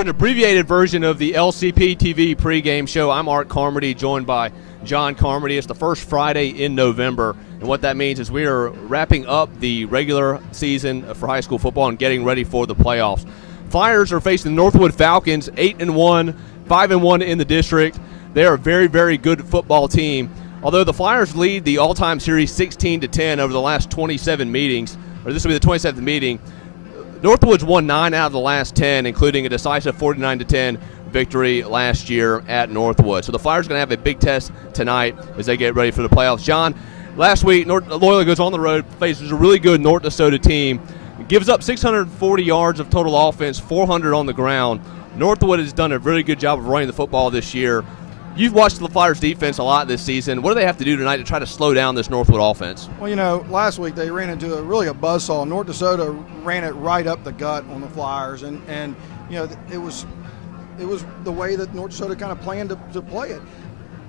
to an abbreviated version of the LCP TV pregame show. I'm Art Carmody, joined by John Carmody. It's the first Friday in November, and what that means is we are wrapping up the regular season for high school football and getting ready for the playoffs. Flyers are facing the Northwood Falcons, 8-1, 5-1 in the district. They are a very, very good football team. Although the Flyers lead the all-time series 16-10 over the last 27 meetings, or this will be the 27th meeting, Northwood's won 9 out of the last 10, including a decisive 49-10 victory last year at Northwood. So the Flyers are going to have a big test tonight as they get ready for the playoffs. John, last week, Loyola goes on the road, faces a really good North Dakota team, gives up 640 yards of total offense, 400 on the ground. Northwood has done a really good job of running the football this year. You've watched the Flyers defense a lot this season. What do they have to do tonight to try to slow down this Northwood offense? Well, last week they ran into a buzzsaw. North Dakota ran it right up the gut on the Flyers, and it was the way that North Dakota kind of planned to play it.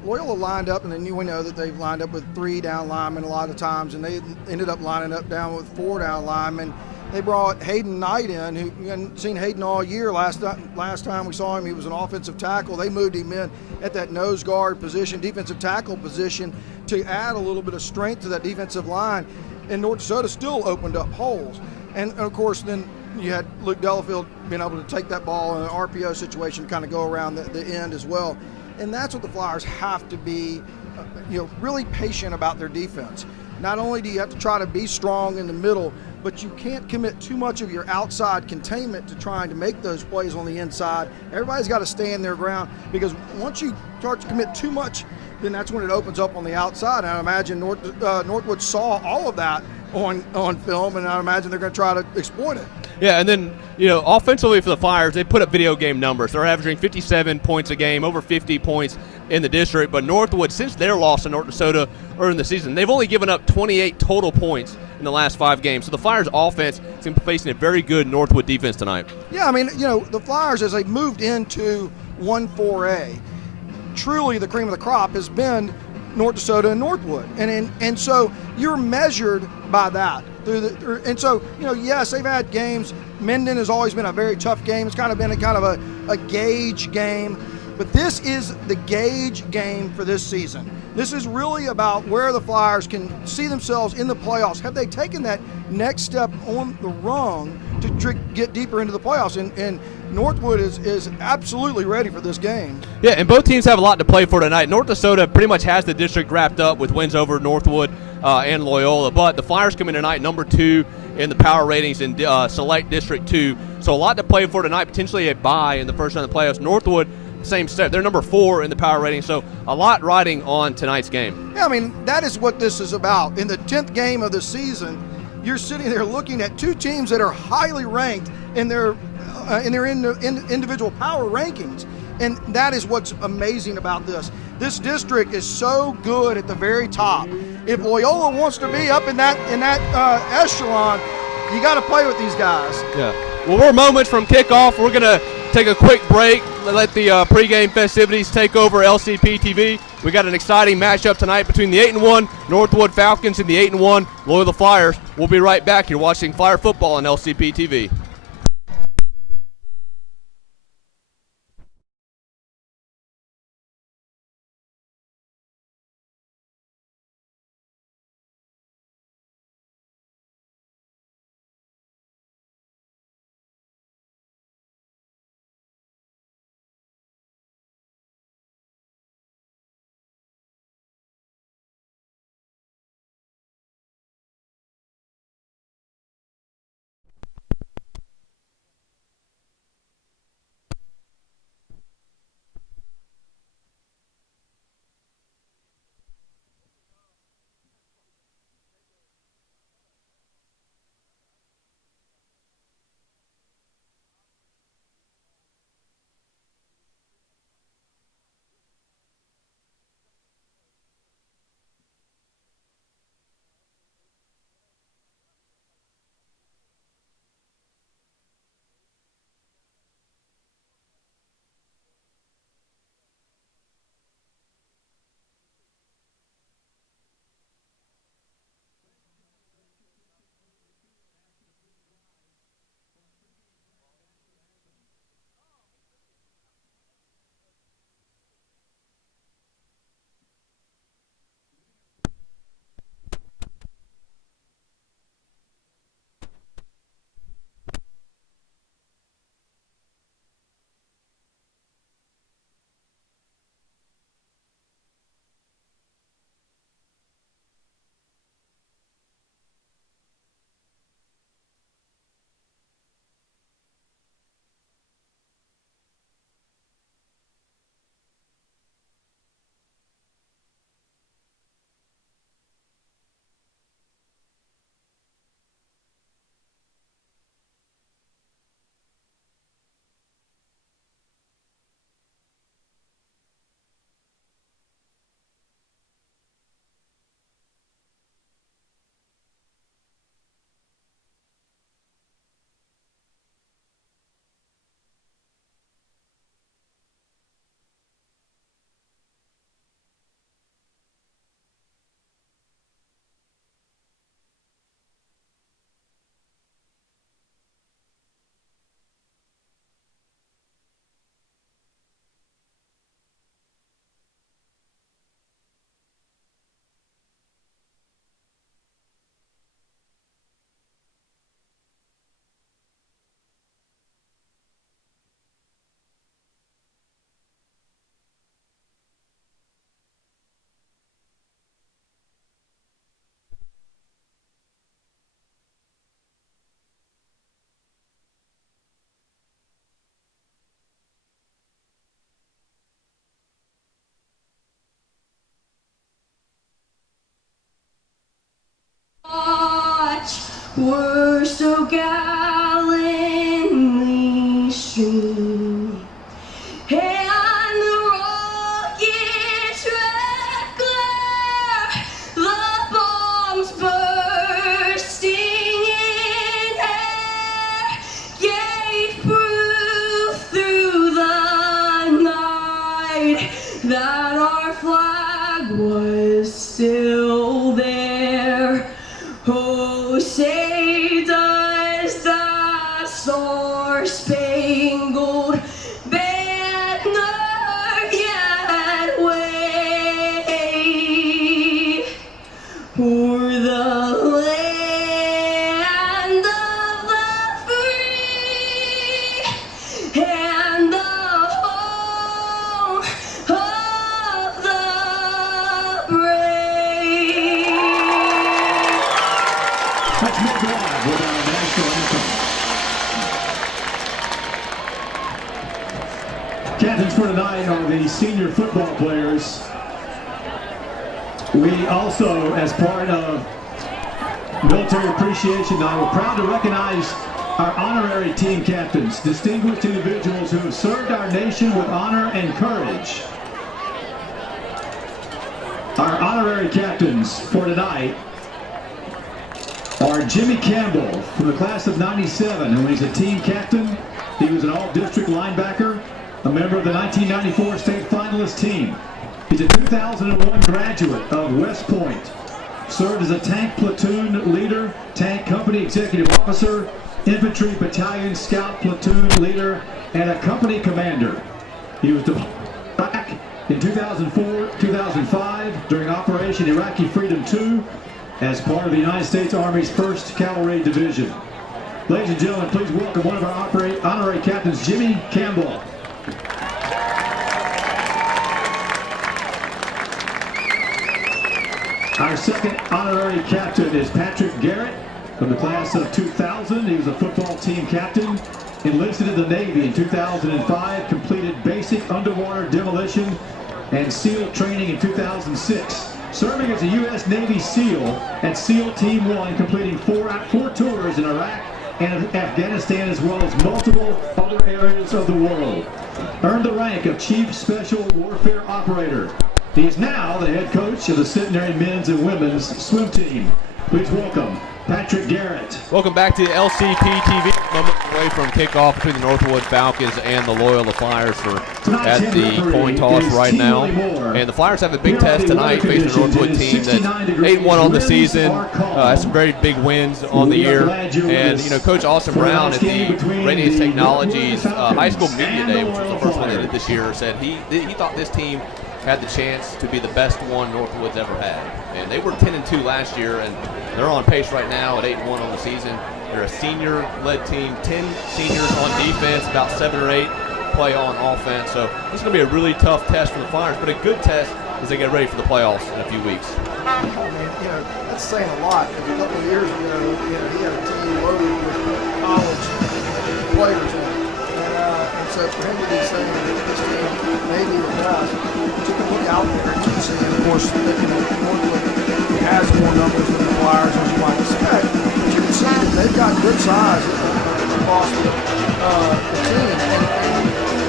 Loyola lined up, and then we know that they've lined up with 3 down linemen a lot of times, and they ended up lining up down with 4 down linemen. They brought Hayden Knight in, who you hadn't seen Hayden all year. Last time we saw him, he was an offensive tackle. They moved him in at that nose guard position, defensive tackle position, to add a little bit of strength to that defensive line. And North Dakota still opened up holes. And of course, then you had Luke Delafield being able to take that ball in an RPO situation, kind of go around the end as well. And that's what the Flyers have to be, really patient about their defense. Not only do you have to try to be strong in the middle, but you can't commit too much of your outside containment to trying to make those plays on the inside. Everybody's got to stand their ground, because once you start to commit too much, then that's when it opens up on the outside. And I imagine Northwood saw all of that on film, and I imagine they're going to try to exploit it. Yeah, and then, offensively for the Flyers, they put up video game numbers. They're averaging 57 points a game, over 50 points in the district. But Northwood, since their loss to North Dakota early in the season, they've only given up 28 total points in the last 5 games. So the Flyers' offense is going to be facing a very good Northwood defense tonight. Yeah, the Flyers, as they moved into 1-4A, truly the cream of the crop has been North Dakota and Northwood, and so you're measured by that. Yes, they've had games. Minden has always been a very tough game. It's kind of been a gauge game, but this is the gauge game for this season. This is really about where the Flyers can see themselves in the playoffs. Have they taken that next step on the rung to get deeper into the playoffs? And Northwood is absolutely ready for this game. Yeah, and both teams have a lot to play for tonight. North Dakota pretty much has the district wrapped up with wins over Northwood and Loyola, but the Flyers come in tonight number 2 in the power ratings in Select District 2. So a lot to play for tonight, potentially a bye in the first round of the playoffs. Northwood, same step. They're number 4 in the power rating, so a lot riding on tonight's game. Yeah, that is what this is about. In the 10th game of the season, you're sitting there looking at 2 teams that are highly ranked in their individual power rankings, and that is what's amazing about this. This district is so good at the very top. If Loyola wants to be up in that echelon, you got to play with these guys. Yeah. Well, we're moments from kickoff. We're going to take a quick break, let the pregame festivities take over LCP TV. We got an exciting matchup tonight between the 8-1 Northwood Falcons and the 8-1 Loyola Flyers. We'll be right back. You're watching Flyer Football on LCP TV. were so gallantly streaming, and the rockets red glare, the bombs bursting in air, gave proof through the night that our flag was still there. Oh, saved us the star-spangled banner yet wave for the land of the free and the home of the brave. Let's move on with our national anthem. Captains for tonight are the senior football players. We also, as part of Military Appreciation Night, we're proud to recognize our honorary team captains, distinguished individuals who have served our nation with honor and courage. Our honorary captains for tonight are Jimmy Campbell from the class of '97, and when he's a team captain, he was an all-district linebacker, a member of the 1994 state finalist team. He's a 2001 graduate of West Point, served as a tank platoon leader, tank company executive officer, infantry battalion scout platoon leader, and a company commander. He was deployed back in 2004-2005 during Operation Iraqi Freedom II as part of the United States Army's 1st Cavalry Division. Ladies and gentlemen, please welcome one of our honorary captains, Jimmy Campbell. Our second honorary captain is Patrick Garrett from the class of 2000. He was a football team captain, enlisted in the Navy in 2005, completed basic underwater demolition and SEAL training in 2006. Serving as a U.S. Navy SEAL at SEAL Team 1, completing four tours in Iraq and Afghanistan, as well as multiple other areas of the world. Earned the rank of Chief Special Warfare Operator. He is now the head coach of the Centenary men's and women's swim team. Please welcome Patrick Garrett. Welcome back to LCP TV. Moment away from kickoff between the Northwood Falcons and the Loyola Flyers at the coin toss right now. And the Flyers have a big test tonight facing the Northwood team that's 8-1 on the season. Has some very big wins on the year. And, you know, Coach Austin Brown at the Radiance Technologies High School Media Day, which was the first one they did this year, said he thought this team had the chance to be the best one Northwood's ever had. And they were 10-2 last year, and they're on pace right now at 8-1 on the season. They're a senior-led team, 10 seniors on defense, about 7 or 8 play on offense. So this is going to be a really tough test for the Flyers, but a good test as they get ready for the playoffs in a few weeks. I mean, you know, that's saying a lot. A couple of years ago, you know, he had a team loaded with college players in it. And so for him to be saying that this team may be the best, but you can look out there and you can see, of course, that, you know, Northwood has more numbers than the Flyers, as you might expect. But you can see that they've got good size across the team, and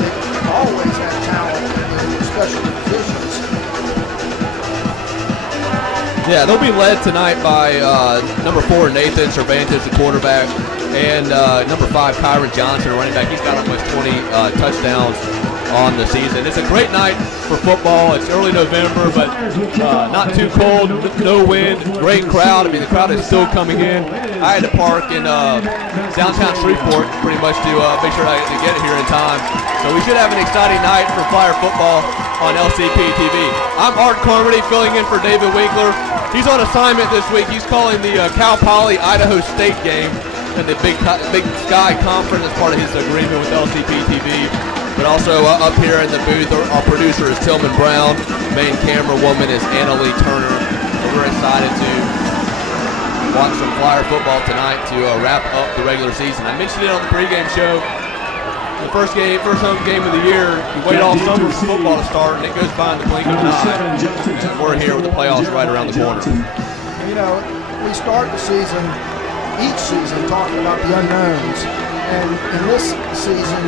they've always had talent in special positions. Yeah, they'll be led tonight by number 4, Nathan Cervantes, the quarterback, and number 5, Kyron Johnson, running back. He's got almost 20 touchdowns on the season. It's a great night for football. It's early November, but not too cold, no wind, great crowd. I mean, the crowd is still coming in. I had to park in downtown Shreveport pretty much to make sure I get here in time. So we should have an exciting night for Flyer football on LCP TV. I'm Art Carmody filling in for David Winkler. He's on assignment this week. He's calling the Cal Poly Idaho State game in the Big Sky Conference as part of his agreement with LCP TV. But also up here in the booth, our producer is Tillman Brown. Main camera woman is Anna Lee Turner. So we're excited to watch some Flyer football tonight to wrap up the regular season. I mentioned it on the pregame show. The first home game of the year, you wait all summer for football to start, and it goes by in the blink of an eye. And we're here with the playoffs right around the corner. You know, we start the season each season talking about the unknowns. And in this season,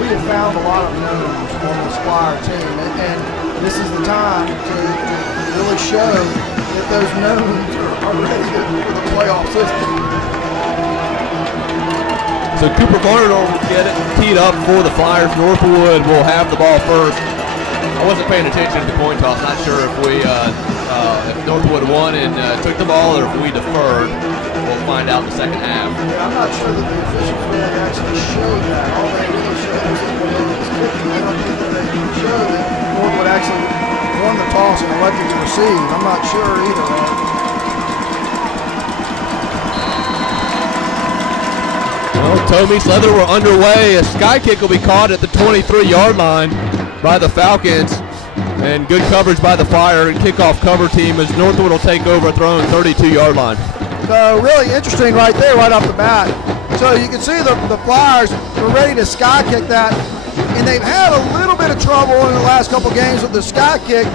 we have found a lot of knowns on this Flyer team. And this is the time to really show that those knowns are ready for the playoff system. So Cooper Garner will get it teed up for the Flyers. Northwood will have the ball first. I wasn't paying attention to the coin toss. Not sure if if Northwood won and took the ball or if we deferred. We'll find out in the second half. Yeah, I'm not sure that the officials really actually showed that. All they really showed was that Loyola was kicking. I don't think that they showed that Northwood actually won the toss and elected to receive. I'm not sure either. Well, Tommy Leather were underway. A sky kick will be caught at the 23-yard line by the Falcons. And good coverage by the Fire and kickoff cover team as Northwood will take over throwing 32-yard line. So really interesting right there, right off the bat. So you can see the Flyers were ready to sky kick that. And they've had a little bit of trouble in the last couple games with the sky kick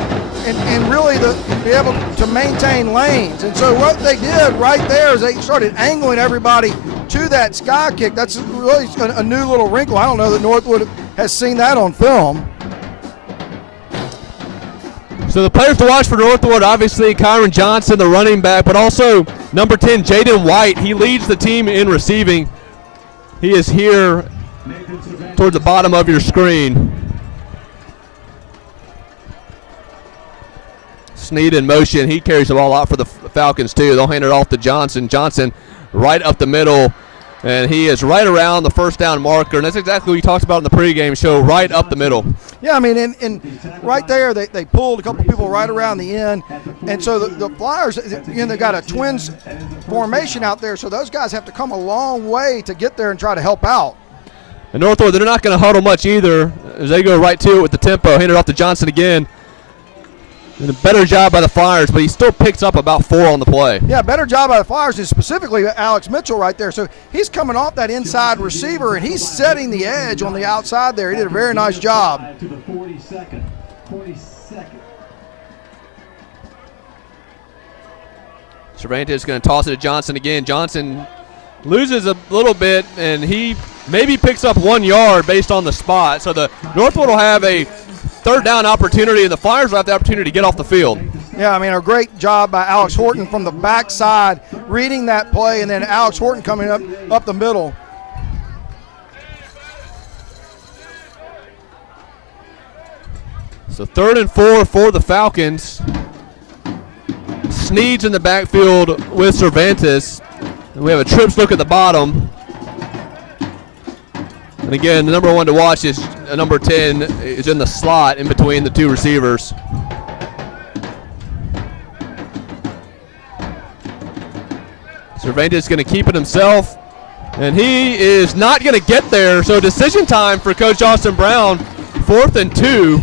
and really be able to maintain lanes. And so what they did right there is they started angling everybody to that sky kick. That's really a new little wrinkle. I don't know that Northwood has seen that on film. So the players to watch for Northwood, obviously Kyron Johnson, the running back, but also number 10, Jaden White. He leads the team in receiving. He is here towards the bottom of your screen. Snead in motion. He carries the ball out for the Falcons too. They'll hand it off to Johnson. Johnson right up the middle, and he is right around the first down marker, and that's exactly what we talked about in the pregame show, right up the middle. Yeah, I mean, and right there, they pulled a couple people right around the end, and so the Flyers, they got a twins formation out there, so those guys have to come a long way to get there and try to help out. And Northwood, they're not going to huddle much either as they go right to it with the tempo. Hand it off to Johnson again. And a better job by the Flyers, but he still picks up about 4 on the play. Yeah, better job by the Flyers is specifically Alex Mitchell right there. So he's coming off that inside receiver, and he's setting the edge on the outside there. He did a very nice job. To the 42nd. Cervantes is going to toss it to Johnson again. Johnson loses a little bit, and he maybe picks up 1 yard based on the spot. So the Northwood will have a third down opportunity, and the Flyers will have the opportunity to get off the field. Yeah, I mean, a great job by Alex Horton from the backside, reading that play, and then Alex Horton coming up the middle. So 3rd and 4 for the Falcons. Snead's in the backfield with Cervantes. And we have a trips look at the bottom. And again, the number 1 to watch is number 10 is in the slot in between the 2 receivers. Cervantes is going to keep it himself, and he is not going to get there. So decision time for Coach Austin Brown, 4th and 2.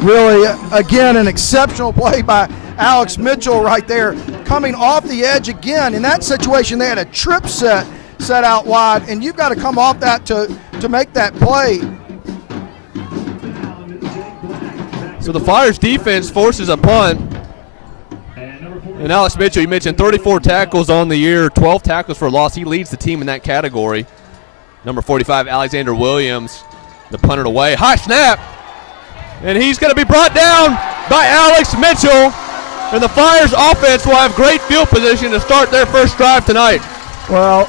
Really, again, an exceptional play by Alex Mitchell right there, coming off the edge again. In that situation, they had a trip set out wide, and you've got to come off that to make that play. So the Flyers defense forces a punt. And Alex Mitchell, you mentioned 34 tackles on the year, 12 tackles for loss. He leads the team in that category. Number 45, Alexander Williams, the punter away. High snap. And he's going to be brought down by Alex Mitchell. And the Flyers offense will have great field position to start their first drive tonight. Well,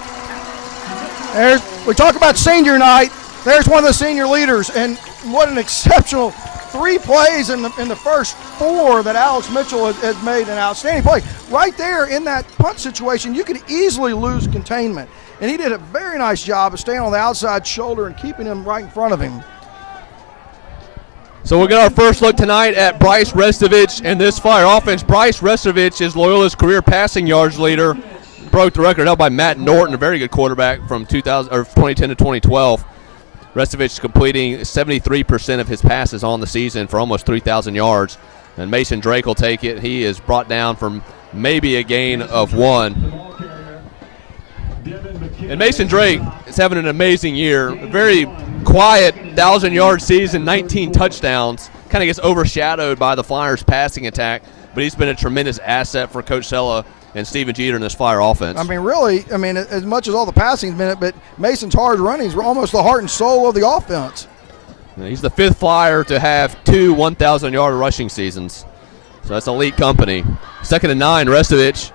we talk about senior night. There's one of the senior leaders, and what an exceptional 3 plays in the first 4 that Alex Mitchell has made an outstanding play. Right there in that punt situation, you could easily lose containment, and he did a very nice job of staying on the outside shoulder and keeping him right in front of him. So we'll get our first look tonight at Bryce Restovich and this Flyer offense. Bryce Restovich is Loyola's career passing yards leader. Broke the record held by Matt Norton, a very good quarterback from 2010 to 2012. Restovich completing 73% of his passes on the season for almost 3,000 yards. And Mason Drake will take it. He is brought down from maybe a gain of 1. And Mason Drake is having an amazing year. A very quiet 1,000-yard season, 19 touchdowns. Kind of gets overshadowed by the Flyers' passing attack, but he's been a tremendous asset for Coach Sella and Steven Jeter in this Flyer offense. I mean, really, as much as all the passing's been it, but Mason's hard runnings were almost the heart and soul of the offense. He's the 5th Flyer to have 2 1,000-yard rushing seasons. So that's elite company. 2nd and 9, Restovich.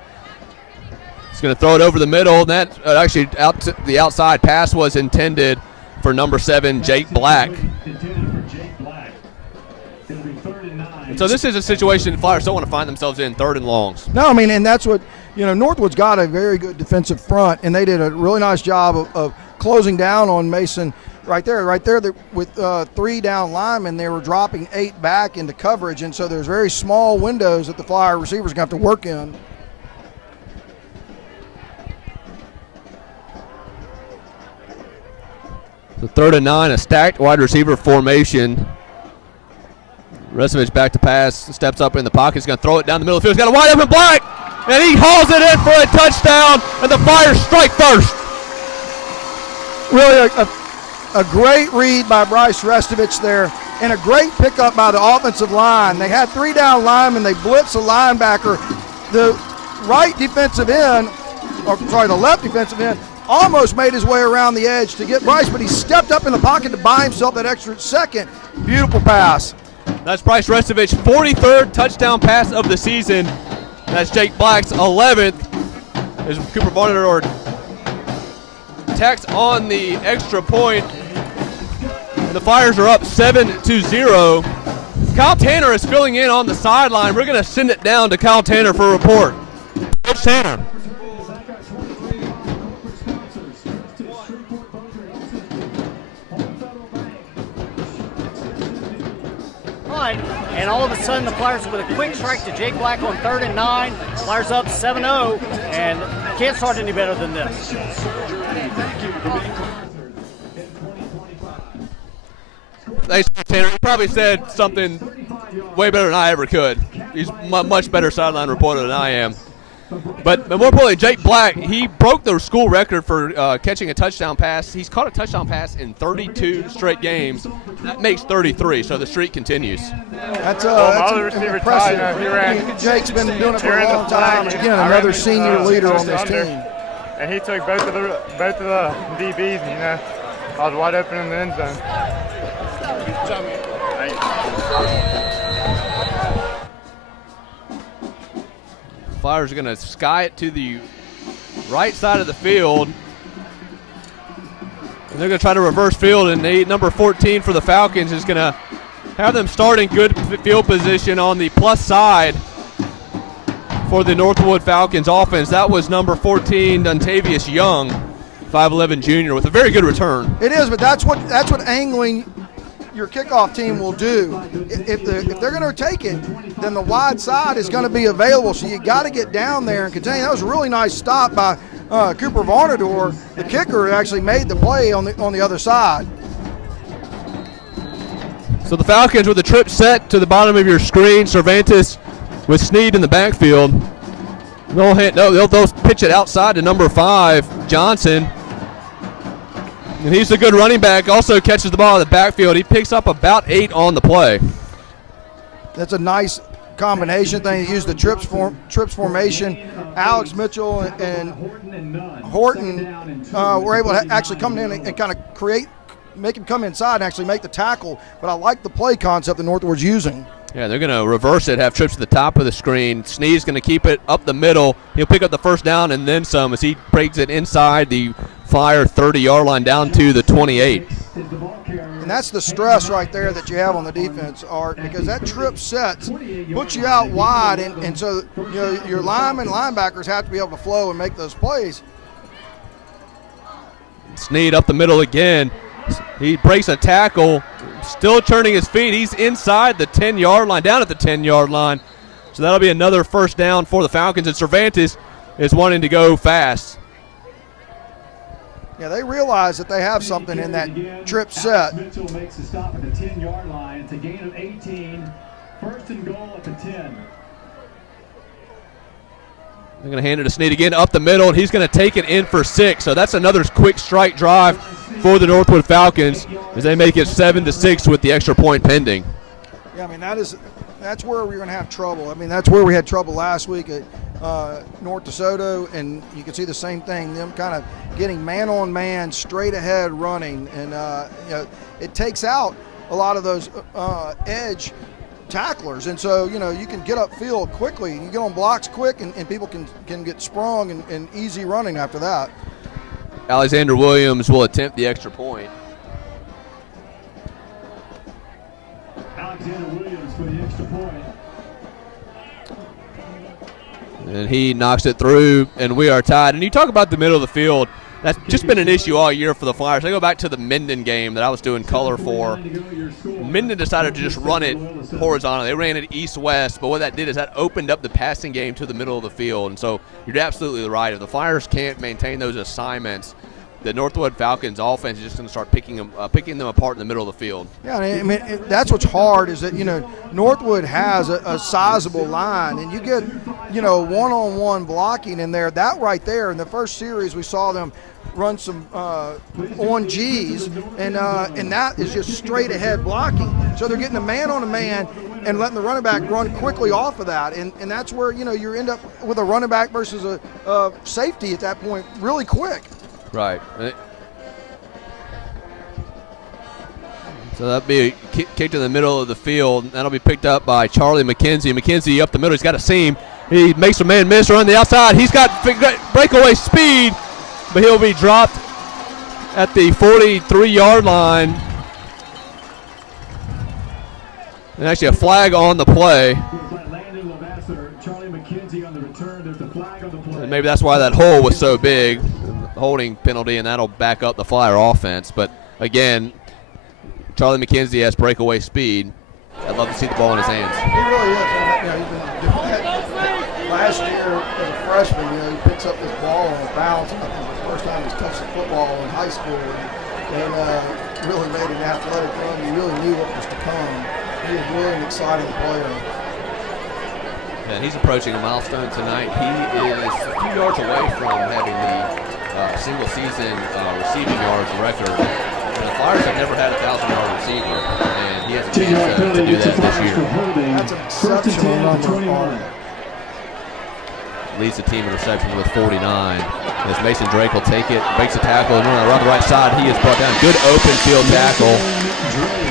He's going to throw it over the middle. And that actually out to the outside pass was intended for number 7, Jake Black. So this is a situation Flyers don't want to find themselves in, 3rd and longs. No, and that's what, Northwood's got a very good defensive front, and they did a really nice job of closing down on Mason right there with 3 down linemen. They were dropping 8 back into coverage, and so there's very small windows that the Flyer receivers are going to have to work in. So 3rd and 9, a stacked wide receiver formation. Restovich back to pass, steps up in the pocket. He's going to throw it down the middle of the field. He's got a wide open Black, and he hauls it in for a touchdown, and the Flyers strike first. Really a great read by Bryce Restovich there, and a great pickup by the offensive line. They had 3 down linemen. They blitzed a linebacker. The left defensive end almost made his way around the edge to get Bryce, but he stepped up in the pocket to buy himself that extra second. Beautiful pass. That's Bryce Restovich, 43rd touchdown pass of the season. That's Jake Black's 11th. As Cooper Varner tacks on the extra point. And the Flyers are up 7-0. Kyle Tanner is filling in on the sideline. We're going to send it down to Kyle Tanner for a report. Coach Tanner. And all of a sudden the Flyers with a quick strike to Jake Black on 3rd and 9. Flyers up 7-0 and can't start any better than this. Thanks, Tanner. He probably said something way better than I ever could. He's a much better sideline reporter than I am. But more importantly, Jake Black, he broke the school record for catching a touchdown pass. He's caught a touchdown pass in 32 straight games. That makes 33, so the streak continues. That's impressive. Jake's been doing it for a long time. Again, another senior leader on this team. And he took both of the DBs, I was wide open in the end zone. Flyers are going to sky it to the right side of the field. And they're going to try to reverse field, and number 14 for the Falcons is going to have them start in good field position on the plus side for the Northwood Falcons offense. That was number 14, Dontavius Young, 5'11 junior, with a very good return. It is, but that's what angling your kickoff team will do. If they're going to take it, then the wide side is going to be available. So you got to get down there and contain. That was a really nice stop by Cooper Varner. The kicker actually made the play on the other side. So the Falcons with the trip set to the bottom of your screen. Cervantes with Sneed in the backfield. They'll pitch it outside to number 5, Johnson. And he's a good running back, also catches the ball in the backfield. He picks up about 8 on the play. That's a nice combination thing. He used the trips formation. Alex Mitchell and Horton were able to actually come in and kind of make him come inside and actually make the tackle. But I like the play concept that Northwood's using. Yeah, they're going to reverse it, have trips to the top of the screen. Sneed's going to keep it up the middle. He'll pick up the first down and then some as he breaks it inside the Flyer 30-yard line down to the 28. And that's the stress right there that you have on the defense, Art, because that trip sets, puts you out wide, and so your linebackers have to be able to flow and make those plays. Sneed up the middle again. He breaks a tackle, still turning his feet. He's inside the 10-yard line, down at the 10-yard line. So that'll be another first down for the Falcons, and Cervantes is wanting to go fast. Yeah, they realize that they have something in that trip set. Mitchell makes a stop at the 10-yard line. It's a gain of 18. First and goal at the 10. They're going to hand it to Sneed again up the middle, and he's going to take it in for 6. So that's another quick strike drive for the Northwood Falcons as they make it 7-6 with the extra point pending. Yeah, that's where we're going to have trouble. That's where we had trouble last week North DeSoto, and you can see the same thing, them kind of getting man-on-man, straight ahead running, and it takes out a lot of those edge tacklers, and so you can get upfield quickly, you get on blocks quick, and people can get sprung and easy running after that. Alexander Williams will attempt the extra point. Alexander Williams for the extra point. And he knocks it through, and we are tied. And you talk about the middle of the field. That's just been an issue all year for the Flyers. I go back to the Minden game that I was doing color for. Minden decided to just run it horizontally. They ran it east-west, but what that did is that opened up the passing game to the middle of the field. And so you're absolutely right. If the Flyers can't maintain those assignments, the Northwood Falcons offense is just going to start picking them apart in the middle of the field. Yeah, I mean that's what's hard is that Northwood has a sizable line, and you get one-on-one blocking in there. That right there in the first series we saw them run some on G's, and that is just straight ahead blocking. So they're getting a man-on-a-man and letting the running back run quickly off of that, and that's where you end up with a running back versus a safety at that point really quick. Right. So that'll be kicked in the middle of the field. That'll be picked up by Charlie McKenzie. McKenzie up the middle. He's got a seam. He makes a man miss around the outside. He's got breakaway speed, but he'll be dropped at the 43-yard line. And actually a flag on the play. And maybe that's why that hole was so big. Holding penalty, and that'll back up the Flyer offense. But again, Charlie McKenzie has breakaway speed. I'd love to see the ball in his hands. He really is. He's been doing that. Last year as a freshman, he picks up this ball on a bounce. I think the first time he's touched the football in high school, and really made an athletic run. He really knew what was to come. He is really an exciting player. And he's approaching a milestone tonight. He is a few yards away from having the single-season receiving yards record. And the Flyers have never had a 1,000-yard receiver, and he has a chance to do that this year. That's an exceptional number. Leads the team in receptions with 49. As Mason Drake will take it, breaks a tackle, and around the right side, he is brought down. Good open field tackle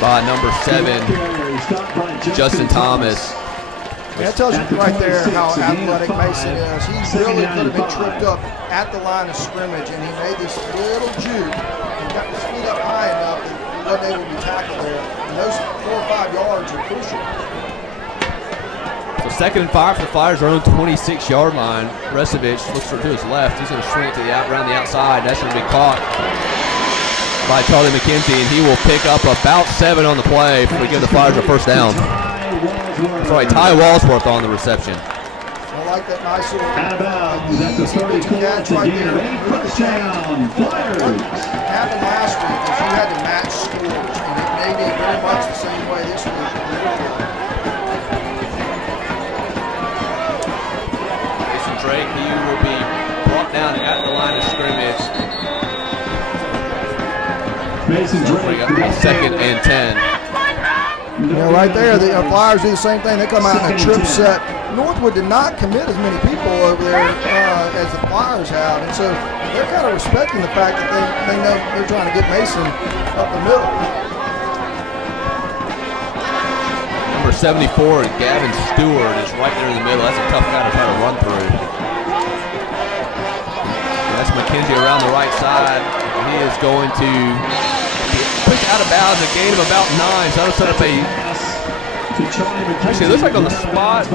by number 7, Justin Thomas. That tells you right there how athletic Mason is. He really could have been tripped up at the line of scrimmage, and he made this little juke and got his feet up high enough that he wasn't able to be tackled there. And those 4 or 5 yards are crucial. So 2nd and 5 for the Flyers, their own 26-yard line. Resevich looks to his left. He's going to swing it around the outside. That's going to be caught by Charlie McKenzie, and he will pick up about 7 on the play before we give the Flyers a first down. Sorry, Ty Walsworth on the reception. I like that nice little easy catch right there. Touchdown, Flyers. What happened last week is you had to match scores, and it may be very much the same way this week. Mason Drake, he will be brought down at the line of scrimmage. Mason Drake. 2nd and 10. Right there, the Flyers do the same thing. They come out in a trip set. Northwood did not commit as many people over there as the Flyers have, and so they're kind of respecting the fact that they know they're trying to get Mason up the middle. Number 74, Gavin Stewart, is right there in the middle. That's a tough guy to try to run through. And that's McKenzie around the right side. He is going to push out of bounds, a gain of about 9. So that'll set up actually, it looks like on the spot,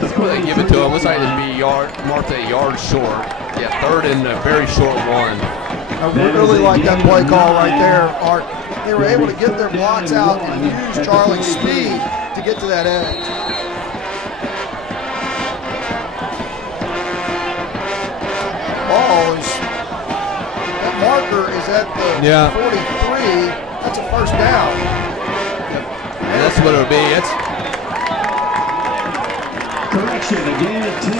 before they give it to him, looks like it'd be marked a yard short. Yeah, 3rd and a very short one. I really like that play call right there, Art. They were able to get their blocks out and use Charlie's speed to get to that edge. Ball is, that marker is at the 43. That's a first down. And that's what it'll be. It's correction, a gain of 10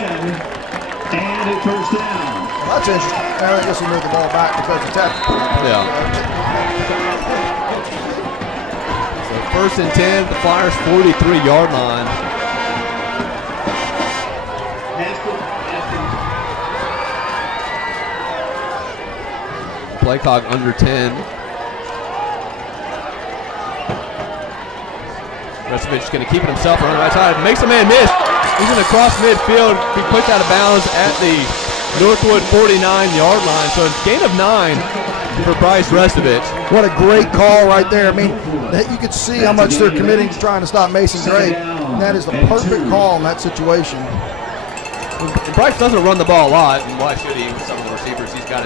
and a first down. Well, that's interesting. I guess he moved the ball back because of tackle. Yeah. So 1st and 10, the Flyers 43-yard line. play clock under 10. Restovich going to keep it himself on the right side. Makes a man miss. He's going to cross midfield. Be pushed out of bounds at the Northwood 49-yard line. So it's gain of 9 for Bryce Restovich. What a great call right there. I mean, you could see how much they're committing to trying to stop Mason Drake. And that is the perfect call in that situation. And Bryce doesn't run the ball a lot, and why should he? With some of the receivers he's got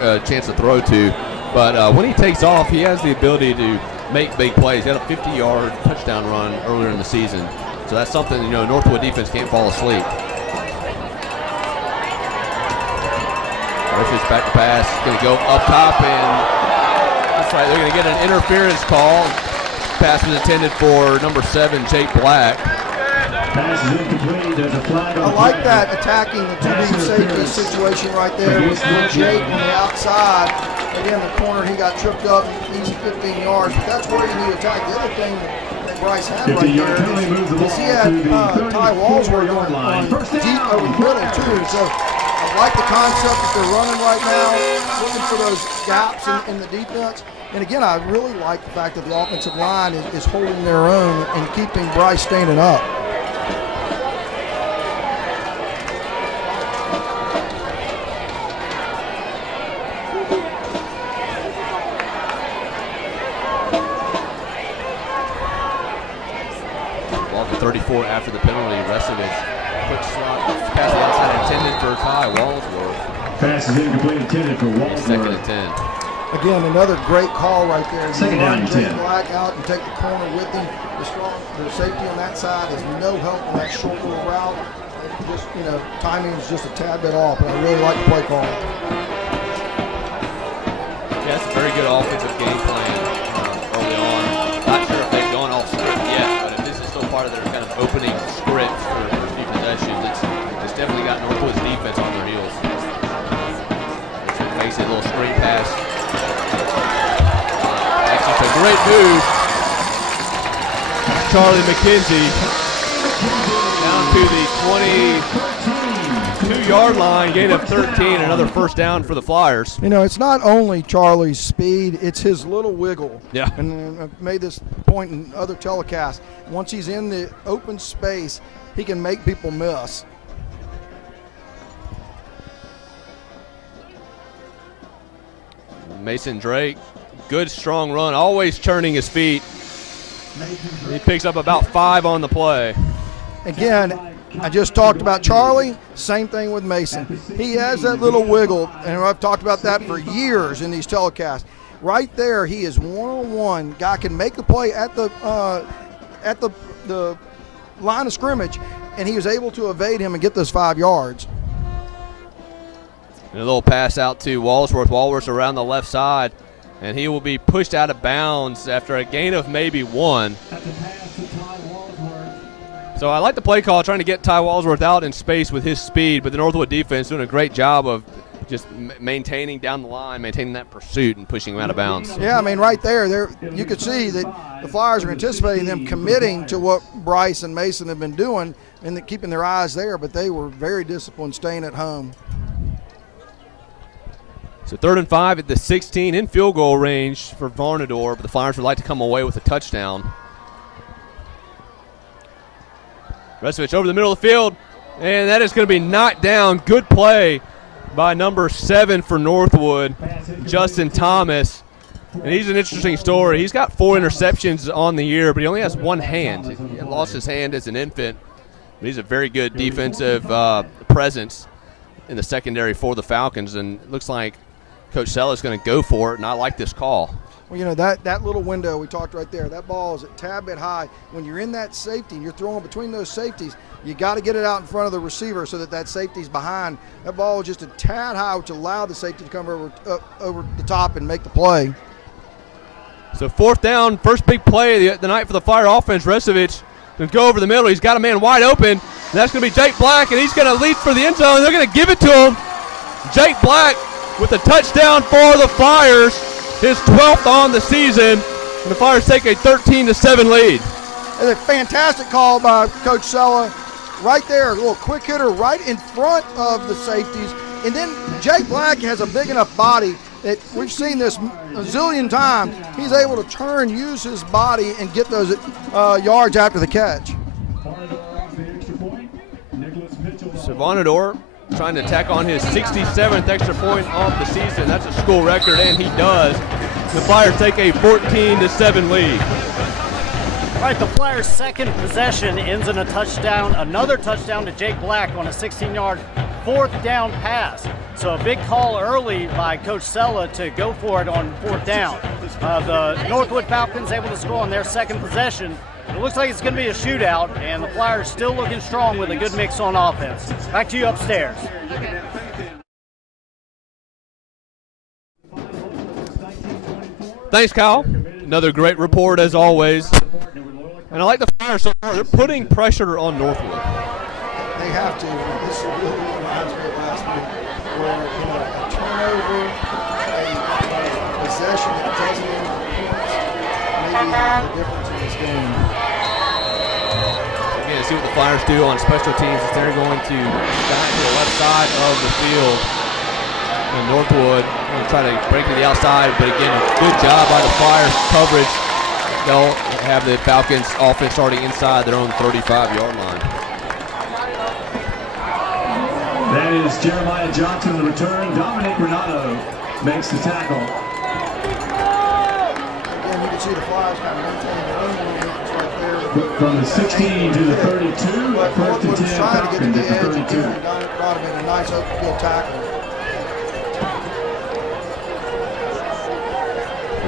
a chance to throw to. But when he takes off, he has the ability to make big plays. He had a 50-yard touchdown run earlier in the season. So that's something, Northwood defense can't fall asleep. Restovich back to pass. Going to go up top, and that's right. They're going to get an interference call. Pass was intended for number 7, Jake Black. Pass is incomplete. There's a flag on I like that attacking the two deep safety situation right there with Jake on the outside. Again, the corner, he got tripped up, easy 15 yards. But that's where you need to attack. The other thing that Bryce had right there is he had Ty Walsworth on deep over the middle too. So I like the concept that they're running right now, looking for those gaps in the defense. And again, I really like the fact that the offensive line is holding their own and keeping Bryce standing up. Ball to 34 after the penalty. Restovich, quick slot, pass the outside intended for Ty Walsworth. Pass is incomplete, intended for Walsworth. Second and 10. Again, another great call right there. Second down and 10. Black out and take the corner with him. The safety on that side is no help on that short little route. Just, timing is just a tad bit off, but I really like the play call. Yeah, it's a very good offensive game plan early on. Not sure if they've gone off script yet, but if this is still part of their kind of opening script for few possessions, it's definitely got Northwood's defense on their heels. Face it, a little screen pass. That's just a great move. Charlie McKenzie down to the 22-yard line, gain of 13, another first down for the Flyers. It's not only Charlie's speed, it's his little wiggle. Yeah. And I've made this point in other telecasts. Once he's in the open space, he can make people miss. Mason Drake, good strong run, always churning his feet. He picks up about 5 on the play. Again, I just talked about Charlie, same thing with Mason. He has that little wiggle, and I've talked about that for years in these telecasts. Right there, he is one-on-one. Guy can make the play at the line of scrimmage, and he was able to evade him and get those 5 yards. And a little pass out to Walsworth. Walsworth's around the left side, and he will be pushed out of bounds after a gain of maybe 1. So I like the play call, trying to get Ty Walsworth out in space with his speed, but the Northwood defense doing a great job of just maintaining down the line, maintaining that pursuit and pushing him out of bounds. Yeah, I mean, right there you could see that the Flyers are anticipating them committing to what Bryce and Mason have been doing and keeping their eyes there, but they were very disciplined staying at home. So 3rd and 5 at the 16 in field goal range for Varnador, but the Flyers would like to come away with a touchdown. Restovich over the middle of the field, and that is going to be knocked down. Good play by number 7 for Northwood, Justin Thomas. And he's an interesting story. He's got 4 interceptions on the year, but he only has one hand. He lost his hand as an infant. But he's a very good defensive presence in the secondary for the Falcons, and it looks like Coach Sella is going to go for it, and I like this call. Well, that little window we talked right there, that ball is a tad bit high. When you're in that safety and you're throwing between those safeties, you got to get it out in front of the receiver so that safety's behind. That ball was just a tad high, which allowed the safety to come over the top and make the play. So 4th down, first big play of the night for the Flyer offense. Restovich going to go over the middle. He's got a man wide open. And that's going to be Jake Black, and he's going to lead for the end zone. They're going to give it to him. Jake Black with a touchdown for the Flyers, his 12th on the season, and the Flyers take a 13-7 lead. And a fantastic call by Coach Sella. Right there, a little quick hitter right in front of the safeties. And then Jake Black has a big enough body We've seen this a zillion times. He's able to turn, use his body, and get those yards after the catch. Savonador trying to tack on his 67th extra point off the season. That's a school record, and he does. The Flyers take a 14-7 lead. All right, the Flyers' second possession ends in a touchdown, another touchdown to Jake Black on a 16-yard fourth down pass. So a big call early by Coach Sella to go for it on fourth down. The Northwood Falcons able to score on their second possession. It looks like it's going to be a shootout, and the Flyers still looking strong with a good mix on offense. Back to you upstairs. Thanks, Kyle. Another great report as always. And I like the Flyers so far. They're putting pressure on Northwood. They have to. This really reminds me of last week, where a turnover, a possession that doesn't end in points, maybe the difference in this game. Again, see what the Flyers do on special teams. They're going to back to the left side of the field. And Northwood going to try to break to the outside, but again, good job by the Flyers coverage. They'll have the Falcons offense starting inside their own 35-yard line. That is Jeremiah Johnson on the return. Dominic Renato makes the tackle. Again, you can see the Flyers kind of maintaining their own momentum right there. From the 16 to the 32, But first and Northwood 10, was trying to get to Falcons the at edge the and 32. brought him in a nice open field tackle.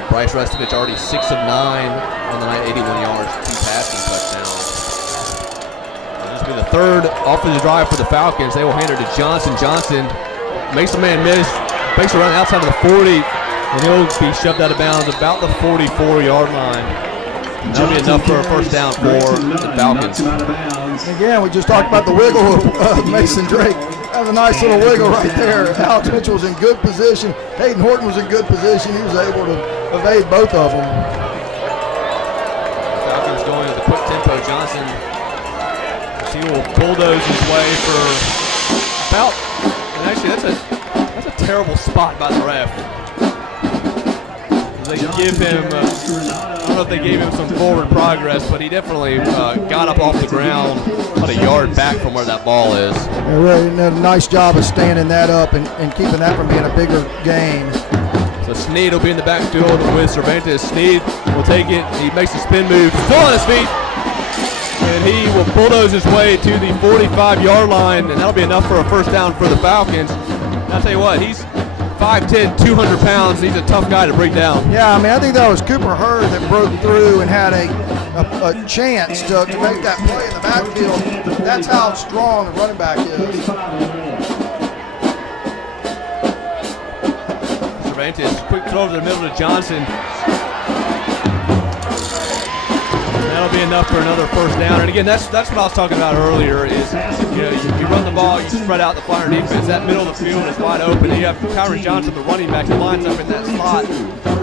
Bryce Restovich already 6 of 9 on the night, 81 yards, 2 passing touchdowns. This will be the third offensive drive for the Falcons. They will hand it to Johnson. Johnson makes the man miss, breaks around the outside of the 40, and he'll be shoved out of bounds about the 44-yard line. That'll be enough for a first down for the Falcons. Again, we just talked about the wiggle of Mason Drake. That was a nice little wiggle right there. Alex Mitchell was in good position. Hayden Horton was in good position. He was able to evade both of them. Falcons going with the quick tempo. Johnson, he will bulldoze his way for about, and actually that's a terrible spot by the ref. They give him, I don't know if they gave him some forward progress, but he definitely got up off the ground about a yard back from where that ball is. They really did a nice job of standing that up and keeping that from being a bigger gain. So Snead will be in the backfield with Cervantes. Snead will take it. He makes a spin move, still on his feet, and he will bulldoze his way to the 45-yard line, and that'll be enough for a first down for the Falcons. And I'll tell you what, he's 5'10", 200 pounds. He's a tough guy to break down. Yeah, I mean, I think that was Cooper Hurd that broke through and had a chance to make that play in the backfield. That's how strong the running back is. Cervantes, quick throw over the middle to Johnson. That'll be enough for another first down. And again, that's what I was talking about earlier is, you run the ball, you spread out the Flyer defense. That middle of the field is wide open. And you have Kyron Johnson, the running back, who lines up in that slot.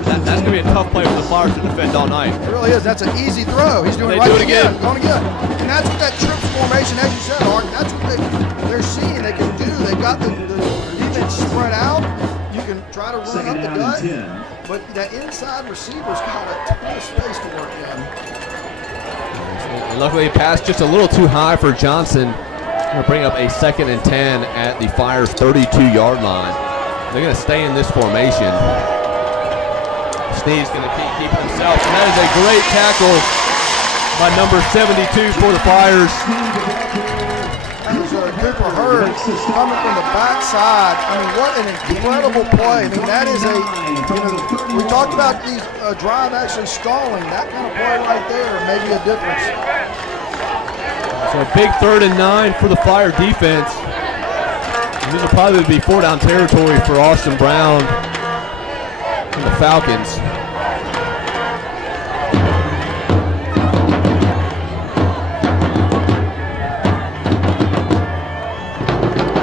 That's going to be a tough play for the Flyers to defend all night. It really is. That's an easy throw. He's doing it right do it again. Going again. And that's what that trips formation, as you said, Art, that's what they're seeing they can do. They've got the defense spread out. You can try to run up the gut, but that inside receiver's got a ton of space to work in. And luckily, he passed just a little too high for Johnson. Going to bring up a 2nd and 10 at the Flyers' 32-yard line. They're going to stay in this formation. Snead's going to keep himself, and that is a great tackle by number 72 for the Flyers. That was Cooper Hurd coming from the backside. I mean, what an incredible play. I mean, that is we talked about these drive actually stalling. That kind of play right there may be a difference. So a big 3rd and 9 for the Flyer defense. And this will probably be 4-down territory for Austin Brown and the Falcons.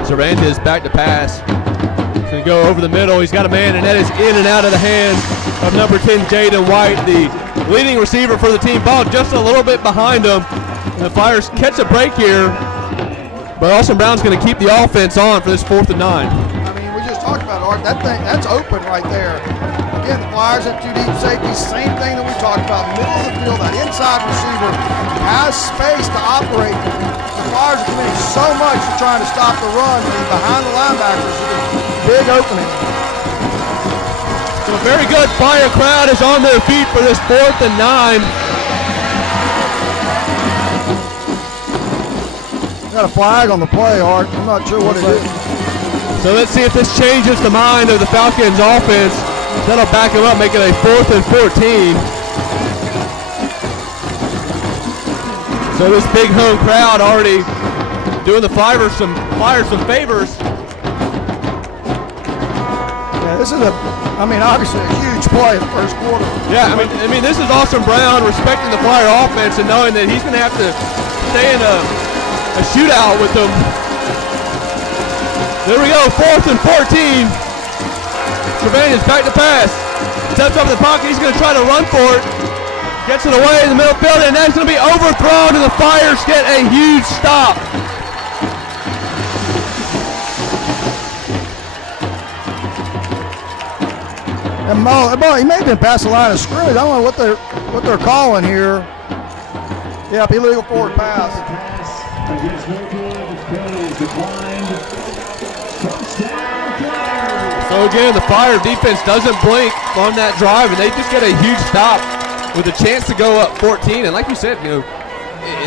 Cervantes back to pass. He's going to go over the middle. He's got a man, and that is in and out of the hands of number 10, Jaden White, the leading receiver for the team. Ball just a little bit behind him. And the Flyers catch a break here, but Austin Brown's going to keep the offense on for this 4th and 9. I mean, we just talked about, Art, that's open right there. Again, the Flyers have 2 deep safeties, same thing that we talked about. Middle of the field, that inside receiver has space to operate. The Flyers are committing so much to trying to stop the run, and behind the linebackers is a big opening. So a very good Flyer crowd is on their feet for this 4th and 9. Got a flag on the play, Art. I'm not sure what it is. So let's see if this changes the mind of the Falcons offense. That'll back them up, make it a 4th and 14. So this big home crowd already doing the Flyers some favors. Yeah, this is obviously a huge play in the first quarter. Yeah, I mean, this is Austin Brown respecting the Flyer offense and knowing that he's going to have to stay in a shootout with them. There we go, 4th and 14. Trevanian's back to pass. Steps up in the pocket, he's going to try to run for it. Gets it away in the middle field, and that's going to be overthrown, and the Flyers get a huge stop. And he may have been past the line of scrimmage. I don't know what they're calling here. Yep, illegal forward pass. Against Northwood, penalty is declined. Touchdown Flyers. So again, the Flyer defense doesn't blink on that drive, and they just get a huge stop with a chance to go up 14. And like you said, in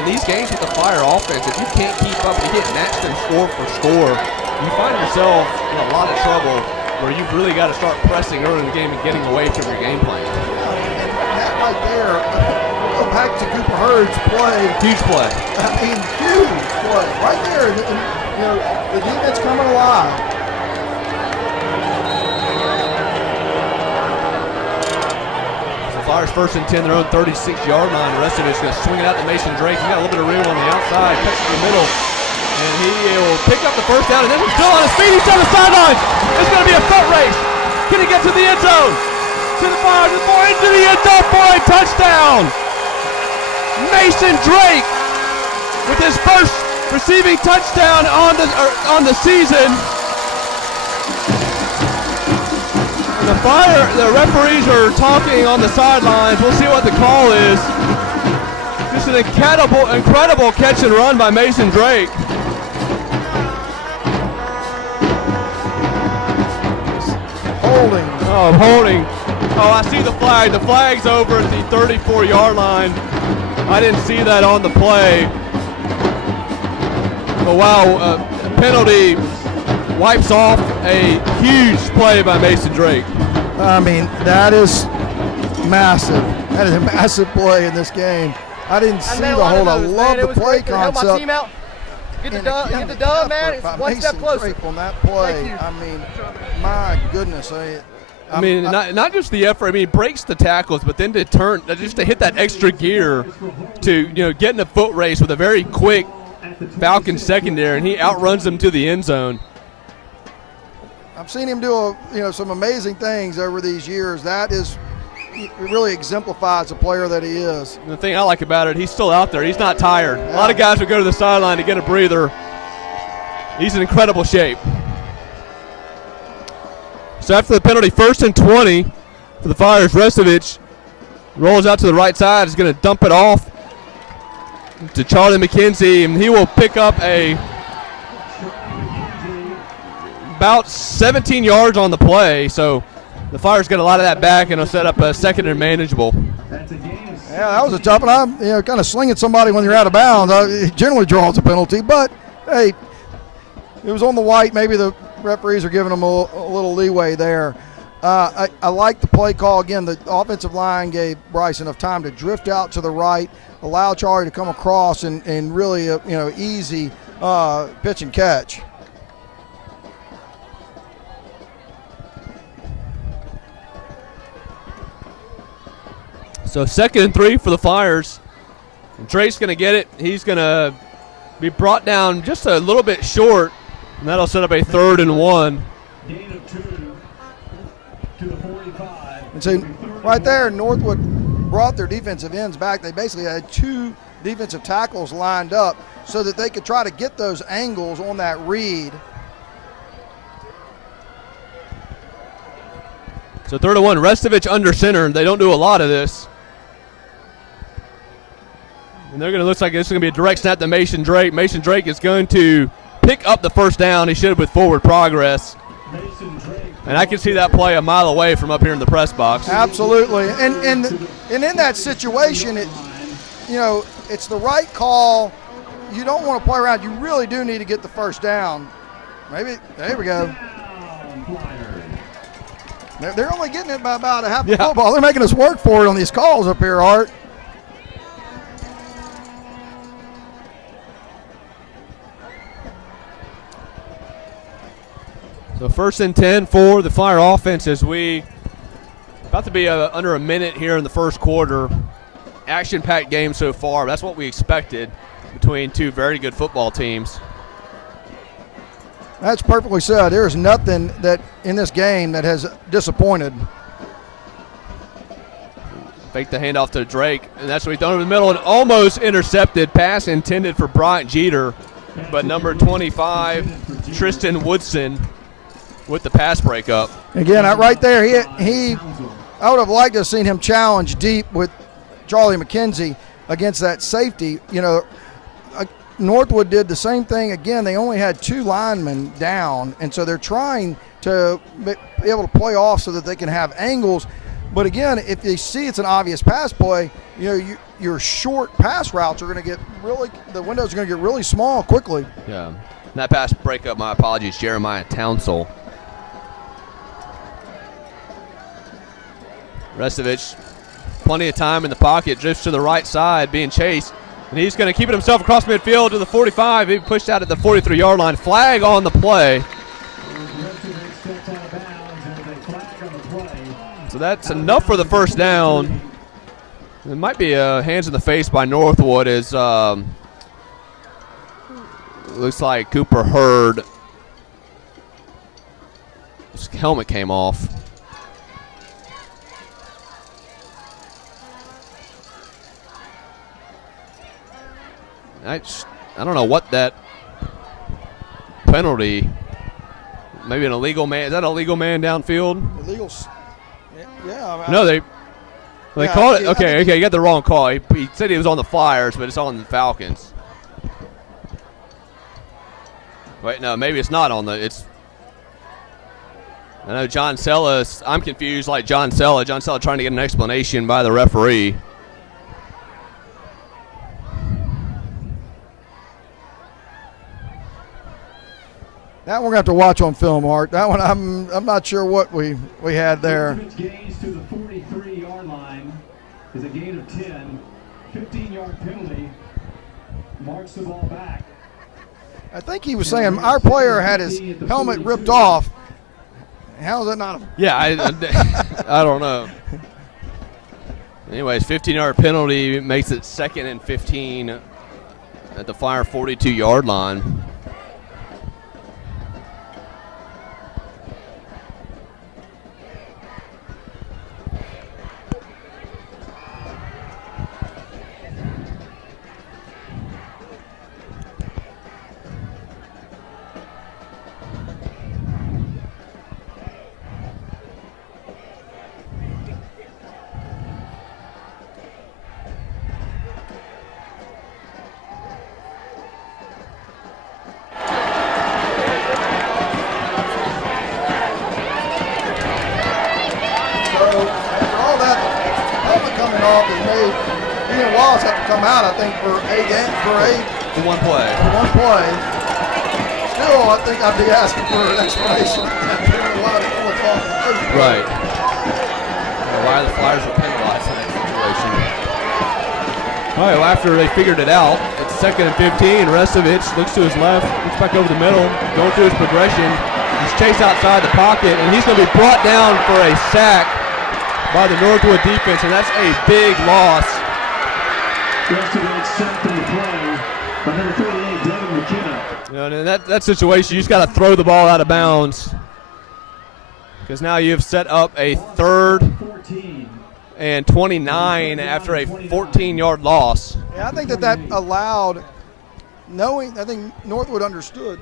these games with the Flyer offense, if you can't keep up, you can't match them score for score, you find yourself in a lot of trouble where you've really got to start pressing early in the game and getting away from your game plan. And that right there, go back to Cooper Hurd's play. Huge play. Huge play. Right there, the defense coming alive. Flyers 1st and 10, their own 36-yard line. The rest of it's going to swing it out to Mason Drake. He got a little bit of room on the outside, cuts to the middle, and he will pick up the first down. And then he's still on his feet. He's on the sidelines. It's going to be a foot race. Can he get to the end zone? To the fire, to the ball, into the end zone for a touchdown. Mason Drake with his first receiving touchdown on the season. The referees are talking on the sidelines. We'll see what the call is. Just an incredible catch and run by Mason Drake. Holding. Oh, I see the flag. The flag's over at the 34-yard line. I didn't see that on the play. But wow, penalty wipes off a huge play by Mason Drake. That is massive. That is a massive play in this game. I didn't see the hold. I love the play concept. Get the dub, man. It's one step closer. On that play, my goodness. Not just the effort. Breaks the tackles, but then to hit that extra gear to get in a foot race with a very quick Falcon secondary, and he outruns them to the end zone. I've seen him do some amazing things over these years. It really exemplifies the player that he is. The thing I like about it, he's still out there. He's not tired. Yeah. A lot of guys would go to the sideline to get a breather. He's in incredible shape. So after the penalty, 1st and 20 for the Flyers. Restovich rolls out to the right side. Is going to dump it off to Charlie McKenzie, and he will pick up about 17 yards on the play. So the Flyers get a lot of that back, and will set up a 2nd and manageable. Yeah, that was a tough one. Kind of slinging somebody when you're out of bounds. It generally draws a penalty, but hey, it was on the white. Maybe the referees are giving them a little leeway there. I like the play call. Again, the offensive line gave Bryce enough time to drift out to the right, allow Charlie to come across, and really easy pitch and catch. So 2nd and 3 for the Flyers. Drake's going to get it. He's going to be brought down just a little bit short, and that'll set up a 3rd and 1. Gain of 2 to the 45. And so right there, Northwood brought their defensive ends back. They basically had 2 defensive tackles lined up so that they could try to get those angles on that read. So 3rd and 1, Restovich under center. They don't do a lot of this. And they're going to look like this is going to be a direct snap to Mason Drake. Mason Drake is going to pick up the first down. He should have with forward progress. And I can see that play a mile away from up here in the press box. Absolutely. And in that situation, it's the right call. You don't want to play around. You really do need to get the first down. Maybe, there we go. They're only getting it by about a half a football. They're making us work for it on these calls up here, Art. So 1st and 10 for the Flyer offense as we about to be under a minute here in the first quarter. Action-packed game so far. That's what we expected between two very good football teams. That's perfectly said. There's nothing that in this game that has disappointed. Fake the handoff to Drake, and that's what he's done over the middle and almost intercepted. Pass intended for Bryant Jeter, but number 25, Tristan Woodson, with the pass breakup. Again, right there, I would have liked to have seen him challenge deep with Charlie McKenzie against that safety. Northwood did the same thing again. They only had 2 linemen down, and so they're trying to be able to play off so that they can have angles. But again, if they see it's an obvious pass play, your short pass routes are going to get the windows are going to get really small quickly. Yeah, and that pass breakup, my apologies, Jeremiah Townsell. Restovich, plenty of time in the pocket, drifts to the right side, being chased. And he's going to keep it himself across midfield to the 45. He pushed out at the 43-yard line. Flag on the play. So that's enough for the first down. It might be hands in the face by Northwood as looks like Cooper Hurd. His helmet came off. I don't know what that penalty. Maybe an illegal man. Is that an illegal man downfield? Illegal. Yeah. No, they called it. Okay, you got the wrong call. He said he was on the Flyers, but it's on the Falcons. Wait, no, maybe it's not on the. It's. I know John Sella. I'm confused, like John Sella. John Sella trying to get an explanation by the referee. That one we're going to have to watch on film, Art. That one I'm not sure what we had there. Gains to the 43-yard line is a gain of 10. 15-yard penalty marks the ball back. I think he was saying our player had his helmet ripped off. How is that not? Yeah, I don't know. Anyways, 15-yard penalty makes it 2nd and 15 at the Flyer 42-yard line. For one play. Still, I think I'd be asking for an explanation. Right. Why the Flyers were penalized in that situation. All right, well, after they figured it out, it's 2nd and 15. Restovich looks to his left, looks back over the middle, going through his progression. He's chased outside the pocket, and he's going to be brought down for a sack by the Northwood defense, and that's a big loss. Restovich sacked on the play by number 38, Devin McKenna. In that situation, you just got to throw the ball out of bounds because now you've set up a 3rd and 29 after a 14-yard loss. Yeah, I think that allowed, I think Northwood understood.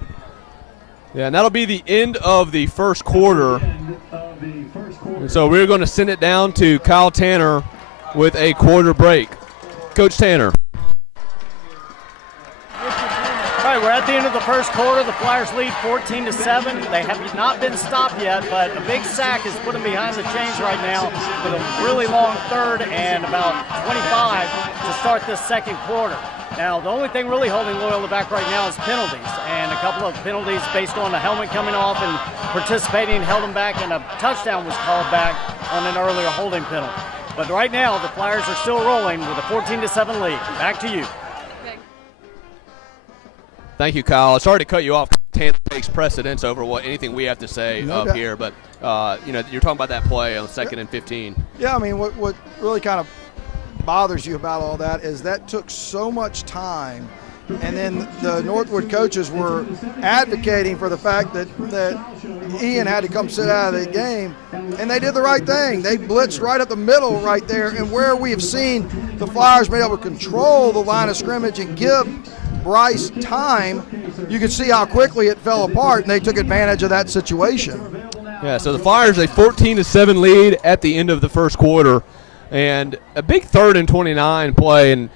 Yeah, and that'll be the end of the first quarter. And so we're going to send it down to Kyle Tanner with a quarter break. Coach Tanner. All right, we're at the end of the first quarter. The Flyers lead 14-7. They have not been stopped yet, but a big sack has put them behind the chains right now with a really long third and about 25 to start this second quarter. Now, the only thing really holding Loyola back right now is penalties, and a couple of penalties based on a helmet coming off and participating held them back, and a touchdown was called back on an earlier holding penalty. But right now, the Flyers are still rolling with a 14-7 lead. Back to you. Thank you, Kyle. Sorry to cut you off. Tanner takes precedence over anything we have to say up here, but you're talking about that play on 2nd and 15. Yeah, I mean, what really kind of bothers you about all that is that took so much time, and then the Northwood coaches were advocating for the fact that Ian had to come sit out of the game, and they did the right thing. They blitzed right up the middle right there, and where we have seen the Flyers be able to control the line of scrimmage and give Bryce time, you could see how quickly it fell apart, and they took advantage of that situation. Yeah, so the Flyers a 14-7 lead at the end of the first quarter, and a big 3rd and 29 play. And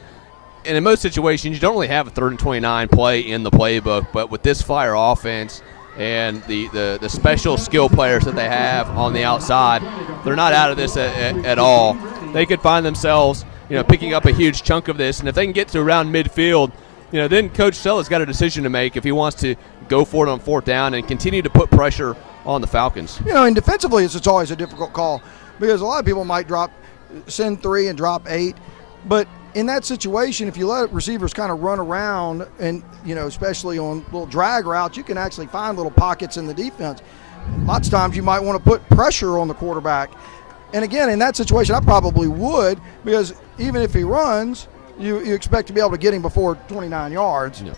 in most situations, you don't really have a 3rd and 29 play in the playbook, but with this Flyer offense and the special skill players that they have on the outside, they're not out of this at all. They could find themselves, picking up a huge chunk of this, and if they can get to around midfield, then Coach Sella's got a decision to make if he wants to go for it on 4th down and continue to put pressure on the Falcons. And defensively, it's always a difficult call because a lot of people might send 3 and drop 8. But in that situation, if you let receivers kind of run around and, especially on little drag routes, you can actually find little pockets in the defense. Lots of times you might want to put pressure on the quarterback. And again, in that situation, I probably would, because even if he runs, you expect to be able to get him before 29 yards. Yeah.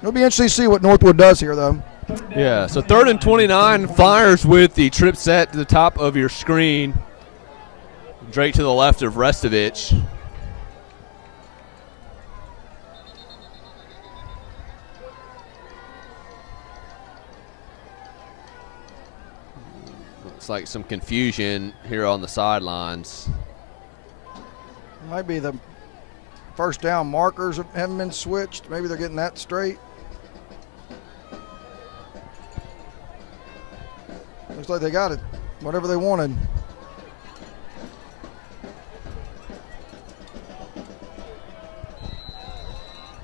It'll be interesting to see what Northwood does here, though. Yeah, so 3rd and 29, Flyers with the trip set to the top of your screen. Drake to the left of Restovich. Looks like some confusion here on the sidelines. Might be the first down markers haven't been switched. Maybe they're getting that straight. Looks like they got it, whatever they wanted.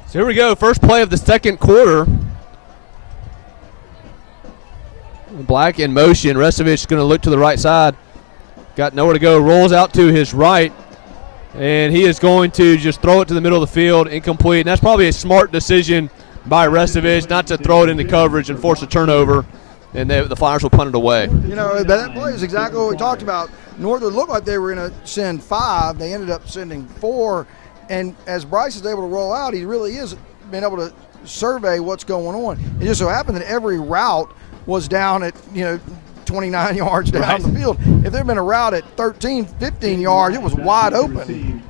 So here we go, first play of the second quarter. Black in motion. Restovich is going to look to the right side. Got nowhere to go, rolls out to his right. And he is going to just throw it to the middle of the field, incomplete. And that's probably a smart decision by Restovich not to throw it into coverage and force a turnover. And the Flyers will punt it away. That play is exactly what we talked about. Northwood looked like they were going to send 5. They ended up sending 4. And as Bryce is able to roll out, he really is been able to survey what's going on. It just so happened that every route was down at, 29 yards down the field. If there had been a route at 13, 15 yards, it was wide open.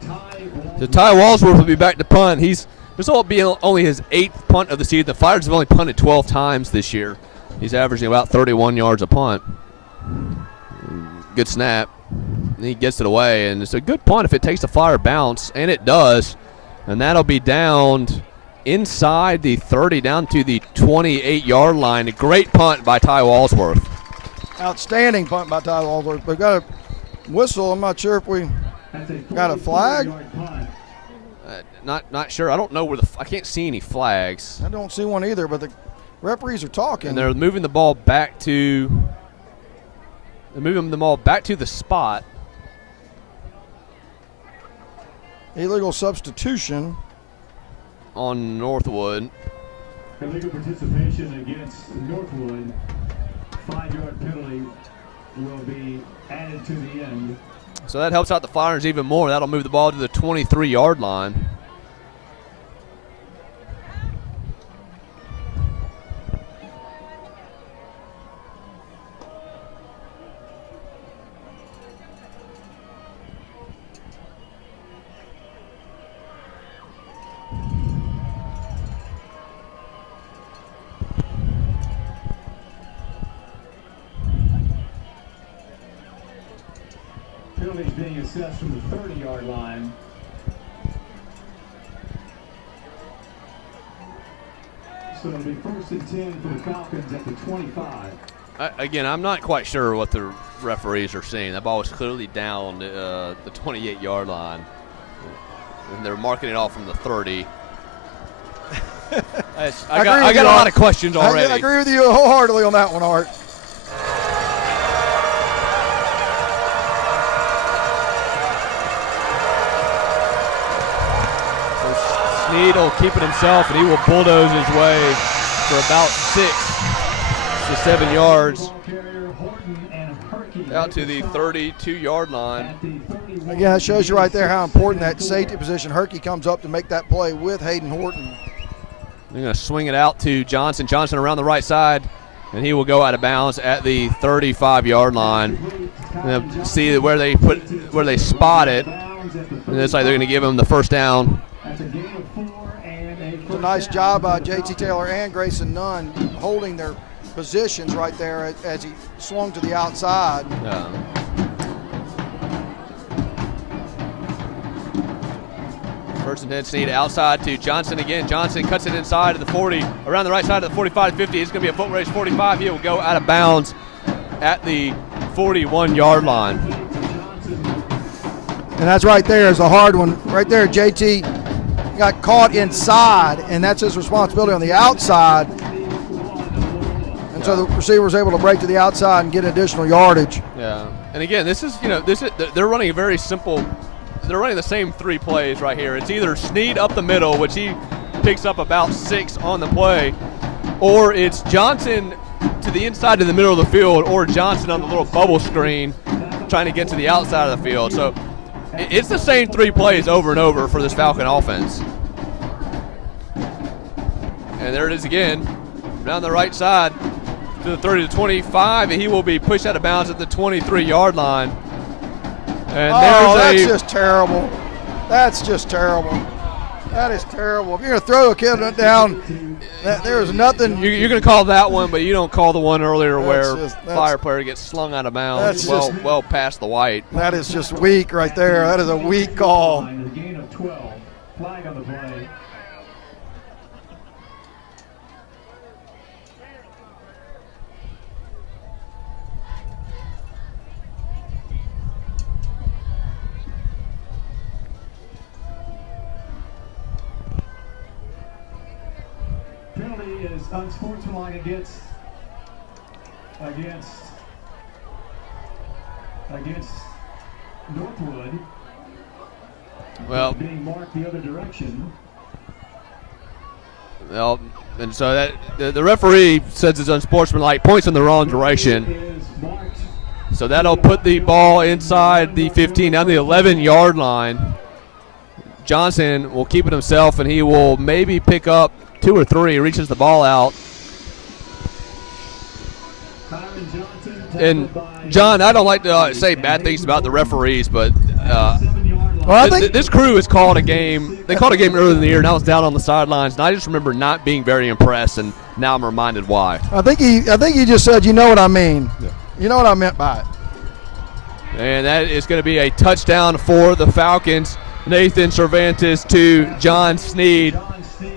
So Ty Walsworth will be back to punt. This will be only his 8th punt of the season. The Flyers have only punted 12 times this year. He's averaging about 31 yards a punt. Good snap. And he gets it away, and it's a good punt if it takes a Flyer bounce, and it does. And that'll be down inside the 30, down to the 28-yard line. A great punt by Ty Walsworth. Outstanding punt by Ty Walsworth. We've got a whistle. I'm not sure if we got a flag. Not sure. I don't know I can't see any flags. I don't see one either, but the referees are talking. And they're moving the ball back to the spot. Illegal substitution on Northwood. Illegal participation against Northwood. 5-yard penalty will be added to the end. So that helps out the Flyers even more. That'll move the ball to the 23-yard line. Penalties being assessed from the 30-yard line. So it'll be 1st and 10 for the Falcons at the 25. Again, I'm not quite sure what the referees are seeing. That ball was clearly down the 28-yard line, and they're marking it off from the 30. I got a lot of questions already. I agree with you wholeheartedly on that one, Art. Snead will keep it himself, and he will bulldoze his way for about 6 to 7 yards out to the 32-yard line. Again, that shows you right there how important that safety position. Herky comes up to make that play with Hayden Horton. They're going to swing it out to Johnson. Johnson around the right side, and he will go out of bounds at the 35-yard line. See where they spot it, and it's like they're going to give him the first down. It's a nice job by J.T. Taylor and Grayson Nunn holding their positions right there as he swung to the outside. Yeah. First and 10, Snead outside to Johnson again. Johnson cuts it inside of the 40, around the right side of the 45 to 50. It's going to be a foot race 45. He will go out of bounds at the 41-yard line. And that's right there is a hard one. Right there, JT got caught inside, and that's his responsibility on the outside. And so the receiver was able to break to the outside and get additional yardage. Yeah. And again, they're running a very simple. They're running the same 3 plays right here. It's either Snead up the middle, which he picks up about 6 on the play, or it's Johnson to the inside to the middle of the field, or Johnson on the little bubble screen trying to get to the outside of the field. So it's the same 3 plays over and over for this Falcon offense. And there it is again, down the right side to the 30 to 25, and he will be pushed out of bounds at the 23-yard line. And that's just terrible. That's just terrible. That is terrible. If you're going to throw a kid down, there's nothing. You're going to call that one, but you don't call the one earlier where Flyer player gets slung out of bounds well past the white. That is just weak right there. That is a weak call. Gain of 12. Flag on the play. Penalty is unsportsmanlike against Northwood. Well, being marked the other direction. Well, and so that the referee says it's unsportsmanlike, points in the wrong direction. So that'll put the ball inside the 15, down the 11-yard line. Johnson will keep it himself, and he will maybe pick up 2 or 3, reaches the ball out. And, John, I don't like to say bad things about the referees, but this crew has called a game. They called a game earlier in the year, and I was down on the sidelines, and I just remember not being very impressed, and now I'm reminded why. I think he just said, you know what I mean. Yeah. You know what I meant by it. And that is going to be a touchdown for the Falcons. Nathan Cervantes to John Snead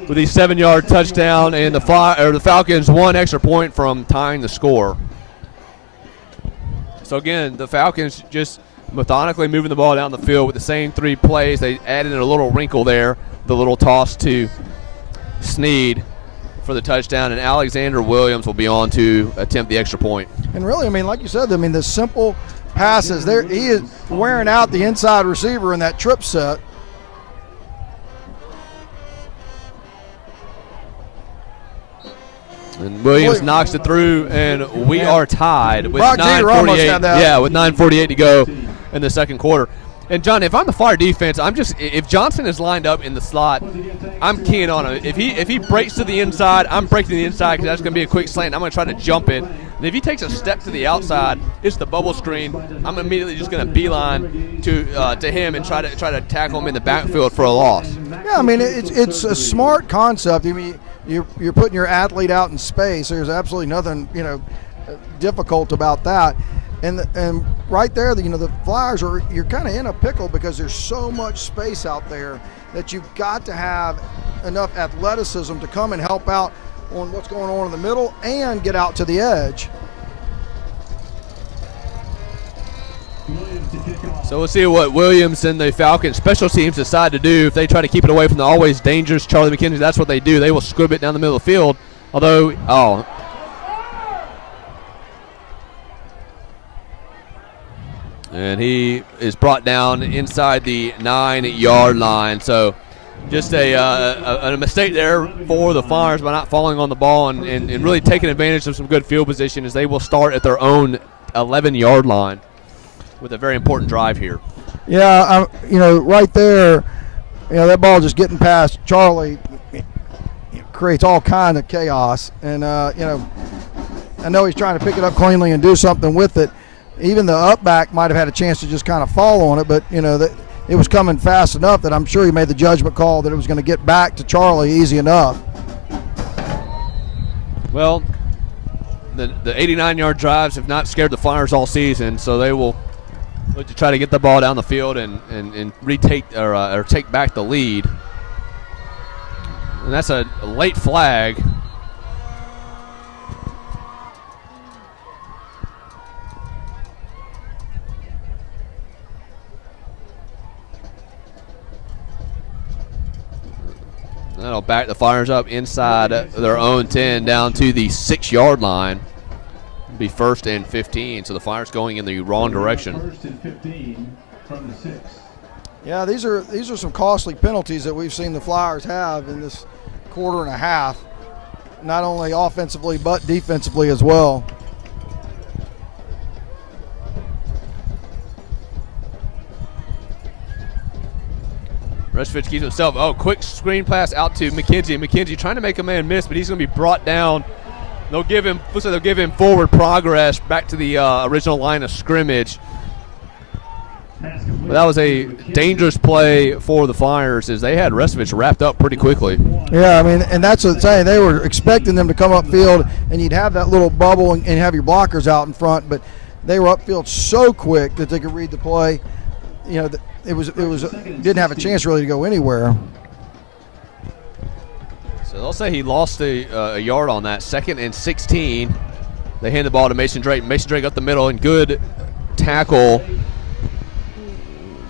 with a 7-yard touchdown, and the Falcons 1 extra point from tying the score. So again, the Falcons just methodically moving the ball down the field with the same 3 plays. They added in a little wrinkle there, the little toss to Snead for the touchdown, and Alexander Williams will be on to attempt the extra point. And really, I mean, like you said, I mean, the simple passes there, he is wearing out the inside receiver in that trip set. And Williams knocks it through, and we are tied with Brock Jeter almost had that. 9:48. Yeah, with 9:48 to go in the second quarter. And John, if I'm the Flyer defense, if Johnson is lined up in the slot, I'm keying on him. If he breaks to the inside, I'm breaking to the inside because that's going to be a quick slant. I'm going to try to jump it. And if he takes a step to the outside, it's the bubble screen. I'm immediately just going to beeline to him and try to tackle him in the backfield for a loss. Yeah, I mean it's a smart concept. I mean you're putting your athlete out in space. There's absolutely nothing difficult about that. And right there, the Flyers you're kind of in a pickle because there's so much space out there that you've got to have enough athleticism to come and help out on what's going on in the middle and get out to the edge. So we'll see what Williams and the Falcons special teams decide to do. If they try to keep it away from the always dangerous Charlie McKenzie, that's what they do. They will squib it down the middle of the field. Although, and he is brought down inside the 9-yard line. So just a mistake there for the Flyers by not falling on the ball and really taking advantage of some good field position, as they will start at their own 11-yard line with a very important drive here. Yeah, right there, that ball just getting past Charlie creates all kind of chaos. And, I know he's trying to pick it up cleanly and do something with it. Even the up back might have had a chance to just kind of fall on it, but, it was coming fast enough that I'm sure he made the judgment call that it was going to get back to Charlie easy enough. Well, the 89-yard drives have not scared the Flyers all season, so they will look to try to get the ball down the field and retake or take back the lead. And that's a late flag. That'll back the Flyers up inside their own 10 down to the 6-yard line. It'll be 1st and 15, so the Flyers going in the wrong direction. 1st and 15 from the 6. Yeah, these are some costly penalties that we've seen the Flyers have in this quarter and a half, not only offensively but defensively as well. Restovich keeps himself. Quick screen pass out to McKenzie. McKenzie trying to make a man miss, but he's going to be brought down. They'll give him forward progress back to the original line of scrimmage. But that was a dangerous play for the Flyers, as they had Restovich wrapped up pretty quickly. Yeah, and that's what I'm saying. They were expecting them to come upfield, and you'd have that little bubble and have your blockers out in front, but they were upfield so quick that they could read the play. It was didn't have a chance really to go anywhere. So they'll say he lost a yard on that. 2nd and 16. They hand the ball to Mason Drake. Mason Drake up the middle, and good tackle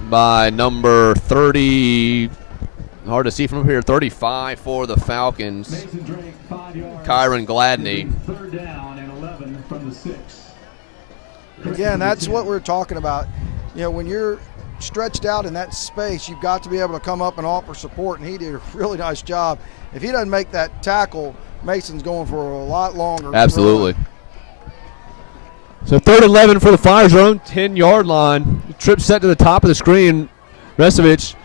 by number 30. Hard to see from up here. 35 for the Falcons. Mason Drake, 5 yards. Kyron Gladney. 3rd down and 11 from the 6. Again, that's what we're talking about. When you're stretched out in that space, you've got to be able to come up and offer support, and he did a really nice job. If he doesn't make that tackle, Mason's going for a lot longer. Absolutely. Run. So 3rd and 11 for the Flyers, their own 10-yard line. Trip set to the top of the screen. Restovich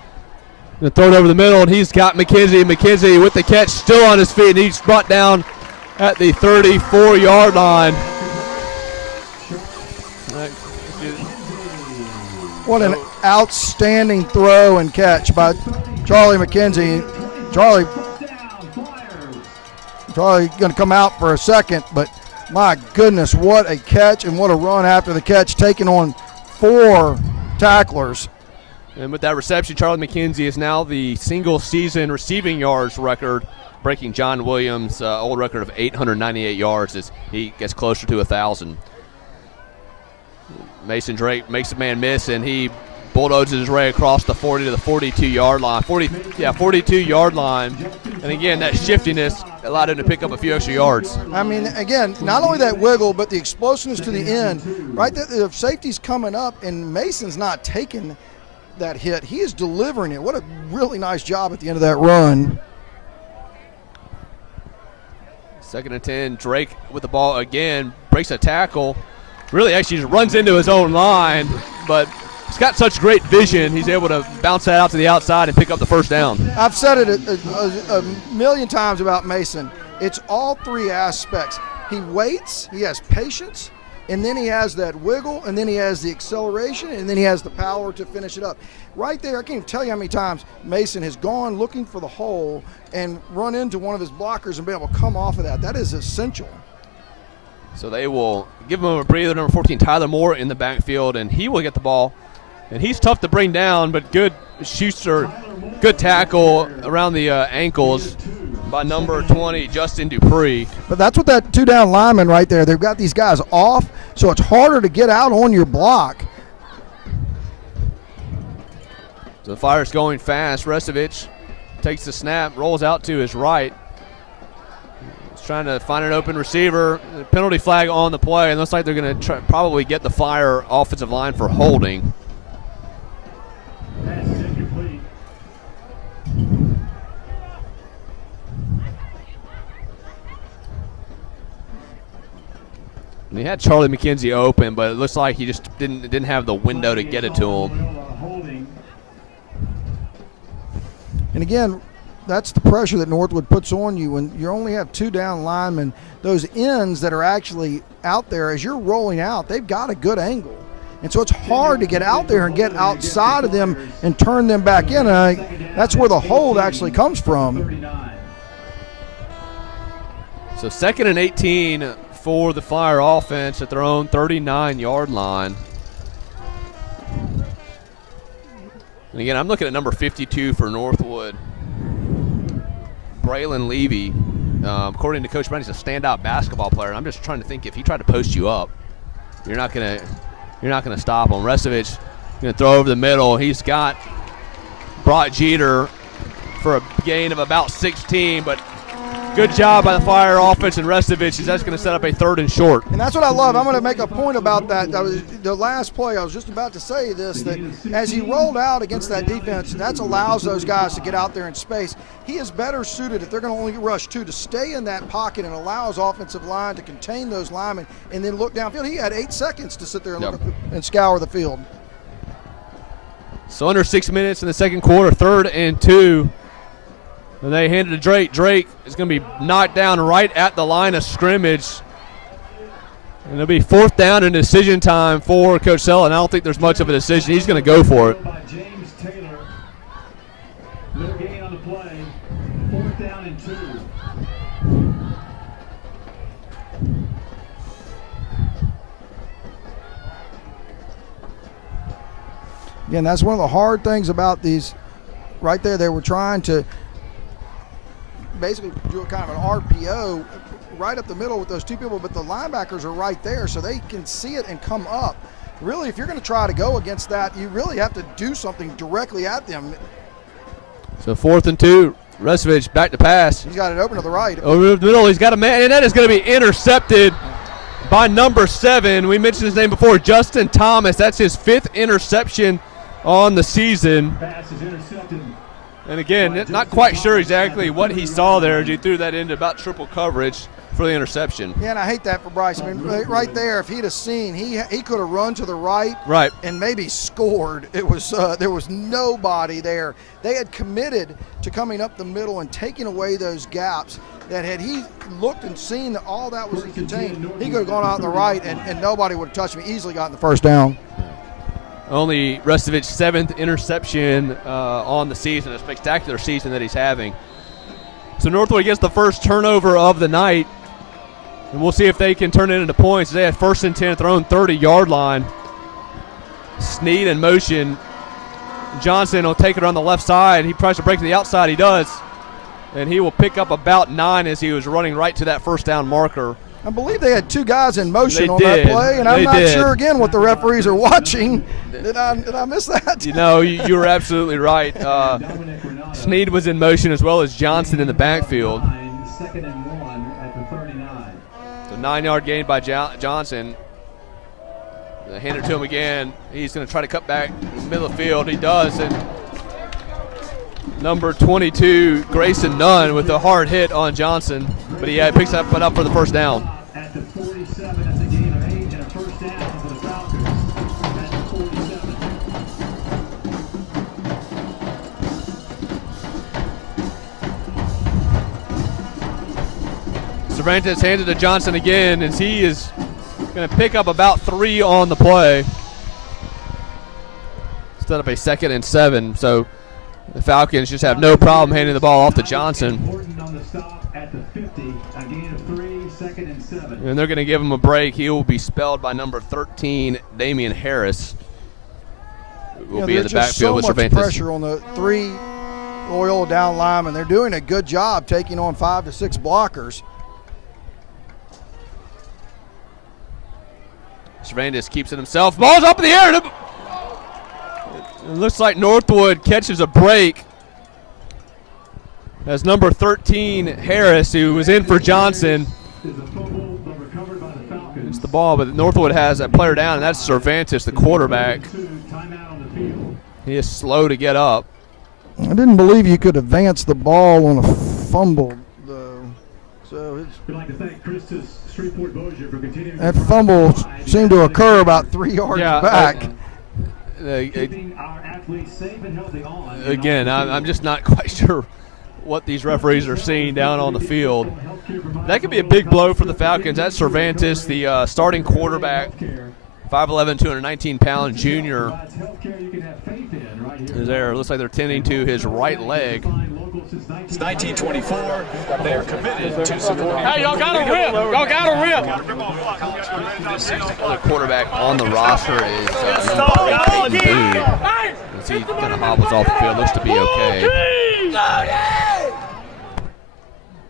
going to throw it over the middle, and he's got McKenzie. McKenzie with the catch, still on his feet, and he's brought down at the 34-yard line. What an outstanding throw and catch by Charlie McKenzie. Charlie going to come out for a second, but my goodness, what a catch and what a run after the catch, taking on 4 tacklers. And with that reception, Charlie McKenzie is now the single-season receiving yards record, breaking John Williams' old record of 898 yards as he gets closer to 1,000. Mason Drake makes a man miss, and he bulldozes his way across the 40 to the 42-yard line. 42-yard line. And again, that shiftiness allowed him to pick up a few extra yards. Again, not only that wiggle, but the explosiveness to the end. Right there, the safety's coming up, and Mason's not taking that hit. He is delivering it. What a really nice job at the end of that run. 2nd and 10. Drake with the ball again, breaks a tackle. Really actually just runs into his own line, but he's got such great vision, he's able to bounce that out to the outside and pick up the 1st down. I've said it a million times about Mason. It's all 3 aspects. He waits, he has patience, and then he has that wiggle, and then he has the acceleration, and then he has the power to finish it up. Right there, I can't even tell you how many times Mason has gone looking for the hole and run into one of his blockers and be able to come off of that. That is essential. So they will give him a breather. Number 14, Tyler Moore, in the backfield, and he will get the ball. And he's tough to bring down, but good Schuster, good tackle around the ankles by number 20, Justin Dupree. But that's what that two-down lineman right there, they've got these guys off, so it's harder to get out on your block. So the Flyers going fast. Restovich takes the snap, rolls out to his right. He's trying to find an open receiver. Penalty flag on the play, and looks like they're going to probably get the Flyer offensive line for holding. Pass is incomplete. And he had Charlie McKenzie open, but it looks like he just didn't have the window to get it to him. Holding. And again, that's the pressure that Northwood puts on you when you only have two down linemen. Those ends that are actually out there, as you're rolling out, they've got a good angle. And so it's hard to get out there and get outside of them and turn them back in. And that's where the hold actually comes from. So 2nd and 18 for the Flyer offense at their own 39-yard line. And again, I'm looking at number 52 for Northwood, Braylon Levy. According to Coach Brown, he's a standout basketball player. I'm just trying to think, if he tried to post you up, you're not gonna stop him. Restovich gonna throw over the middle. He's got Brock Jeter for a gain of about 16, but good job by the Flyer offense and Restovich. That's going to set up a 3rd and short. And that's what I love. I'm going to make a point about that. That was the last play. I was just about to say this, that as he rolled out against that defense, that allows those guys to get out there in space. He is better suited, if they're going to only rush 2, to stay in that pocket and allow his offensive line to contain those linemen and then look downfield. He had 8 seconds to sit there and, look and scour the field. So under 6 minutes in the second quarter, 3rd and 2. And they hand it to Drake. Drake is going to be knocked down right at the line of scrimmage. And it'll be 4th down and decision time for Coach Sella. And I don't think there's much of a decision. He's going to go for it. By James Taylor. No gain on the play. 4th down and 2. Again, that's one of the hard things about these right there. They were trying to basically do a kind of an RPO right up the middle with those two people, but the linebackers are right there, so they can see it and come up. Really, if you're going to try to go against that, you really have to do something directly at them. So 4th and 2. Restovich back to pass. He's got it open to the right. Over the middle, he's got a man, and that is going to be intercepted by number 7. We mentioned his name before, Justin Thomas. That's his 5th interception on the season. Pass is intercepted. And again, not quite sure exactly what he saw there as he threw that into about triple coverage for the interception. Yeah, and I hate that for Bryce. I mean, right there, if he'd have seen, he could have run to the right, and maybe scored. It was there was nobody there. They had committed to coming up the middle and taking away those gaps. That had he looked and seen that all that was contained, he could have gone out on the right, and nobody would have touched him. Easily gotten the 1st down. Only Restovich's 7th interception on the season, a spectacular season that he's having. So Northwood gets the first turnover of the night, and we'll see if they can turn it into points. They have 1st and 10 at their own 30-yard line. Sneed in motion. Johnson will take it on the left side. He tries to break to the outside. He does. And he will pick up about 9 as he was running right to that 1st down marker. I believe they had 2 guys in motion on that play, and I'm not sure, again, what the referees are watching. Did I miss that? You know, you were absolutely right. Sneed was in motion as well as Johnson in the backfield. 2nd and 1 at the 39. So 9-yard gain by Johnson. They hand it to him again. He's going to try to cut back middle of the field. He does, and number 22, Grayson Nunn, with a hard hit on Johnson, but he picks up for the 1st down. At the 47, that's a gain of 8 and a 1st down for the Falcons. At the 47. Cervantes hands it to Johnson again, as he is going to pick up about 3 on the play. Set up a 2nd and 7, so the Falcons just have no problem handing the ball off to Johnson. Important on the stop at the 50, a gain of 3, 2nd and 7. And they're going to give him a break. He will be spelled by number 13, Damian Harris. Will be in the backfield with Cervantes. So much pressure on the 3 Loyola down linemen. They're doing a good job taking on 5 to 6 blockers. Cervantes keeps it himself. Ball's up in the air. It looks like Northwood catches a break. As number 13, Harris, who was in for Johnson, it's the ball, but Northwood has that player down, and that's Cervantes, the quarterback. He is slow to get up. I didn't believe you could advance the ball on a fumble, though. So we'd like to thank Shreveport-Bossier for continuing that fumble seemed to occur about 3 yards back. Keeping our athletes safe and healthy on. Again, I'm just not quite sure what these referees are seeing down on the field. That could be a big blow for the Falcons. That's Cervantes, the starting quarterback, 5'11", 219-pound junior. Is there? Looks like they're tending to his right leg. It's 1924. They are committed to supporting. Hey, y'all got to rip. Y'all got to rip. The other quarterback on the roster is Peyton Boone. As he kind of hobbles off the field, looks to be okay.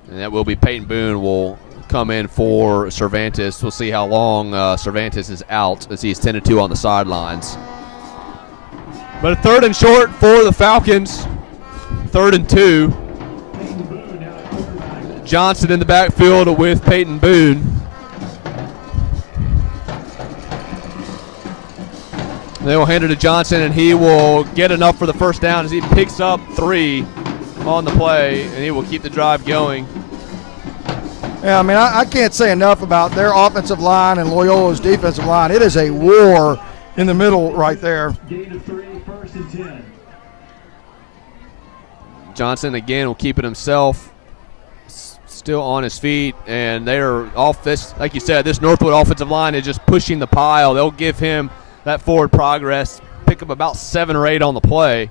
And that will be Peyton Boone will come in for Cervantes. We'll see how long Cervantes is out as he's tended to on the sidelines. But a 3rd and short for the Falcons. 3rd and 2. Johnson in the backfield with Peyton Boone. They will hand it to Johnson, and he will get enough for the first down as he picks up 3 on the play, and he will keep the drive going. Yeah, I mean, I can't say enough about their offensive line and Loyola's defensive line. It is a war in the middle right there. Gain of 3, 1st and 10. Johnson again will keep it himself, still on his feet, and they're off this, like you said, this Northwood offensive line is just pushing the pile. They'll give him that forward progress, pick up about 7 or 8 on the play.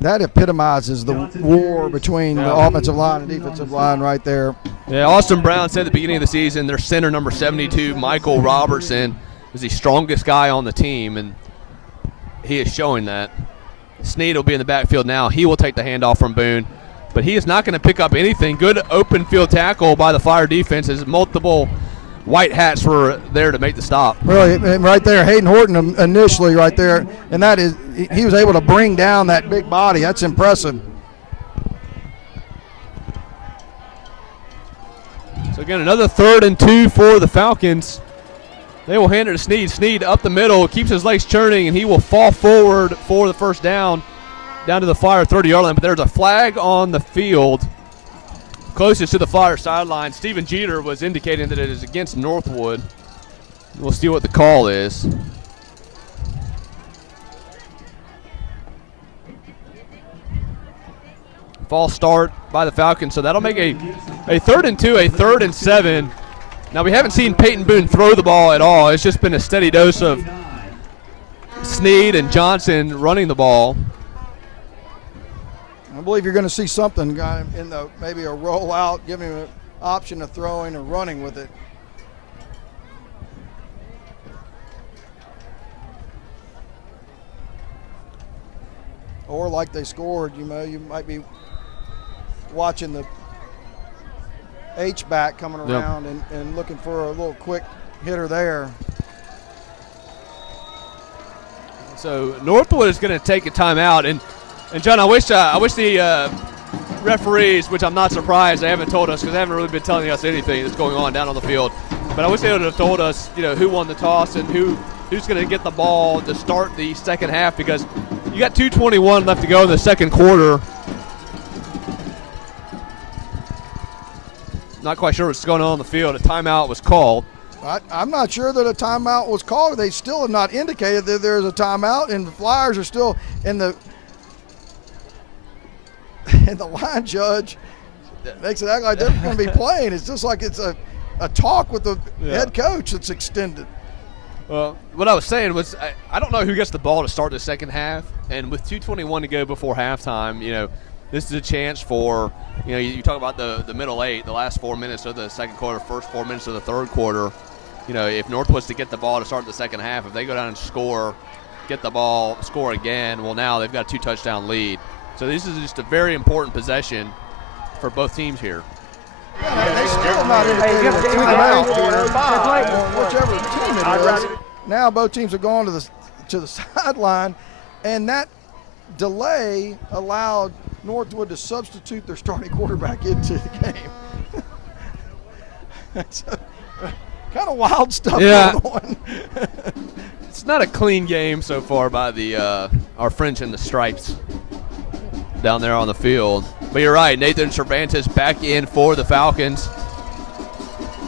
That epitomizes the war between the offensive line and defensive line right there. Yeah, Austin Brown said at the beginning of the season their center number 72, Michael Robertson, is the strongest guy on the team, and he is showing that. Snead will be in the backfield now. He will take the handoff from Boone, but he is not going to pick up anything. Good open field tackle by the Flyer defense as multiple white hats were there to make the stop. Really, right there, Hayden Horton initially right there, and that is, he was able to bring down that big body. That's impressive. So again, another 3rd and 2 for the Falcons. They will hand it to Snead. Snead up the middle, keeps his legs churning, and he will fall forward for the first down to the Flyer 30-yard line. But there's a flag on the field closest to the Flyer sideline. Stephen Jeter was indicating that it is against Northwood. We'll see what the call is. False start by the Falcons, so that'll make a 3rd and 2, a 3rd and 7. Now, we haven't seen Peyton Boone throw the ball at all. It's just been a steady dose of Snead and Johnson running the ball. I believe you're going to see something in the maybe a rollout, giving him an option of throwing or running with it. Or like they scored, you might be watching the H-back coming around and looking for a little quick hitter there. So Northwood is going to take a timeout, and John, I wish the referees, which I'm not surprised they haven't told us because they haven't really been telling us anything that's going on down on the field. But I wish they would have told us, who won the toss and who's going to get the ball to start the second half, because you got 2:21 left to go in the second quarter. Not quite sure what's going on the field. A timeout was called. I'm not sure that a timeout was called. They still have not indicated that there's a timeout, and the Flyers are still in the line judge makes it act like they're going to be playing. It's just like it's a talk with the head coach that's extended. Well, what I was saying was I don't know who gets the ball to start the second half, and with 2:21 to go before halftime, this is a chance for, you talk about the middle eight, the last 4 minutes of the second quarter, first 4 minutes of the third quarter. If Northwood's to get the ball to start the second half, if they go down and score, get the ball, score again, well, now they've got a 2-touchdown lead. So this is just a very important possession for both teams here. They still not indicating a timeout here, whichever team it is. Now both teams are going to the sideline, and that delay allowed Northwood to substitute their starting quarterback into the game. That's kind of wild stuff going on. It's not a clean game so far by our friends in the stripes down there on the field. But you're right, Nathan Cervantes back in for the Falcons.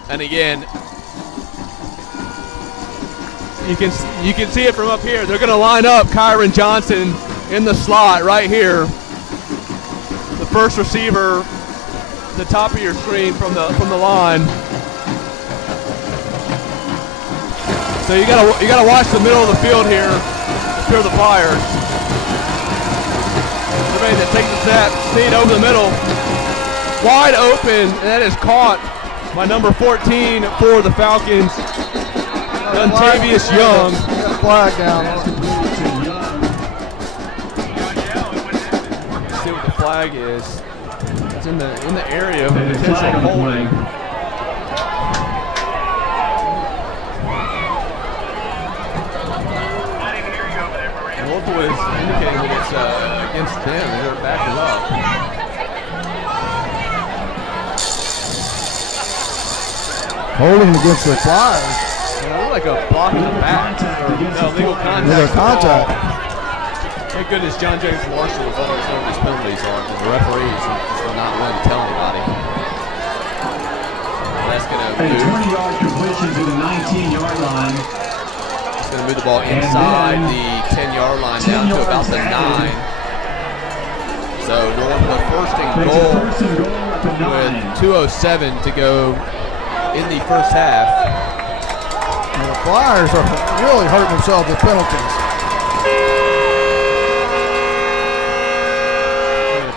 And again, you can see it from up here. They're going to line up Kyron Johnson in the slot right here. The first receiver, the top of your screen from the line. So you gotta watch the middle of the field here. Here are the Flyers. Everybody that takes the snap, Snead over the middle, wide open, and that is caught by number 14 for the Falcons, Dontavius Young. Flag down. Let's see what the flag is. It's in the area of potential holding. Northwood is indicating that it's against them. They're backing up. Holding against the Flyers. It looked like a block in the back. Illegal contact. Illegal contact. Thank goodness John James Marshall was always throwing these penalties on because the referees just were not willing to tell anybody. That's going to A 20-yard completion to the 19-yard line. Going to move the ball inside the 10-yard line down to about the 9. So Northwood first and goal with 2:07 to go in the first half. And the Flyers are really hurting themselves with penalties.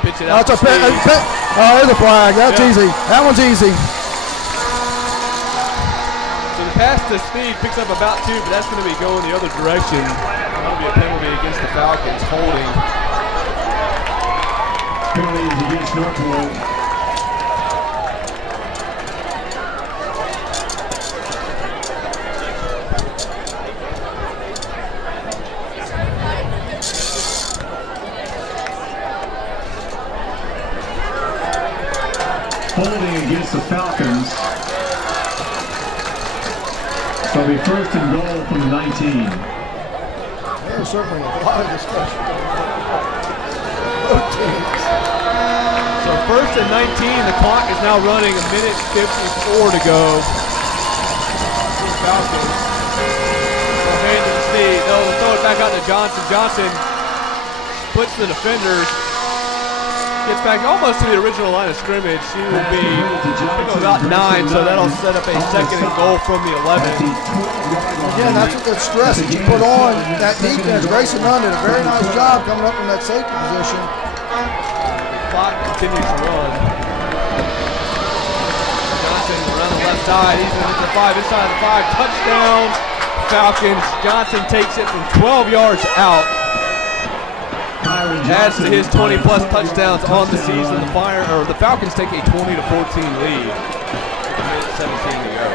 Pitch it out. There's a flag. That's easy. That one's easy. Pass to Snead picks up about 2, but that's going to be going the other direction. That'll be a penalty against the Falcons, holding. Penalties against Northwood. Holding against the Falcons. So it'll be first and goal from the 19. There's certainly a lot of discussion. Both teams. So first and 19, the clock is now running, 1:54 to go. Falcons. They'll hand it to Snead. They'll throw it back out to Johnson. Johnson splits the defenders. Gets back almost to the original line of scrimmage. He will be about 9, so that'll set up a second and goal from the 11. Again, that's what that stress that you put on that defense. Grayson Nunn did a very nice job coming up from that safety position. The clock continues to run. Johnson around the left side. He's in the 5, inside the 5. Touchdown, Falcons. Johnson takes it from 12 yards out. Adds to his 20-plus touchdowns on the season. The Falcons take a 20-14 lead. 17 to go.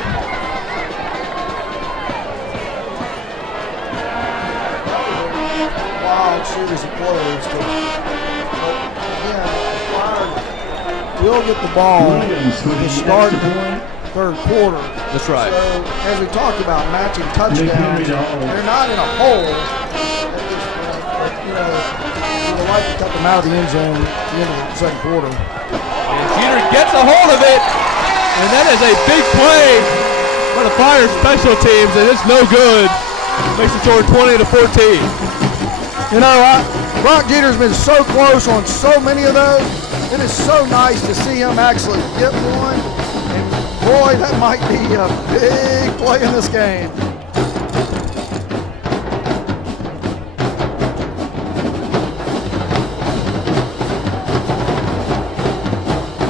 Wild series of plays. We'll get the ball to start the third quarter. That's right. So, as we talked about, matching touchdowns, they're not in a hole. They like to cut them out of the end zone at the end of the second quarter. And Jeter gets a hold of it, and that is a big play for the Flyers special teams, and it's no good. Makes it short 20-14. You know, Brock Jeter's been so close on so many of those. It is so nice to see him actually get one, and boy, that might be a big play in this game.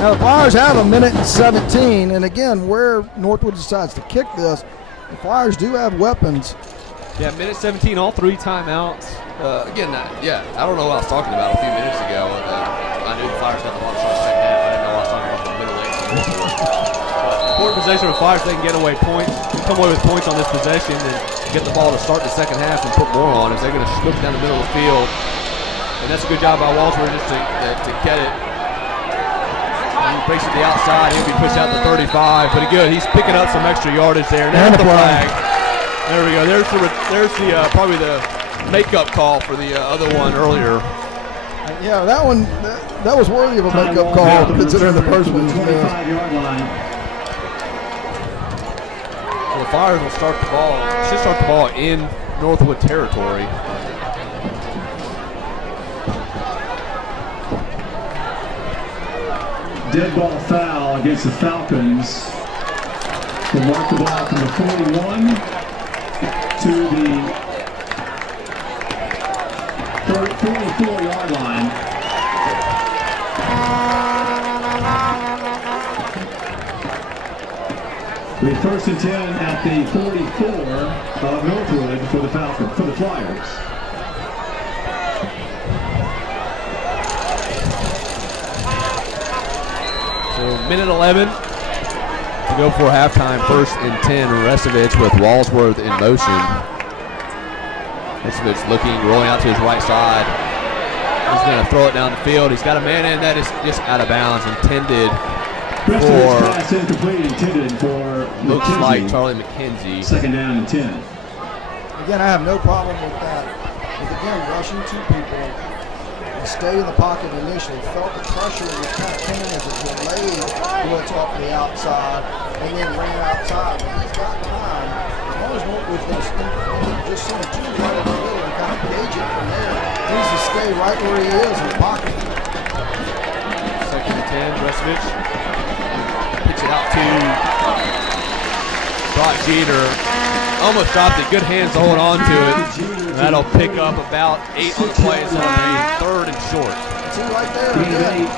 Now the Flyers have a minute and 17, and again, where Northwood decides to kick this, the Flyers do have weapons. Yeah, minute 17, all 3 timeouts. Again, I don't know what I was talking about a few minutes ago. I knew the Flyers got the ball short second half. I didn't know I was talking about the middle eight. Important possession of the Flyers, they can get away points, come away with points on this possession and get the ball to start the second half and put more on as they're going to look down the middle of the field. And that's a good job by Walsworth just to get it. He breaks it to the outside. He'll be pushed out to 35, but good. He's picking up some extra yardage there. And there's the flag. There we go. There's the probably the makeup call for the other one earlier. Yeah, that one that was worthy of a makeup call considering the first one. So the Flyers will start the ball. Should start the ball in Northwood territory. Dead ball foul against the Falcons. Will mark the ball from the 41 to the 44-yard line. We first and 10 at the 44 of Northwood for the Flyers. So minute 11 to go for halftime. First and 10. Resevich with Walsworth in motion. Resevich looking, rolling out to his right side. He's going to throw it down the field. He's got a man in that is just out of bounds, intended for, pass incomplete, intended for looks McKenzie. like Charlie McKenzie. Second down and 10. Again, I have no problem with that. But again, rushing 2 people and stay in the pocket initially. Felt the pressure and was kind of came as a delayed blitz off the outside and then ran outside. But he's got time. As long as Northwood's going to just send 2 right in the middle and kind of gauge it from there, he needs to stay right where he is in the pocket. Second and 10, Resevich. Pitch it out to Brock Jeter. Almost dropped it. Good hands to hold on to it. That'll pick up about 8 on the play. It's on a 3rd and short. See right there again.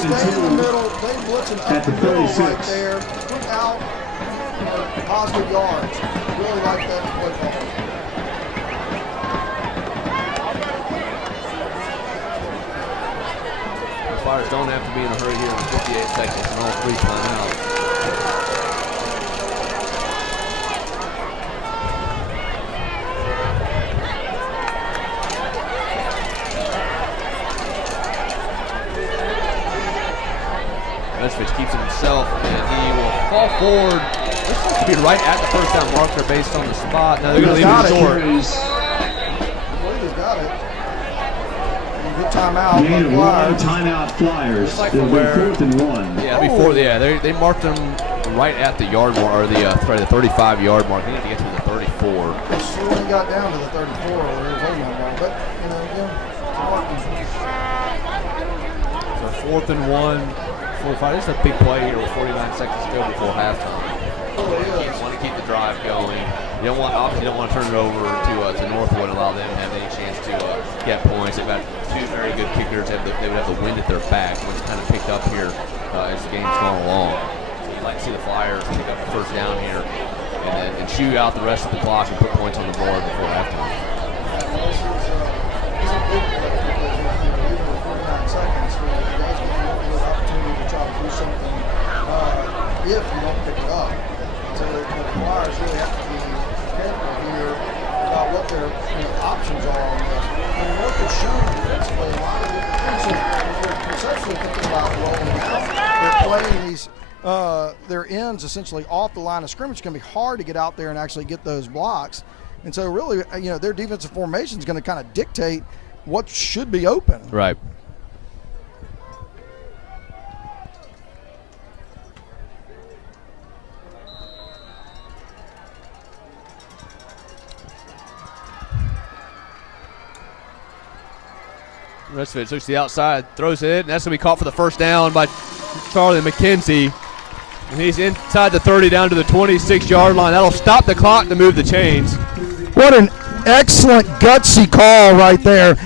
Stay in the middle. They blitzing up the middle right there without positive yards. Really like that play call. The Flyers don't have to be in a hurry here with 58 seconds and all 3 timeouts. Resevich keeps it himself, and he will fall forward. This looks to be right at the first down marker based on the spot. Now they're going to leave it short. I believe he's got it. Good timeout. One timeout Flyers. Like It'll be where, 4th and 1. Yeah, before they marked them right at the yard mark, or the 35-yard mark. They need to get to the 34. They surely got down to the 34 where he was holding that ball, but again, so 4th and 1, 45. This is a big play here with 49 seconds to go before halftime. You want to keep the drive going. You don't want to turn it over to Northwood and allow them to have any chance to get points. They've got 2 very good kickers. They would have the wind at their back, which kind of picked up here as the game's gone along. So you'd like to see the Flyers pick up the first down here and chew out the rest of the clock and put points on the board before halftime. If you don't pick it up. So the Flyers really have to be careful here about what their options are on this. And Northwood shown defensively a lot of different things. So they're conceptually thinking about rolling out. They're playing these their ends essentially off the line of scrimmage. It's going to be hard to get out there and actually get those blocks. And so really, their defensive formation is going to kind of dictate what should be open. Right. Resevich looks to the outside, throws it in, and that's going to be caught for the first down by Charlie McKenzie. And he's inside the 30 down to the 26-yard line. That'll stop the clock to move the chains. What an excellent gutsy call right there.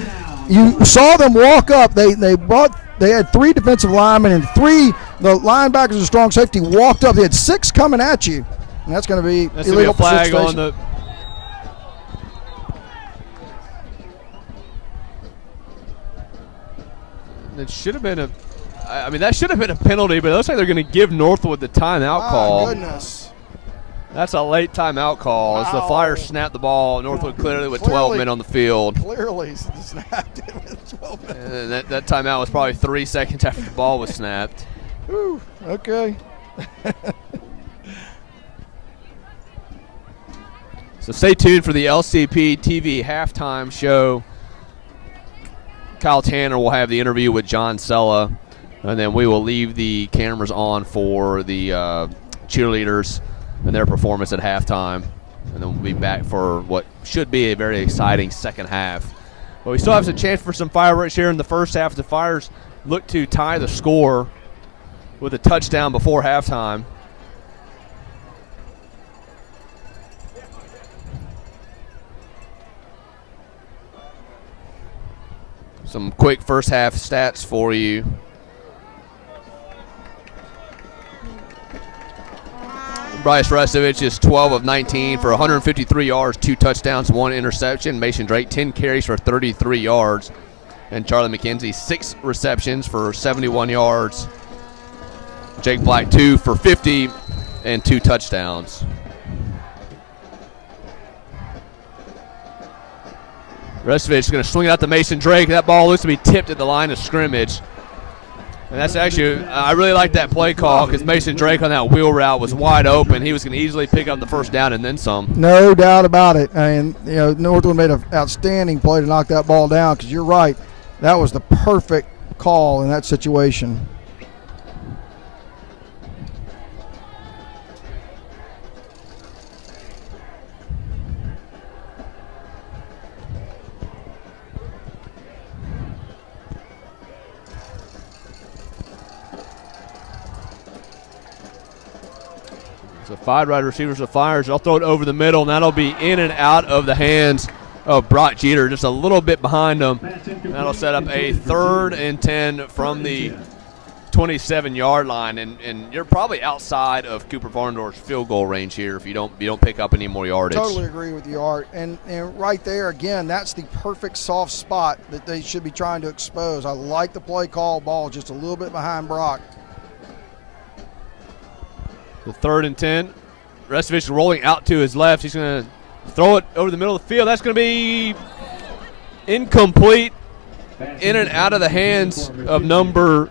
You saw them walk up. They brought they had 3 defensive linemen and 3 the linebackers and strong safety walked up. They had 6 coming at you, and that's going to be illegal a flag participation. on the. It should have been a. I mean, that should have been a penalty, but it looks like they're going to give Northwood the timeout call. My goodness. That's a late timeout call. As the Flyers snapped the ball, Northwood clearly with 12 men on the field. Clearly snapped it with 12 men. And that timeout was probably 3 seconds after the ball was snapped. Whew, okay. So stay tuned for the LCP TV halftime show. Kyle Tanner will have the interview with John Sella, and then we will leave the cameras on for the cheerleaders and their performance at halftime, and then we'll be back for what should be a very exciting second half. But we still have some chance for some fireworks here in the first half. The Flyers look to tie the score with a touchdown before halftime. Some quick first half stats for you. Bryce Restovich is 12 of 19 for 153 yards, 2 touchdowns, 1 interception. Mason Drake, 10 carries for 33 yards. And Charlie McKenzie, 6 receptions for 71 yards. Jake Black, 2 for 50 and 2 touchdowns. Restovich is going to swing it out to Mason Drake. That ball looks to be tipped at the line of scrimmage. And that's actually, I really like that play call because Mason Drake on that wheel route was wide open. He was going to easily pick up the first down and then some. No doubt about it. And, you know, Northwood made an outstanding play to knock that ball down because you're right. That was the perfect call in that situation. So 5 wide receivers of Flyers. I'll throw it over the middle, and that'll be in and out of the hands of Brock Jeter, just a little bit behind him. That'll set up a 3rd and 10 from the 27-yard line, and you're probably outside of Cooper Varndorf's field goal range here if you don't pick up any more yardage. Totally agree with you, Art. And right there, again, that's the perfect soft spot that they should be trying to expose. I like the play call, ball just a little bit behind Brock. The 3rd and 10. Restovich rolling out to his left. He's going to throw it over the middle of the field. That's going to be incomplete. In and out of the hands of number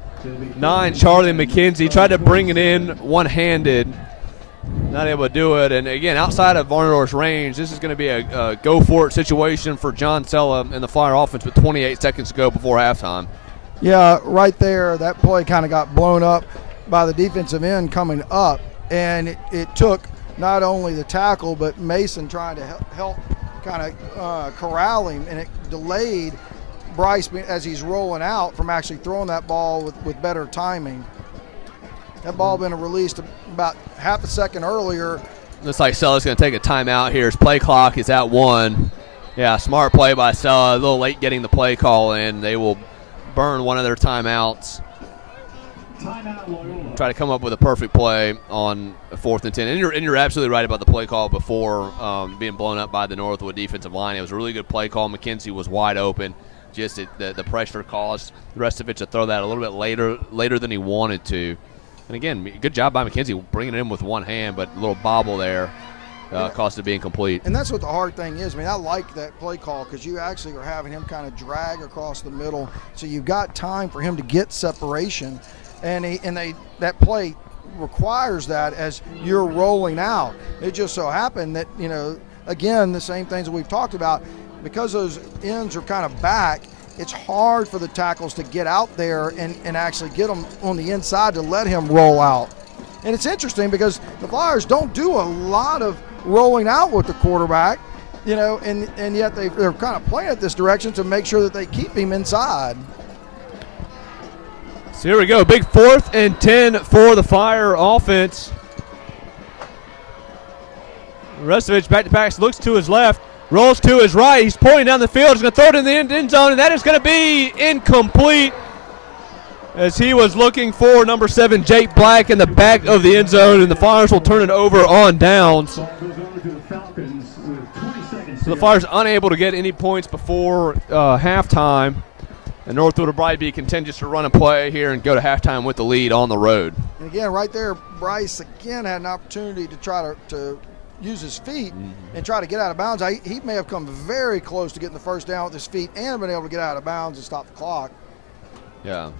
9, Charlie McKenzie. Tried to bring it in one-handed. Not able to do it. And, again, outside of Varndorf's range, this is going to be a go-for-it situation for John Sella and the Flyer offense with 28 seconds to go before halftime. Yeah, right there, that play kind of got blown up by the defensive end coming up. And it took not only the tackle, but Mason trying to help kind of corral him, and it delayed Bryce as he's rolling out from actually throwing that ball with better timing. That ball been released about half a second earlier. Looks like Sella's going to take a timeout here. His play clock is at 1. Yeah, smart play by Sella. A little late getting the play call in. They will burn one of their timeouts. Try to come up with a perfect play on 4th and 10. And you're absolutely right about the play call before being blown up by the Northwood defensive line. It was a really good play call. McKenzie was wide open. Just the pressure caused the Restovich to throw that a little bit later than he wanted to. And again, good job by McKenzie bringing it in with one hand, but a little bobble there caused it to be incomplete. And that's what the hard thing is. I mean, I like that play call because you actually are having him kind of drag across the middle, so you've got time for him to get separation. And that play requires that as you're rolling out. It just so happened that, you know, again, the same things that we've talked about, because those ends are kind of back, it's hard for the tackles to get out there and actually get them on the inside to let him roll out. And it's interesting because the Flyers don't do a lot of rolling out with the quarterback, you know, and yet they're kind of playing it this direction to make sure that they keep him inside. So here we go, big 4th and 10 for the Fire offense. Restovich back to pass, looks to his left, rolls to his right. He's pointing down the field. He's going to throw it in the end zone, and that is going to be incomplete. as he was looking for number 7, Jake Black, in the back of the end zone, and the Flyers will turn it over on downs. Ball goes over to the Falcons with 20 seconds. So the Flyers unable to get any points before halftime, and Northwood will probably be content just to run a play here and go to halftime with the lead on the road. And again, right there, Bryce again had an opportunity to try to use his feet and try to get out of bounds. He may have come very close to getting the first down with his feet and been able to get out of bounds and stop the clock. Yeah.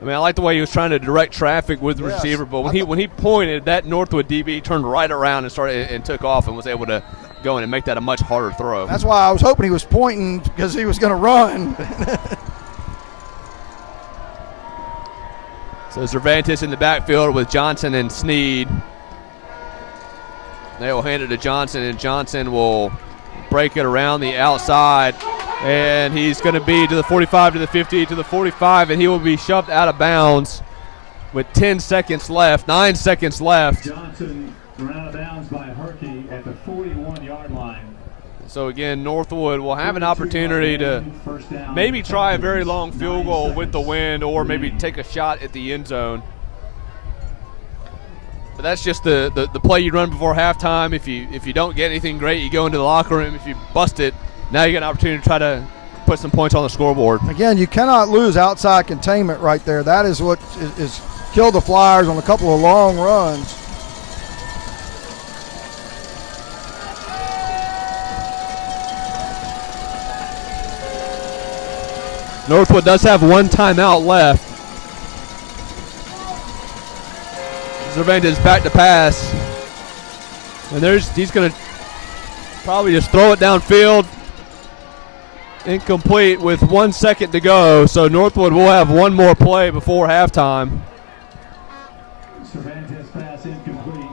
I mean, I like the way he was trying to direct traffic with the receiver, but when he pointed, that Northwood DB turned right around and started and took off and was able to go in and make that a much harder throw. That's why I was hoping he was pointing, because he was going to run. So Cervantes in the backfield with Johnson and Sneed. They will hand it to Johnson, and Johnson will break it around the outside. And he's going to be to the 45, to the 50, to the 45, and he will be shoved out of bounds with 10 seconds left, 9 seconds left. Johnson run out of bounds by Herkey at the 41-yard line. So again, Northwood will have an opportunity to maybe try a very long field goal with the wind, or maybe take a shot at the end zone. But that's just the play you run before halftime. If you don't get anything great, you go into the locker room. If you bust it, now you get an opportunity to try to put some points on the scoreboard. Again, you cannot lose outside containment right there. That is what is killed the Flyers on a couple of long runs. Northwood does have one timeout left. Cervantes back to pass. And he's going to probably just throw it downfield. Incomplete with 1 second to go. So Northwood will have one more play before halftime. Cervantes pass incomplete.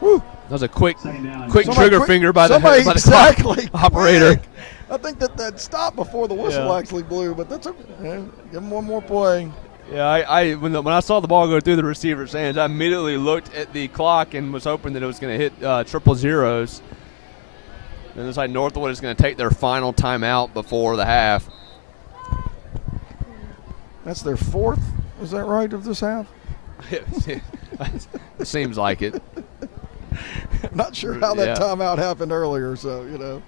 Whew. That was a quick trigger finger by the exactly clock operator. Quick. I think that stopped before the whistle actually blew, but that's okay. Give him one more play. Yeah, when I saw the ball go through the receiver's hands, I immediately looked at the clock and was hoping that it was going to hit triple zeros. And it's like Northwood is going to take their final timeout before the half. That's their fourth, is that right, of this half? It seems like it. Not sure how that timeout happened earlier, so, you know.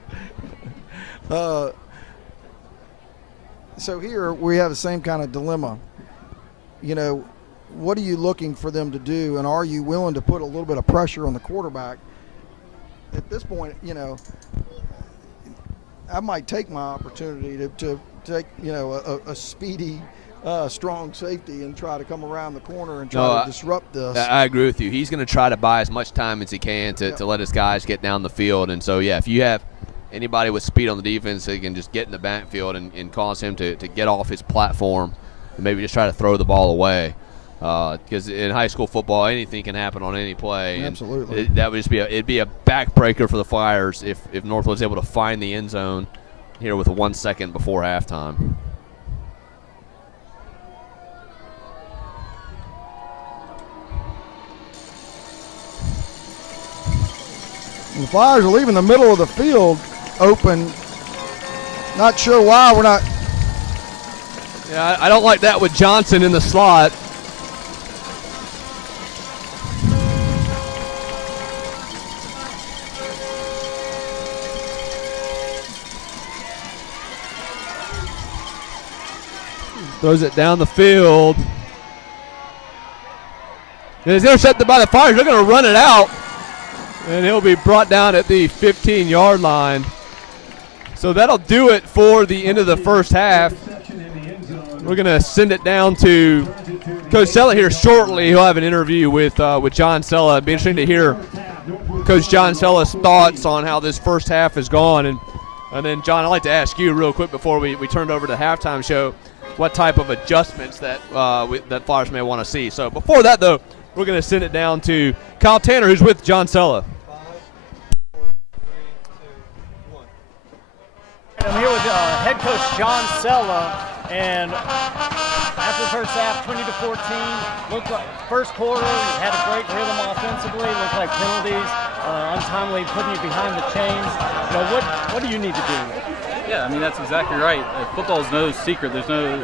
So here we have the same kind of dilemma. You know, what are you looking for them to do, and are you willing to put a little bit of pressure on the quarterback? At this point, you know, I might take my opportunity to take, you know, a speedy, strong safety and try to come around the corner and try to disrupt this. I agree with you. He's going to try to buy as much time as he can to let his guys get down the field. And so, yeah, if you have anybody with speed on the defense, they can just get in the backfield and cause him to get off his platform and maybe just try to throw the ball away. Because in high school football, anything can happen on any play. Absolutely. And that would just it'd be a backbreaker for the Flyers if Northwood's able to find the end zone here with 1 second before halftime. The Flyers are leaving the middle of the field open. Not sure why we're not. Yeah, I don't like that with Johnson in the slot. Throws it down the field. And it's intercepted by the Flyers. They're going to run it out. And he'll be brought down at the 15-yard line. So that'll do it for the end of the first half. We're going to send it down to Coach Sella here shortly. He'll have an interview with John Sella. It'll be interesting to hear Coach John Sella's thoughts on how this first half has gone. And then, John, I'd like to ask you real quick before we turn over to the halftime show what type of adjustments that Flyers may want to see. So before that, though, we're going to send it down to Kyle Tanner, who's with John Sella. I'm here with head coach John Sella, and after the first half, 20-14, looked like first quarter, you had a great rhythm offensively, looked like penalties, untimely putting you behind the chains. You know, what do you need to do? Yeah, I mean, that's exactly right. Football is no secret. There's no,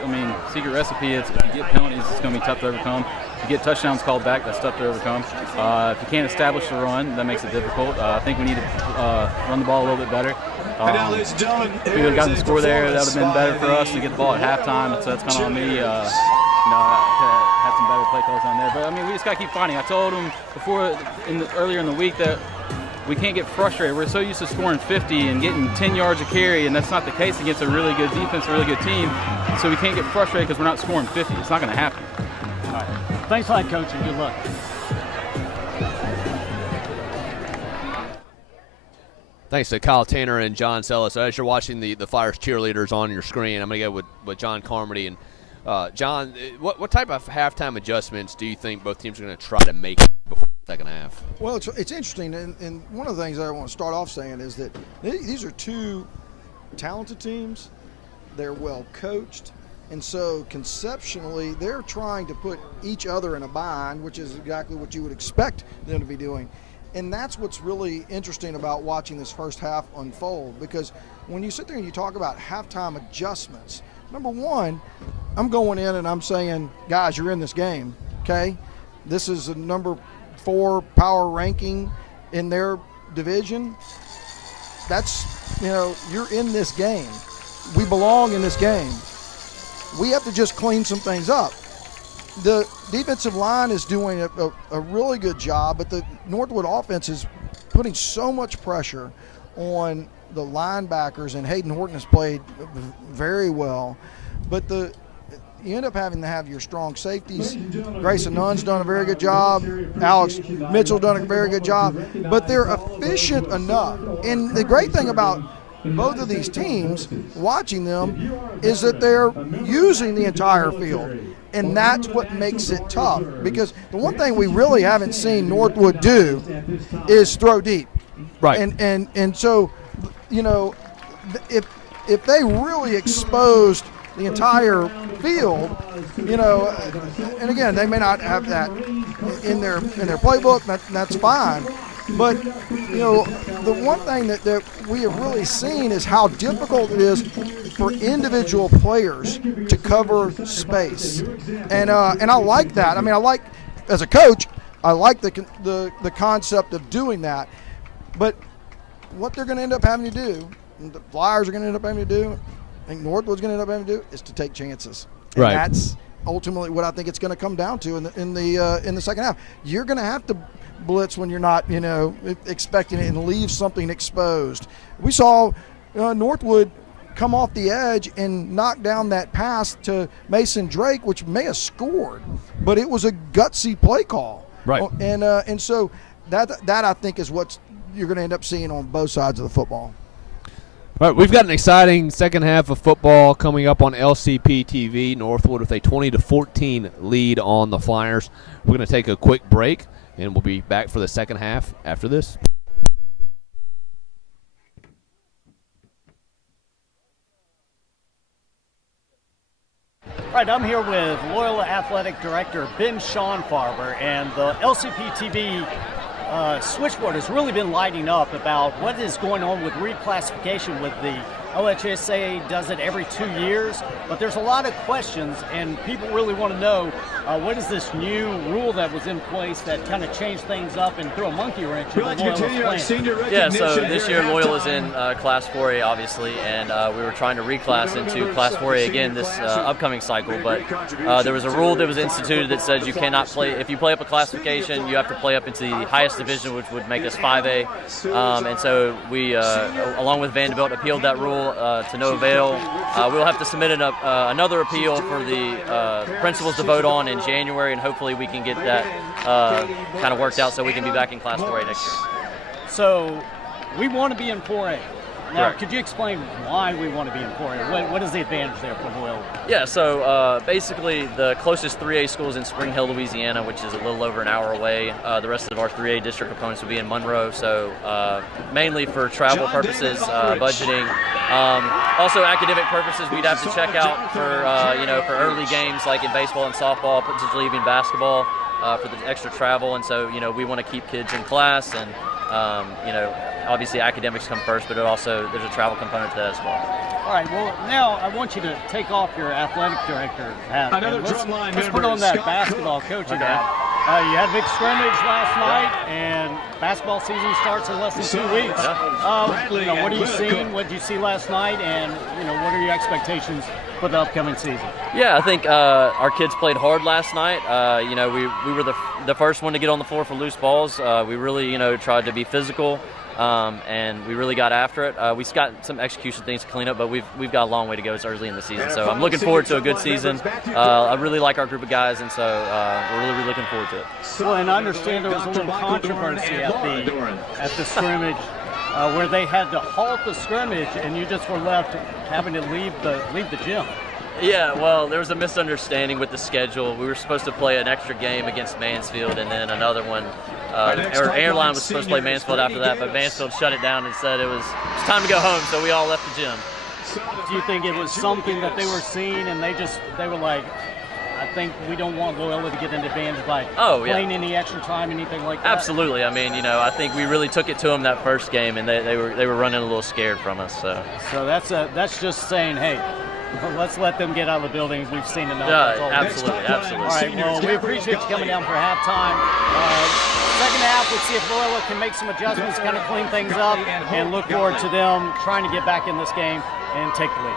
secret recipe. If you get penalties, it's going to be tough to overcome. If you get touchdowns called back, that's tough to overcome. If you can't establish the run, that makes it difficult. I think we need to run the ball a little bit better. If we would have gotten the score there, that would have been better for us to get the ball at halftime. So that's kind of on me. I had some better play calls on there. But, we just got to keep fighting. I told them earlier in the week that we can't get frustrated. We're so used to scoring 50 and getting 10 yards a carry, and that's not the case against a really good defense, a really good team. So we can't get frustrated because we're not scoring 50. It's not going to happen. All right. Thanks a lot, Coach, and good luck. Thanks to Kyle Tanner and John Sellis. So as you're watching the Flyers cheerleaders on your screen, I'm going to go with John Carmody. And John, what type of halftime adjustments do you think both teams are going to try to make before the second half? Well, it's interesting, and one of the things I want to start off saying is that these are two talented teams. They're well coached, and so conceptually they're trying to put each other in a bind, which is exactly what you would expect them to be doing. And that's what's really interesting about watching this first half unfold, because when you sit there and you talk about halftime adjustments, number one, I'm going in and I'm saying, guys, you're in this game, okay? This is a number 4 power ranking in their division. That's, you're in this game. We belong in this game. We have to just clean some things up. The defensive line is doing a really good job, but the Northwood offense is putting so much pressure on the linebackers, and Hayden Horton has played very well. But you end up having to have your strong safeties. Grayson Nunn's done a very good job. Alex Mitchell's done a very good job. But they're efficient enough. And the great thing about both of these teams, watching them, is that they're using the entire field. And that's what makes it tough. Because the one thing we really haven't seen Northwood do is throw deep. Right. And so, if they really exposed the entire field, and again, they may not have that in their playbook. That's fine. But the one thing that we have really seen is how difficult it is for individual players to cover space, and I like that. I like, as a coach, I like the concept of doing that. But what they're going to end up having to do, the Flyers are going to end up having to do, I think Northwood's going to end up having to do, is to take chances. And right. That's ultimately what I think it's going to come down to in the second half. You're going to have to blitz when you're not, expecting it, and leave something exposed. We saw Northwood come off the edge and knock down that pass to Mason Drake, which may have scored, but it was a gutsy play call. Right. And so that I think is what you're going to end up seeing on both sides of the football. All right, we've got an exciting second half of football coming up on LCP TV. Northwood with a 20-14 lead on the Flyers. We're going to take a quick break, and we'll be back for the second half after this. All right, I'm here with Loyola Athletic Director Ben Schonfarber, and the LCP TV switchboard has really been lighting up about what is going on with reclassification. With the OHSA does it every 2 years, but there's a lot of questions, and people really want to know what is this new rule that was in place that kind of changed things up and threw a monkey wrench in Loyola's plan. Yeah, so this year Loyola's in Class 4A, obviously, and we were trying to reclass into Class 4A again this upcoming cycle, but there was a rule that was instituted that says you cannot play, if you play up a classification, you have to play up into the highest division, which would make us 5A, and so we, along with Vanderbilt, appealed that rule to no avail. We'll have to submit another appeal for the principals to vote on in January, and hopefully we can get that kind of worked out so we can be back in Class 4A next year. So we want to be in 4A. Now, Correct. could you explain why we want to be in 4A? What is the advantage there for Loyola? Yeah, so basically the closest 3A school is in Spring Hill, Louisiana, which is a little over an hour away. The rest of our 3A district opponents will be in Monroe, so mainly for travel purposes, budgeting. Also academic purposes, we'd have to check out for, for early games like in baseball and softball, potentially even basketball for the extra travel. And so, we want to keep kids in class and, obviously academics come first, but there's a travel component to that as well. All right, well, now I want you to take off your athletic director hat. Another Let's put on that basketball coaching hat. You had a big scrimmage last night, and basketball season starts in less than 2 weeks. What are you seeing? What did you see last night? And, what are your expectations for the upcoming season? Yeah, I think our kids played hard last night. We were the first one to get on the floor for loose balls. We really, tried to be physical. And we really got after it. We've got some execution things to clean up, but we've got a long way to go. It's early in the season, so I'm looking forward to a good season. I really like our group of guys, and so we're really looking forward to it. Well, and I understand there was a little controversy at the scrimmage where they had to halt the scrimmage, and you just were left having to leave the gym. Yeah, well, there was a misunderstanding with the schedule. We were supposed to play an extra game against Mansfield and then another one. Airline was supposed to play Mansfield after that, but Mansfield shut it down and said it was time to go home, so we all left the gym. Do you think it was something that they were seeing and they were like, I think we don't want Loyola to get an advantage by playing any extra time, anything like that? Absolutely. I mean, I think we really took it to them that first game, and they were running a little scared from us. So that's just saying, hey, let's let them get out of the building. We've seen enough. Yeah, absolutely. All right, well, we appreciate you coming down for halftime. Second half, let's see if Loyola can make some adjustments, kind of clean things up, and look forward to them trying to get back in this game and take the lead.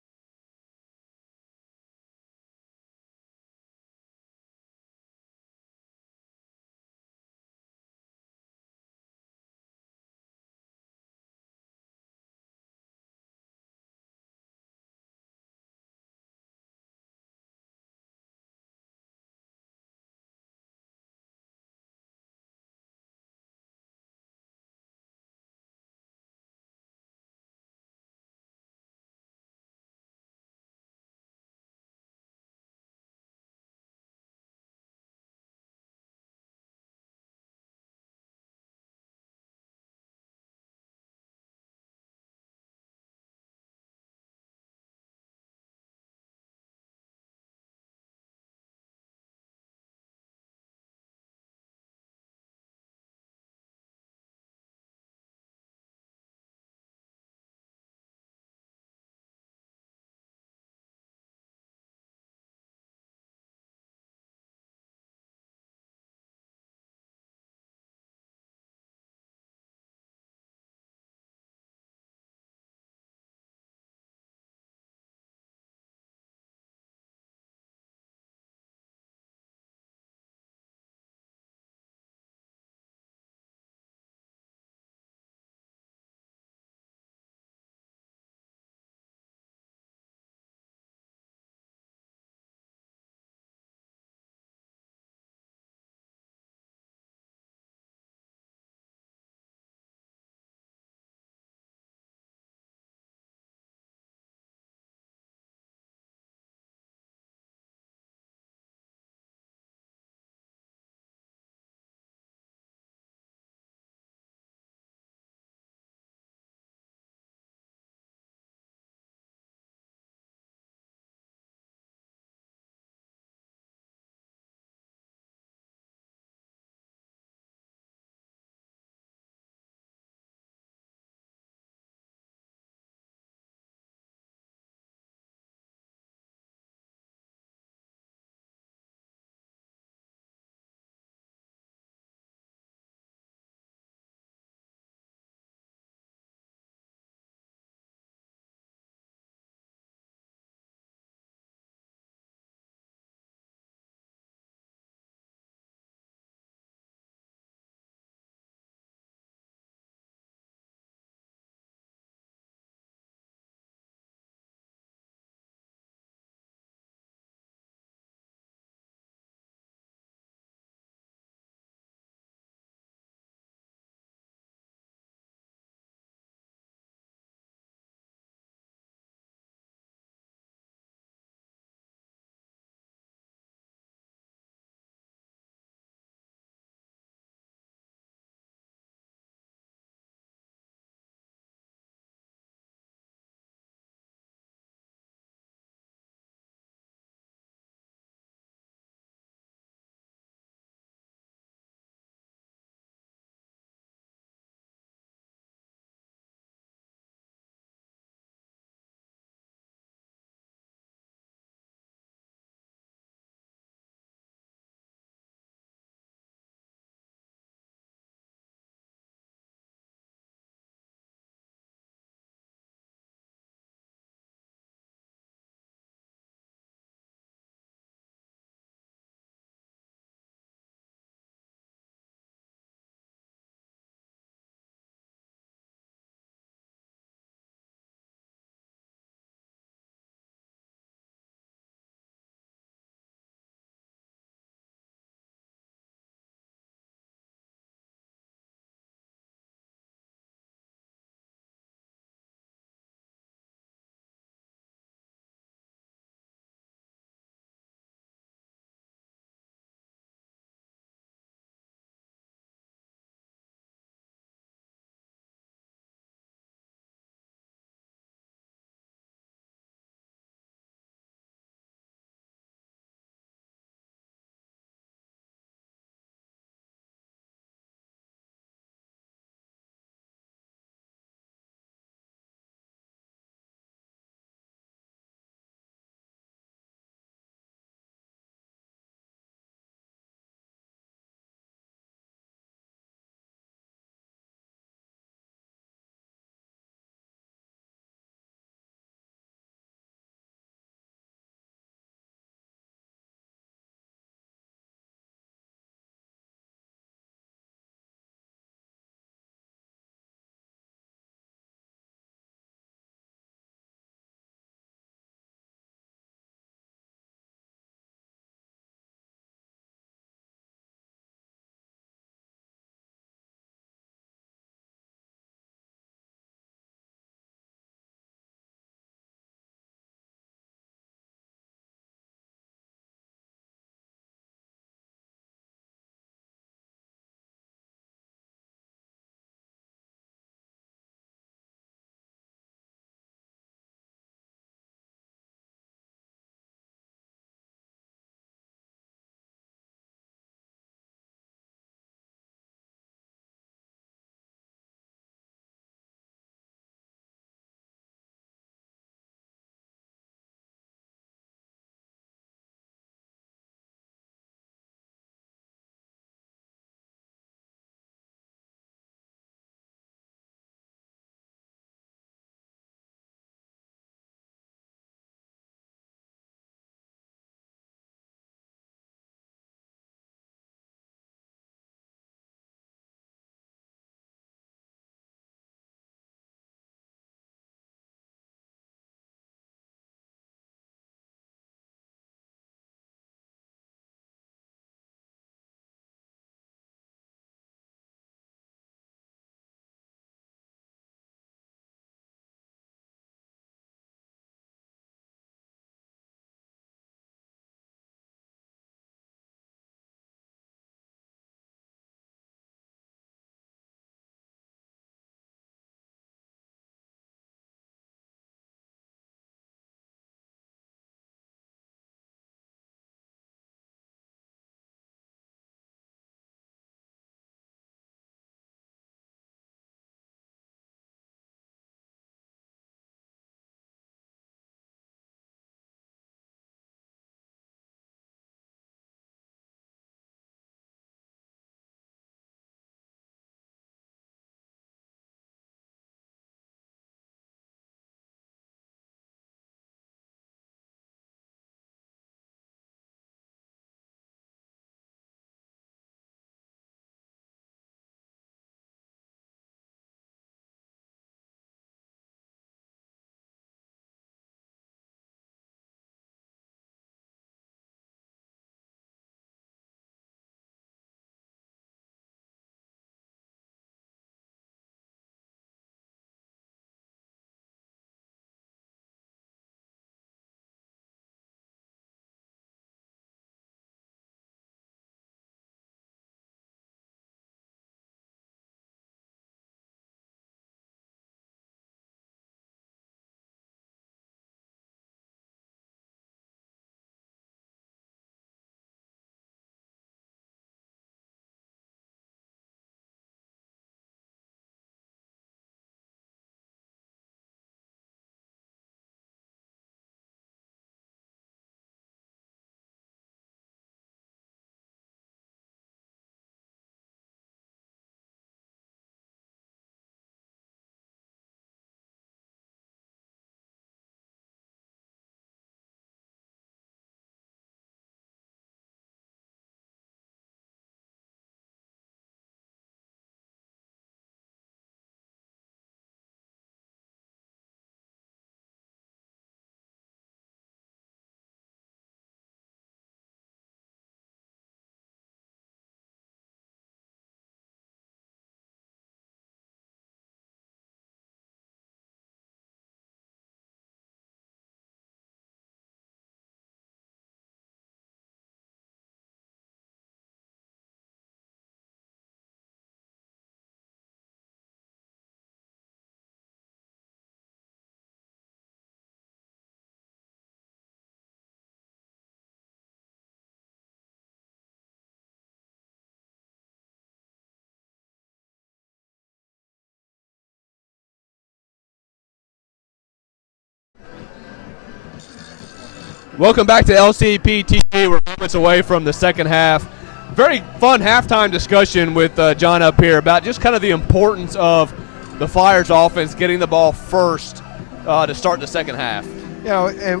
Welcome back to LCP TV. We're moments away from the second half. Very fun halftime discussion with John up here about just kind of the importance of the Flyers offense getting the ball first to start the second half. You know,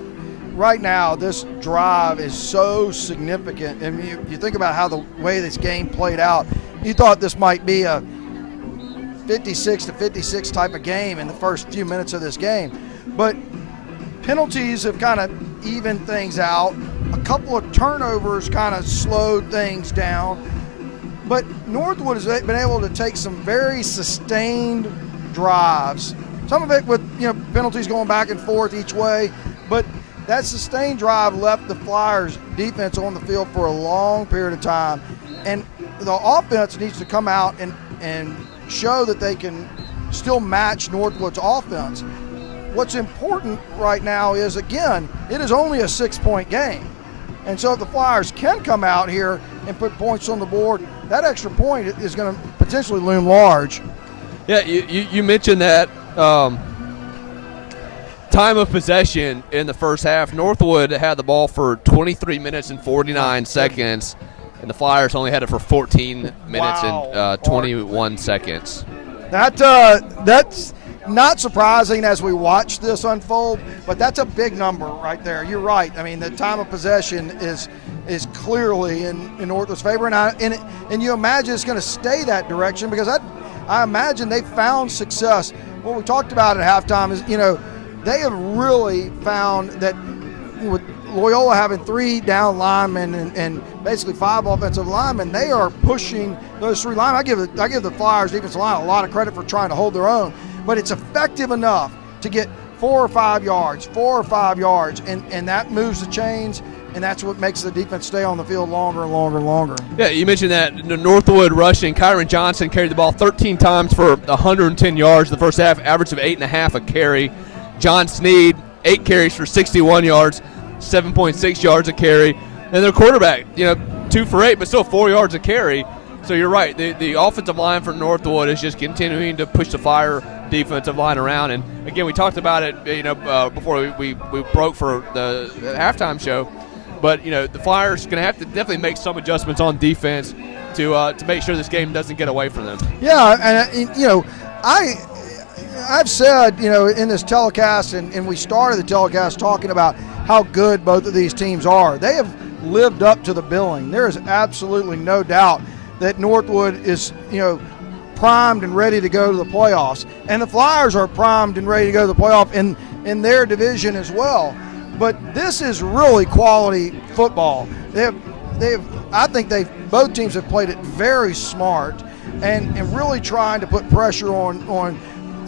right now this drive is so significant. And you think about how the way this game played out, you thought this might be a 56-56 type of game in the first few minutes of this game. But penalties have kind of evened things out. A couple of turnovers kind of slowed things down. But Northwood has been able to take some very sustained drives. Some of it with penalties going back and forth each way. But that sustained drive left the Flyers defense on the field for a long period of time. And the offense needs to come out and show that they can still match Northwood's offense. What's important right now is, again, it is only a 6-point game. And so if the Flyers can come out here and put points on the board, that extra point is going to potentially loom large. Yeah, you mentioned that time of possession in the first half. Northwood had the ball for 23 minutes and 49 seconds, and the Flyers only had it for 14 minutes and 21 seconds. That's not surprising as we watch this unfold, but that's a big number right there. You're right. I mean, the time of possession is clearly in Northwood's favor, and you imagine it's going to stay that direction because I imagine they found success. What we talked about at halftime is, they have really found that with Loyola having 3 down linemen and basically 5 offensive linemen, they are pushing those 3 linemen. I give the Flyers defensive line a lot of credit for trying to hold their own, but it's effective enough to get 4 or 5 yards, and that moves the chains, and that's what makes the defense stay on the field longer and longer and longer. Yeah, you mentioned that Northwood rushing. Kyron Johnson carried the ball 13 times for 110 yards in the first half, average of 8.5 a carry. John Sneed, 8 carries for 61 yards, 7.6 yards a carry. And their quarterback, 2 for 8, but still 4 yards a carry. So you're right. The offensive line for Northwood is just continuing to push the Fire defensive line around. And again, we talked about it, before we broke for the halftime show. But the Flyers going to have to definitely make some adjustments on defense to make sure this game doesn't get away from them. Yeah, and I've said, in this telecast, and we started the telecast talking about how good both of these teams are. They have lived up to the billing. There is absolutely no doubt that Northwood is, primed and ready to go to the playoffs. And the Flyers are primed and ready to go to the playoff in their division as well. But this is really quality football. I think both teams have played it very smart and really trying to put pressure on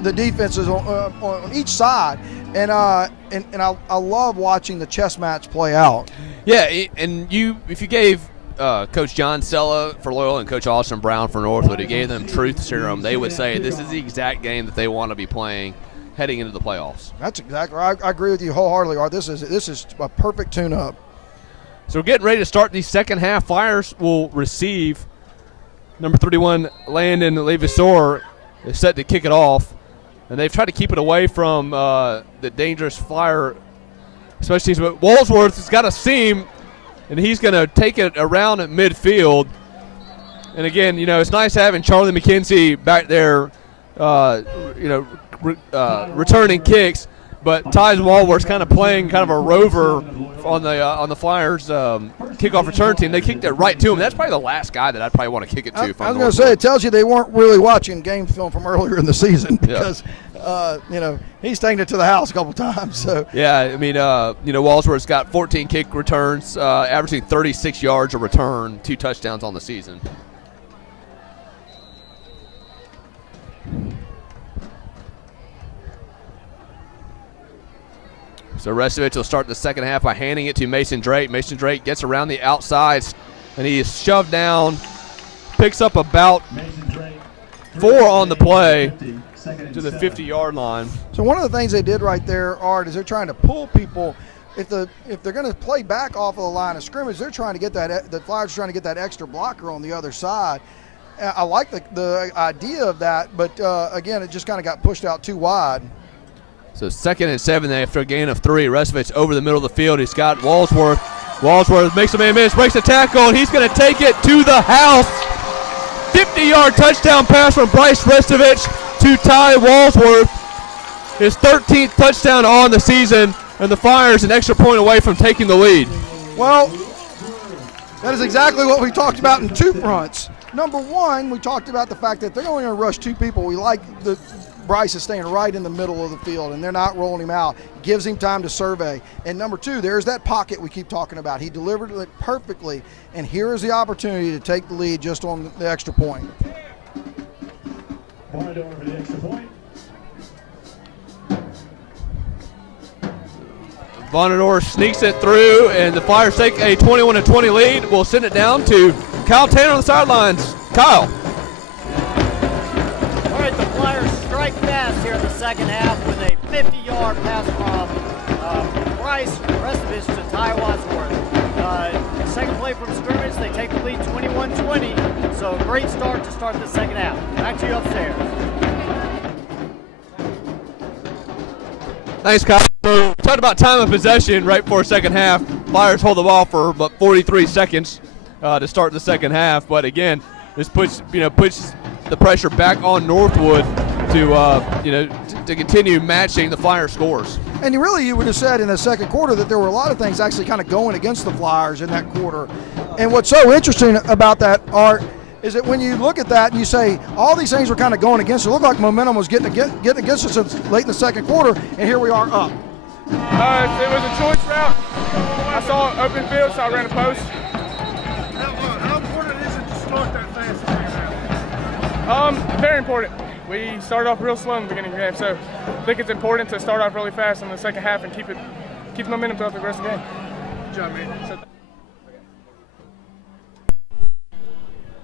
the defenses on each side. And I love watching the chess match play out. Yeah, and if you gave Coach John Sella for Loyola and Coach Austin Brown for Northwood, he gave them truth serum, they would say this is the exact game that they want to be playing heading into the playoffs. That's exactly right. I agree with you wholeheartedly, Art. This is a perfect tune-up. So we're getting ready to start the second half. Flyers will receive. Number 31, Landon Levisor, is set to kick it off. And they've tried to keep it away from the dangerous Flyer, especially but Walsworth has got a seam, and he's going to take it around at midfield. And again, it's nice having Charlie McKenzie back there, returning kicks. But Ty Walworth's kind of playing kind of a rover on the Flyers kickoff return team. They kicked it right to him. That's probably the last guy that I'd probably want to kick it to. I was going to say, it tells you they weren't really watching game film from earlier in the season because, he's taken it to the house a couple times. So yeah, I mean, Walsworth's got 14 kick returns, averaging 36 yards a return, 2 touchdowns on the season. So Restovich will start the second half by handing it to Mason Drake. Mason Drake gets around the outsides, and he is shoved down, picks up about 4 on the play to the 50-yard line. So one of the things they did right there, Art, is they're trying to pull people. If they're going to play back off of the line of scrimmage, they're trying to get the Flyers are trying to get that extra blocker on the other side. I like the idea of that, but again, it just kind of got pushed out too wide. So 2nd and 7 after a gain of 3. Restovich over the middle of the field. He's got Walsworth. Walsworth makes a man miss, breaks a tackle, and he's going to take it to the house. 50-yard touchdown pass from Bryce Restovich to Ty Walsworth. His 13th touchdown on the season, and the Flyers an extra point away from taking the lead. Well, that is exactly what we talked about in 2 fronts. Number 1, we talked about the fact that they're only going to rush 2 people. We like the Bryce is staying right in the middle of the field, and they're not rolling him out. Gives him time to survey. And number 2, there's that pocket we keep talking about. He delivered it perfectly, and here is the opportunity to take the lead just on the extra point. Bonador for the extra point. Bonador sneaks it through, and the Flyers take a 21-20 lead. We'll send it down to Kyle Tanner on the sidelines. Kyle. All right, the Flyers strike fast here in the second half with a 50-yard pass from Bryce Restovich to Ty Wadsworth. Second play from scrimmage, they take the lead 21-20. So a great start to start the second half. Back to you upstairs. Thanks, Kyle. So, talked about time of possession right before second half. Flyers hold the ball for about 43 seconds to start the second half. But again, this puts the pressure back on Northwood to continue matching the Flyers scores. And you would have said in the second quarter that there were a lot of things actually kind of going against the Flyers in that quarter. And what's so interesting about that, Art, is that when you look at that and you say all these things were kind of going against it, looked like momentum was getting against us since late in the second quarter, and here we are up. It was a choice route. I saw an open field, so I ran a post. How important is it to start that fast? Very important. We started off real slow in the beginning of the game, so I think it's important to start off really fast in the second half and keep the momentum throughout the rest of the game. Good job, man. So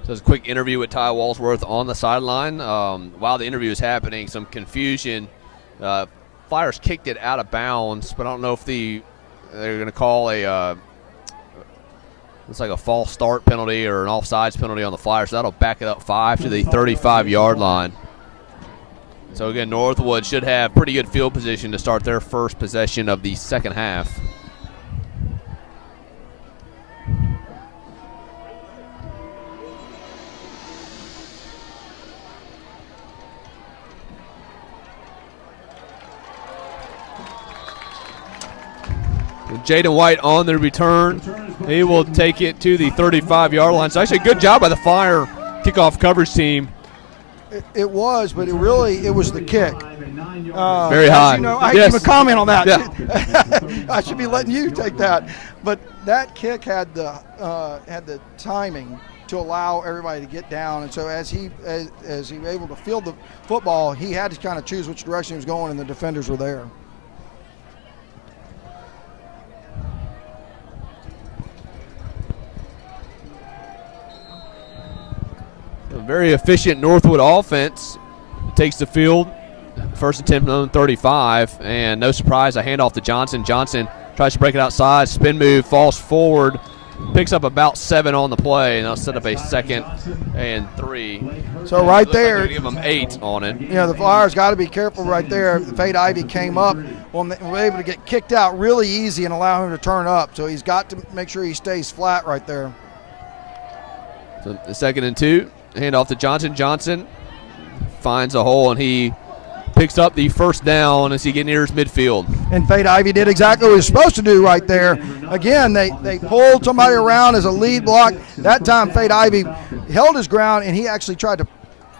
there's a quick interview with Ty Walsworth on the sideline. While the interview is happening, some confusion. Flyers kicked it out of bounds, but I don't know if they're going to call it's like a false start penalty or an offsides penalty on the Flyers. So that'll back it up 5 to the 35-yard line. So again, Northwood should have pretty good field position to start their first possession of the second half. Jaden White on the return. He will take it to the 35-yard line. So actually a good job by the Fire kickoff coverage team. It was, but it was the kick. Very high. I yes. give a comment on that. Yeah. I should be letting you take that. But that kick had the timing to allow everybody to get down, and so as he was able to field the football, he had to kind of choose which direction he was going, and the defenders were there. A very efficient Northwood offense takes the field. First attempt on 35, and no surprise, a handoff to Johnson. Johnson tries to break it outside, spin move, falls forward, picks up about 7 on the play, and they'll set up a 2nd and 3. So right there, give them 8 on it. The Flyers got to be careful right there. Fade Ivy came up, were able to get kicked out really easy and allow him to turn up. So he's got to make sure he stays flat right there. So the 2nd and 2. Hand off to Johnson. Johnson finds a hole, and he picks up the first down as he gets near his midfield. And Fade Ivy did exactly what he was supposed to do right there. Again, they pulled somebody around as a lead block. That time Fade Ivy held his ground, and he actually tried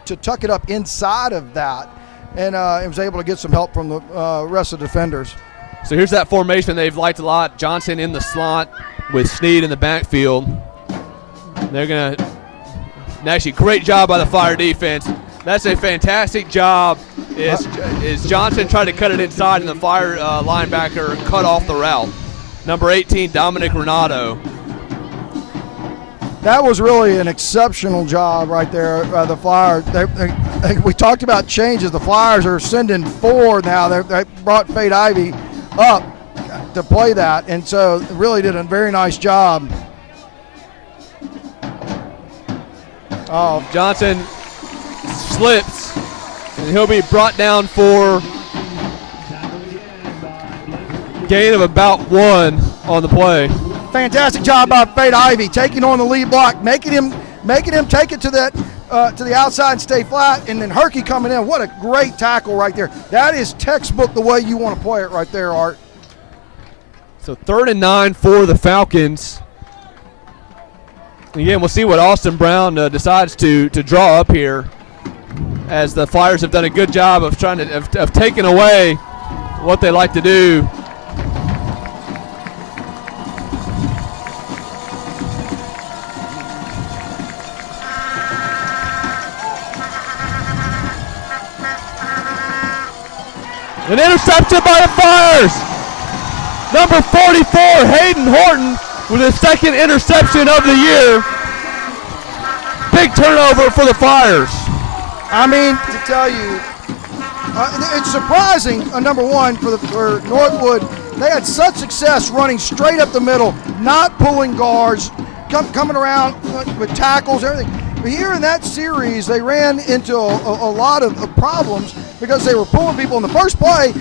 to tuck it up inside of that, and was able to get some help from the rest of the defenders. So here's that formation they've liked a lot. Johnson in the slot with Sneed in the backfield. They're going to actually great job by the Fire defense. That's a fantastic job. Is Johnson tried to cut it inside, and the Fire linebacker cut off the route. Number 18, Dominic Renato. That was really an exceptional job right there. The Flyers. We talked about changes. The Flyers are sending 4 now. They brought Fade Ivy up to play that, and so really did a very nice job. Oh, Johnson slips, and he'll be brought down for gain of about 1 on the play. Fantastic job by Fade Ivy taking on the lead block, making him take it to that to the outside and stay flat, and then Herky coming in. What a great tackle right there. That is textbook the way you want to play it right there, Art. So 3rd and 9 for the Falcons. Again, we'll see what Austin Brown decides to draw up here, as the Flyers have done a good job of trying to of taking away what they like to do. An interception by the Flyers. Number 44, Hayden Horton, with his 2nd interception of the year. Big turnover for the Flyers. I mean, to tell you, it's surprising, number one, for Northwood. They had such success running straight up the middle, not pulling guards, coming around with tackles, everything. But here in that series, they ran into a lot of problems because they were pulling people in the first play.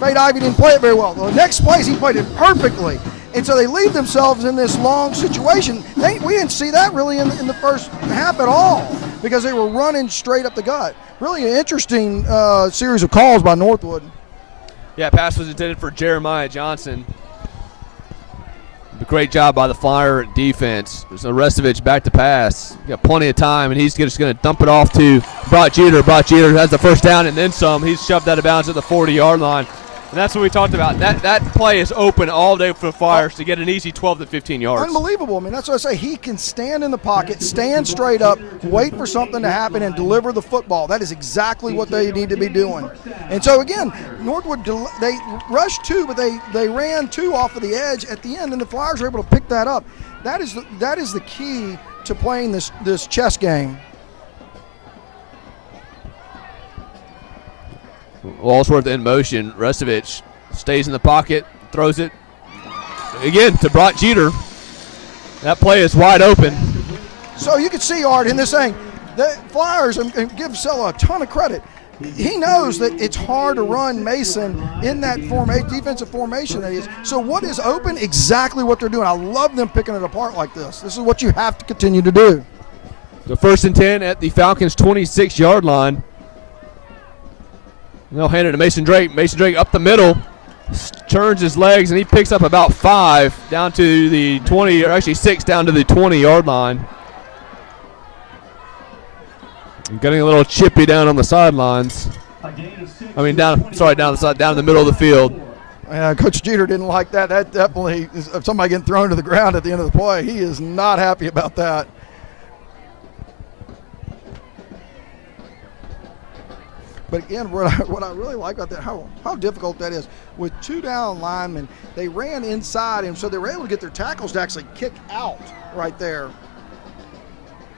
Fade Ivy didn't play it very well. The next plays, he played it perfectly. And so they leave themselves in this long situation. We didn't see that really in the first half at all because they were running straight up the gut. Really an interesting series of calls by Northwood. Yeah, pass was intended for Jeremiah Johnson. A great job by the Flyer defense. There's Restovich back to pass. Got plenty of time, and he's just going to dump it off to Brock Jeter. Brock Jeter has the first down and then some. He's shoved out of bounds at the 40-yard line. And that's what we talked about. That play is open all day for the Flyers to get an easy 12 to 15 yards. Unbelievable. I mean, that's what I say. He can stand in the pocket, stand straight up, wait for something to happen, and deliver the football. That is exactly what they need to be doing. And so, again, Northwood, they rushed 2, but they ran 2 off of the edge at the end, and the Flyers were able to pick that up. That is the key to playing this chess game. Walsworth in motion. Restovich stays in the pocket, throws it again to Brock Jeter. That play is wide open. So you can see, Art, in this thing, the Flyers, and give Sella a ton of credit, he knows that it's hard to run Mason in that defensive formation that he is. So what is open? Exactly what they're doing. I love them picking it apart like this. This is what you have to continue to do. The 1st and 10 at the Falcons' 26-yard line. They'll hand it to Mason Drake. Mason Drake up the middle, turns his legs, and he picks up about 5 down to the 20, or actually 6 down to the 20-yard line. Getting a little chippy down on the sidelines. I mean, down the middle of the field. Coach Jeter didn't like that. That definitely is somebody getting thrown to the ground at the end of the play. He is not happy about that. But again, what I really like about that, how difficult that is. With 2 down linemen, they ran inside him, so they were able to get their tackles to actually kick out right there.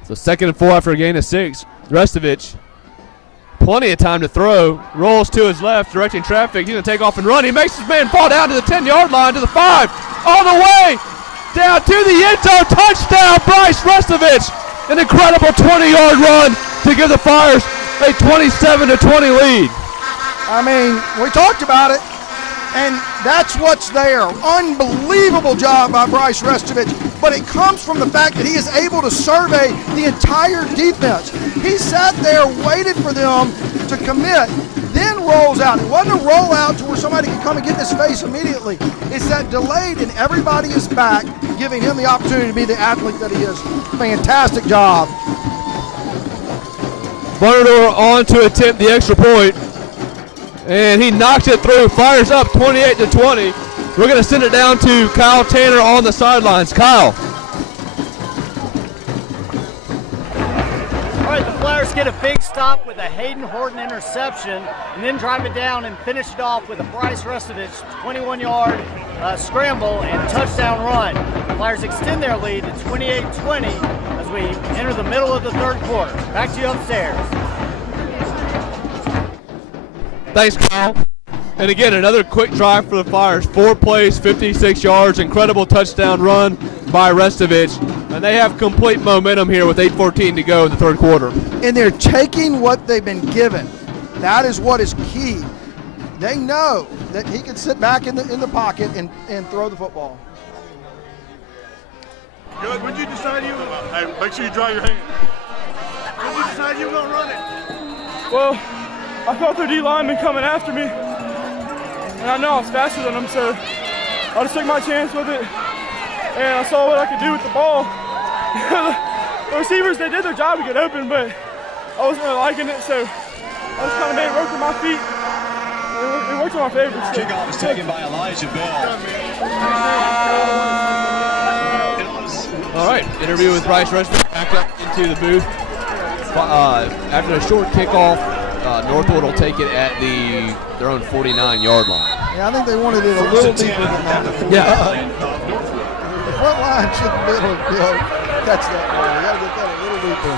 So 2nd and 4 after a gain of 6. Restovich, plenty of time to throw. Rolls to his left, directing traffic. He's going to take off and run. He makes his man fall down to the 10-yard line, to the 5. All the way down to the end zone. Touchdown, Bryce Restovich. An incredible 20-yard run to give the Flyers a 27-20 lead. I mean, we talked about it, and that's what's there. Unbelievable job by Bryce Restovich, but it comes from the fact that he is able to survey the entire defense. He sat there, waited for them to commit, then rolls out. It wasn't a rollout to where somebody could come and get in his face immediately. It's that delayed, and everybody is back, giving him the opportunity to be the athlete that he is. Fantastic job. Bonador on to attempt the extra point, and he knocks it through. Flyers up 28-20. We're going to send it down to Kyle Tanner on the sidelines. Kyle. All right, the Flyers get a big stop with a Hayden Horton interception, and then drive it down and finish it off with a Bryce Restovich 21-yard scramble and touchdown run. The Flyers extend their lead to 28-20 as we enter the middle of the 3rd quarter. Back to you upstairs. Thanks, Kyle. And again, another quick drive for the Flyers. 4 plays, 56 yards, incredible touchdown run by Restovich. And they have complete momentum here with 8:14 to go in the 3rd quarter. And they're taking what they've been given. That is what is key. they know that he can sit back in the pocket and throw the football. Good. When did you decide you? Hey, make sure you dry your hand. When did you decide you were gonna run it? Well, I felt their D lineman coming after me, and I know I was faster than them, so I just took my chance with it, and I saw what I could do with the ball. The receivers, they did their job to get open, but I wasn't really liking it, so I just kind of made it work with my feet. It worked in my favor. So. Kickoff is taken by Elijah Bell. All right, interview with Bryce Rushman back up into the booth. After a short kickoff, Northwood will take it at their own 49-yard line. Yeah, I think they wanted it a little deeper than that. Yeah. The front line should be able to catch that ball. You got to get that a little deeper.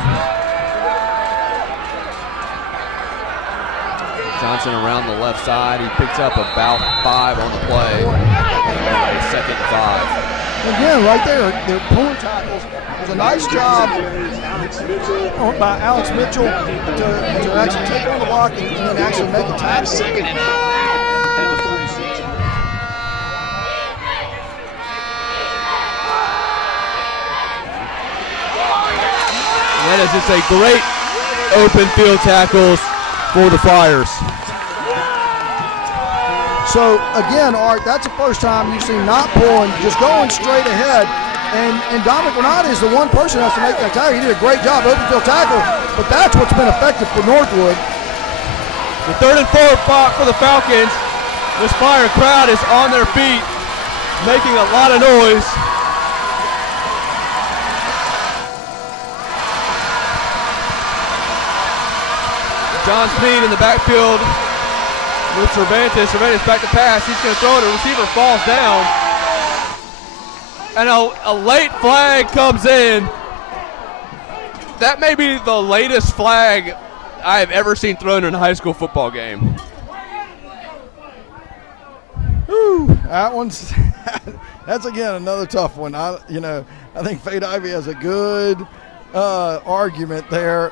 Johnson around the left side. He picks up about 5 on the play. Second 5. Again, right there, they're pulling tackles. It was a nice job by Alex Mitchell to actually take on the block and then actually make a tackle. Second and 5 at the 46. That is just a great open field tackles for the Flyers. So again, Art, that's the first time you've seen not pulling, just going straight ahead. And Dominic Renati is the one person who has to make that tackle. He did a great job, open field tackle, but that's what's been effective for Northwood. The 3rd and 4 spot for the Falcons. This Flyer crowd is on their feet, making a lot of noise. John Sneed in the backfield with Cervantes. Cervantes back to pass. He's going to throw it. The receiver falls down. And a late flag comes in. That may be the latest flag I have ever seen thrown in a high school football game. Whew, that's again another tough one. I think Fade Ivy has a good argument there.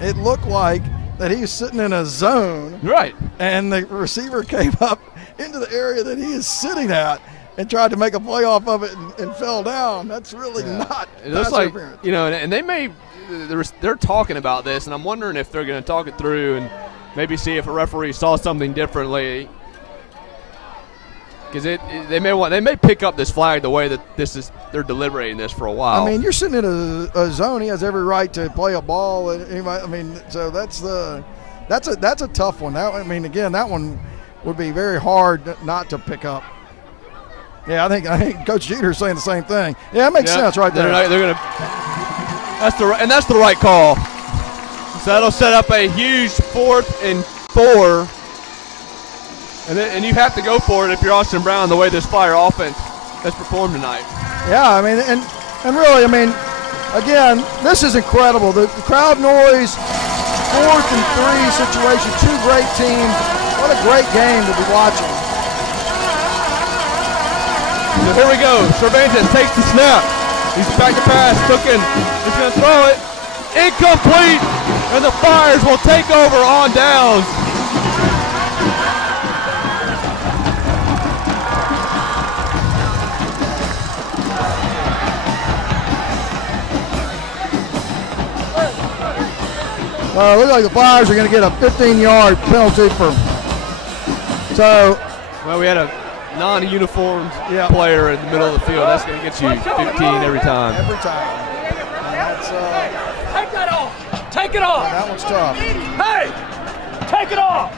It looked like that he was sitting in a zone. Right. And the receiver came up into the area that he is sitting at and tried to make a play off of it and fell down. That's really not it looks like, interference. And they're talking about this, and I'm wondering if they're going to talk it through and maybe see if a referee saw something differently. Because they may pick up this flag the way that they're deliberating this for a while. I mean, you're sitting in a zone. He has every right to play a ball. So that's a tough one. That one would be very hard not to pick up. Yeah, I think Coach Jeter's saying the same thing. Yeah, that makes sense right there. They're gonna. That's the right call. So that'll set up a huge 4th and 4. And you have to go for it if you're Austin Brown, the way this Flyer offense has performed tonight. Yeah, and really, again, this is incredible. The crowd noise, 4th and 3 situation, 2 great teams. What a great game to be watching. So here we go. Cervantes takes the snap. He's back to pass, cooking. He's going to throw it. Incomplete, and the Flyers will take over on downs. Looks like the Flyers are going to get a 15-yard penalty Well, we had a non-uniformed player in the middle of the field. That's going to get you 15 every time. Every time. And take that off. Take it off. That one's tough. Hey, take it off.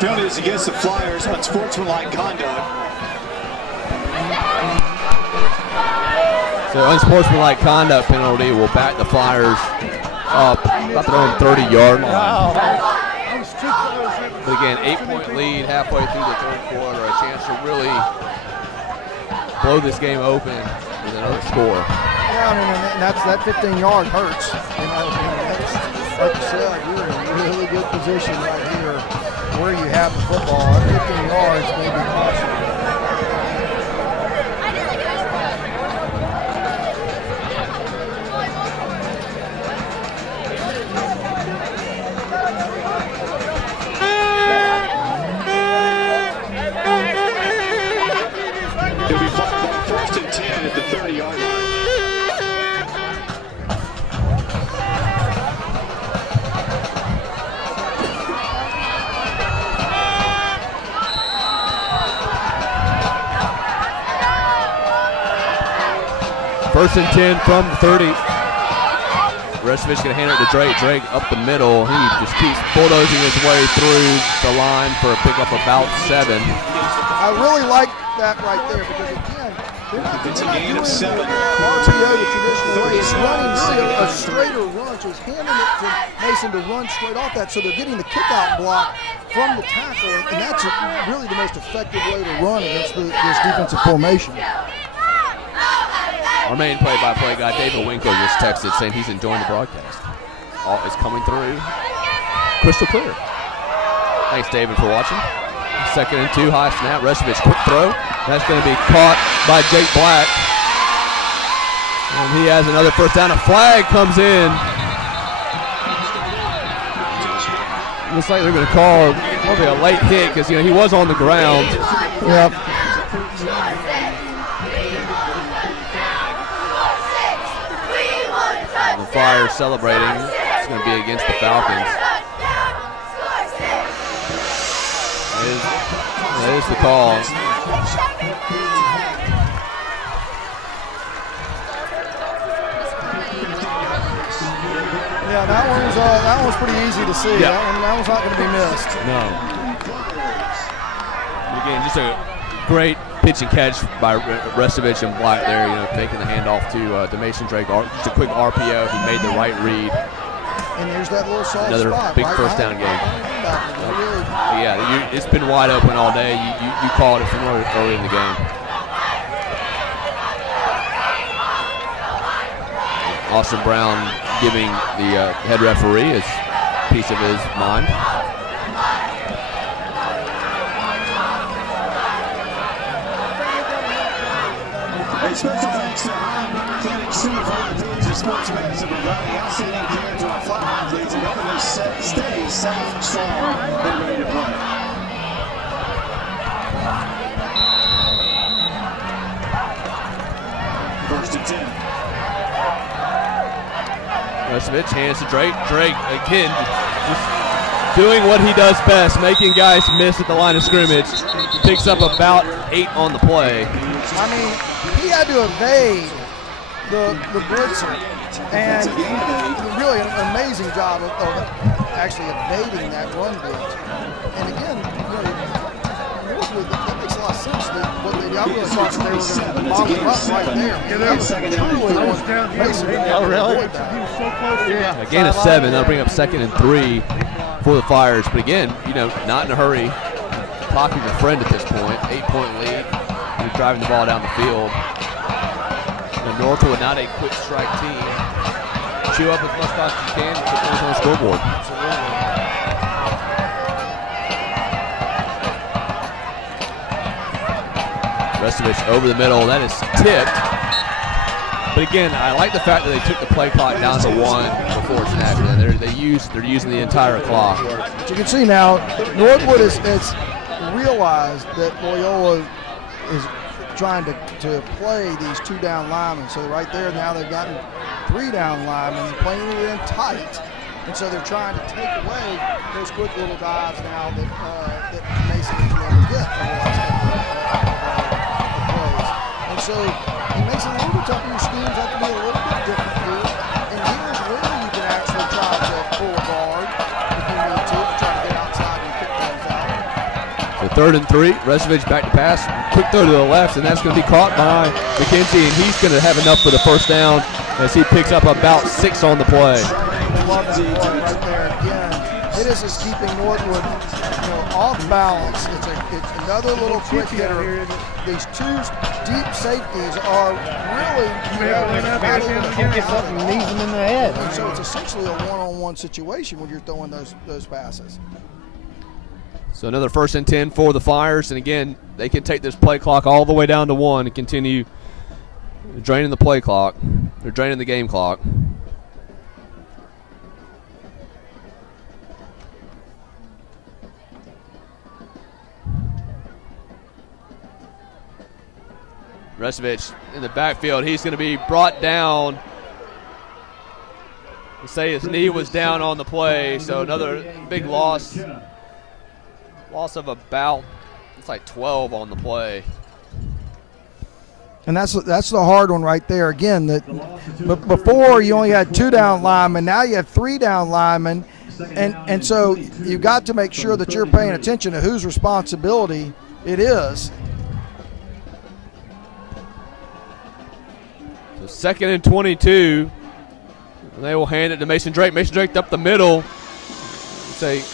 Penalties against the Flyers, unsportsmanlike conduct. So unsportsmanlike conduct penalty will back the Flyers up about their own 30-yard line. Wow. But again, 8-point lead halfway through the 3rd quarter, a chance to really blow this game open with another score. Yeah, and that 15-yard hurts. That's, like you said, you're in really good position right here where you have the football. At 15 yards may be possible. It'll be first and 10 at the 30-yard line. First and 10 from the 30. Restovich going to hand it to Drake. Drake up the middle. He just keeps bulldozing his way through the line for a pickup about 7. I really like that right there because, again, they're not doing the RPO the traditional way. It's running really a straighter run, so he's handing it to Mason to run straight off that, so they're getting the kickout block from the tackle, and that's really the most effective way to run against this defensive formation. Our main play-by-play guy, David Winkler, just texted saying he's enjoying the broadcast. All is coming through crystal clear. Thanks, David, for watching. 2nd and 2, high snap. Restovich, quick throw. That's going to be caught by Jake Black. And he has another first down. A flag comes in. Looks like they're going to call probably a late hit because, he was on the ground. Yep. The Flyers celebrating. It's going to be against the Falcons. That is the call. Yeah, that one's pretty easy to see. Yeah. That one's not going to be missed. No. Again, just a great pitch and catch by Restovich and Black there, making the handoff to Mason Drake. Just a quick RPO. He made the right read. And there's that little soft Another spot, big right first down game. Really, it's been wide open all day. You called it from early in the game. Austin Brown giving the head referee his piece of his mind. A special thanks to Highland Athletic Certified Athletes and Sportsmen for providing outstanding care to our fly athletes and helping them stay safe, strong, and ready to play. First and 10. Restovich hands to Drake. Drake, again, just doing what he does best, making guys miss at the line of scrimmage. Picks up about 8 on the play. I mean, he had to evade the blitzer, and really an amazing job of actually evading that run blitz. And again, Northwood, that makes a lot of sense. I really thought they were going to bottle him up right there. Oh, really? A gain of 7. That'll bring up 2nd and 3 for the Flyers. But again, not in a hurry. Clocking a friend at this point. 8-point lead. He's driving the ball down the field. And Northwood, not a quick strike team. Chew up as much time as you can to put things on the scoreboard. Restovich over the middle. That is tipped. But again, I like the fact that they took the play clock down to 1 before snapping it. They're using the entire clock. But you can see now, Northwood has realized that Loyola is trying to play these 2 down linemen. So right there now they've gotten 3 down linemen. They're playing it in tight. And so they're trying to take away those quick little dives now that Mason has been able to get over the last couple of plays. And so it makes it a little bit tougher. Your schemes have to be a little bit different here. And here's where you can actually try to pull a guard if you need to try to get outside and kick those out. So 3rd and 3. Restovich back to pass. Quick throw to the left, and that's going to be caught by McKenzie, and he's going to have enough for the first down as he picks up about 6 on the play. I love that play right there again. It is just keeping Northwood off balance. It's another little quick hitter. These two deep safeties are really Get something and knees them in the head. And so it's essentially a one-on-one situation when you're throwing those passes. So another 1st and 10 for the Flyers, and again, they can take this play clock all the way down to 1 and continue draining the play clock. They're draining the game clock. Restovich in the backfield. He's going to be brought down. Let's say his knee was down on the play, so another big loss. Loss of about, it's like 12 on the play. And that's the hard one right there. Again, but before you only had 2 down linemen, now you have 3 down linemen, and so you've got to make sure that you're paying attention to whose responsibility it is. So 2nd and 22. And they will hand it to Mason Drake. Mason Drake up the middle. It's a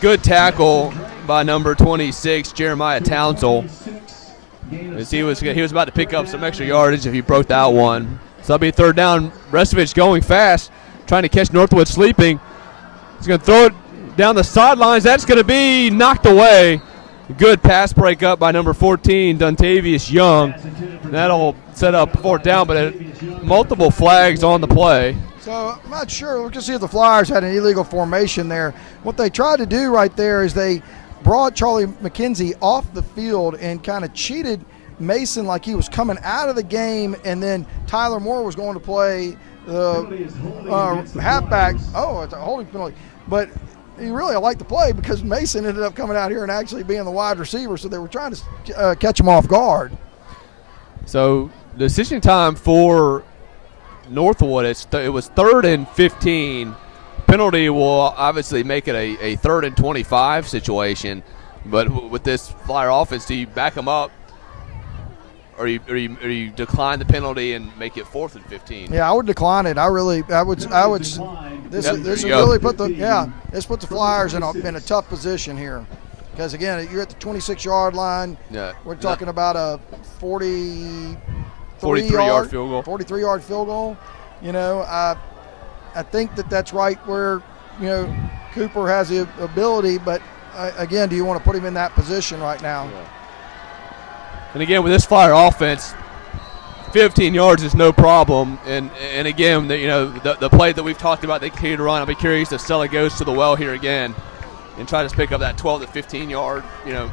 good tackle by number 26, Jeremiah Townsell. As he was about to pick up some extra yardage if he broke that one. So that'll be 3rd down. Restovich going fast, trying to catch Northwood sleeping. He's going to throw it down the sidelines. That's going to be knocked away. Good pass break up by number 14, Duntavius Young. That'll set up 4th down, but multiple flags on the play. So I'm not sure. We'll just see if the Flyers had an illegal formation there. What they tried to do right there is they brought Charlie McKenzie off the field and kind of cheated Mason like he was coming out of the game, and then Tyler Moore was going to play the halfback. Oh, it's a holding penalty. But he really liked the play because Mason ended up coming out here and actually being the wide receiver, so they were trying to catch him off guard. So decision time for Northwood, it was 3rd and 15. Penalty will obviously make it a 3rd and 25 situation, but with this Flyer offense, do you back them up or you decline the penalty and make it 4th and 15? Yeah, I would decline it. I would. This really put the Flyers in a tough position here, because again, you're at the 26-yard line. Yeah, we're talking about a 43-yard field goal. 43-yard field goal. You know, I think that's right where Cooper has the ability, but again, do you want to put him in that position right now? Yeah. And again, with this Flyer offense, 15 yards is no problem. And again, the play that we've talked about, they continue to run. I'll be curious if Sella goes to the well here again and try to pick up that 12 to 15-yard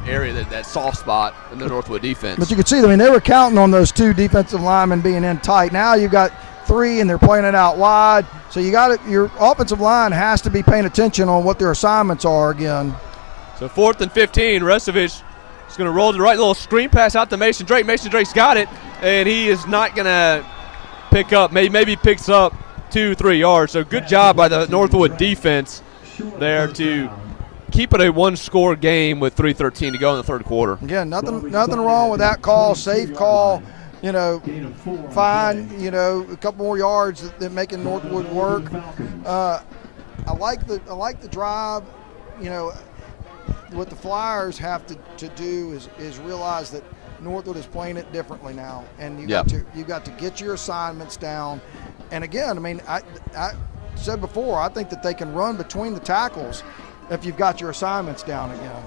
area, that soft spot in the Northwood defense. But you can see, they were counting on those 2 defensive linemen being in tight. Now you've got 3, and they're playing it out wide. So your offensive line has to be paying attention on what their assignments are again. So 4th and 15, Restovich is going to roll to the right, little screen pass out to Mason Drake. Mason Drake's got it, and he is not going to pick up. Maybe picks up 2-3 yards. So good job by the Northwood defense there to keep it a 1-score game with 3:13 to go in the 3rd quarter. Again, nothing wrong with that call. Safe call. Fine. A couple more yards that making Northwood work. I like the drive. What the Flyers have to do is realize that Northwood is playing it differently now, and you got to get your assignments down. And again, I said before, I think that they can run between the tackles if you've got your assignments down again.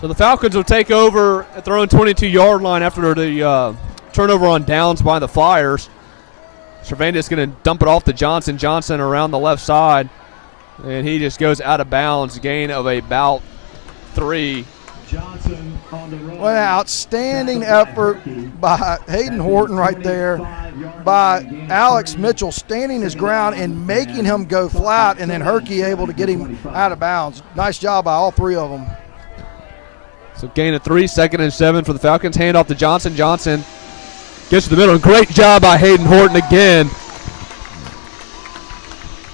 So the Falcons will take over at their own 22-yard line after the turnover on downs by the Flyers. Cervantes is going to dump it off to Johnson. Johnson around the left side, and he just goes out of bounds, gain of about 3. Johnson on the run. What an outstanding effort by Hayden Horton right there, by Alex Mitchell standing his ground and making him go flat, and then Herky able to get him out of bounds. Nice job by all 3 of them. So gain of 3, 2nd and 7 for the Falcons. Hand off to Johnson. Johnson gets to the middle. Great job by Hayden Horton again.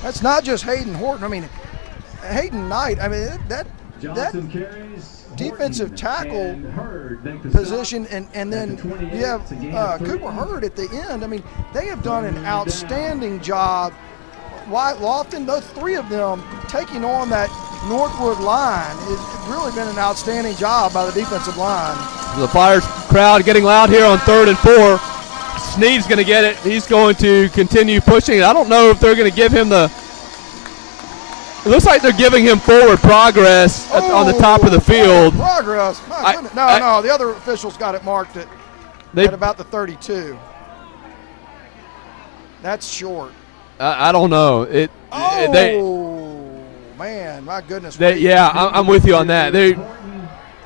That's not just Hayden Horton. Hayden Knight. That defensive tackle position, and then you have Cooper Hurd at the end. They have done an outstanding job Lofton, those three of them taking on that Northwood line, it's really been an outstanding job by the defensive line. The Flyers crowd getting loud here on 3rd and 4. Snead's going to get it. He's going to continue pushing. I don't know if they're going to give him the – it looks like they're giving him forward progress on the top of the field. Progress? My goodness. No, the other officials got it marked at about the 32. That's short. I don't know. Man, my goodness. I'm with you on that.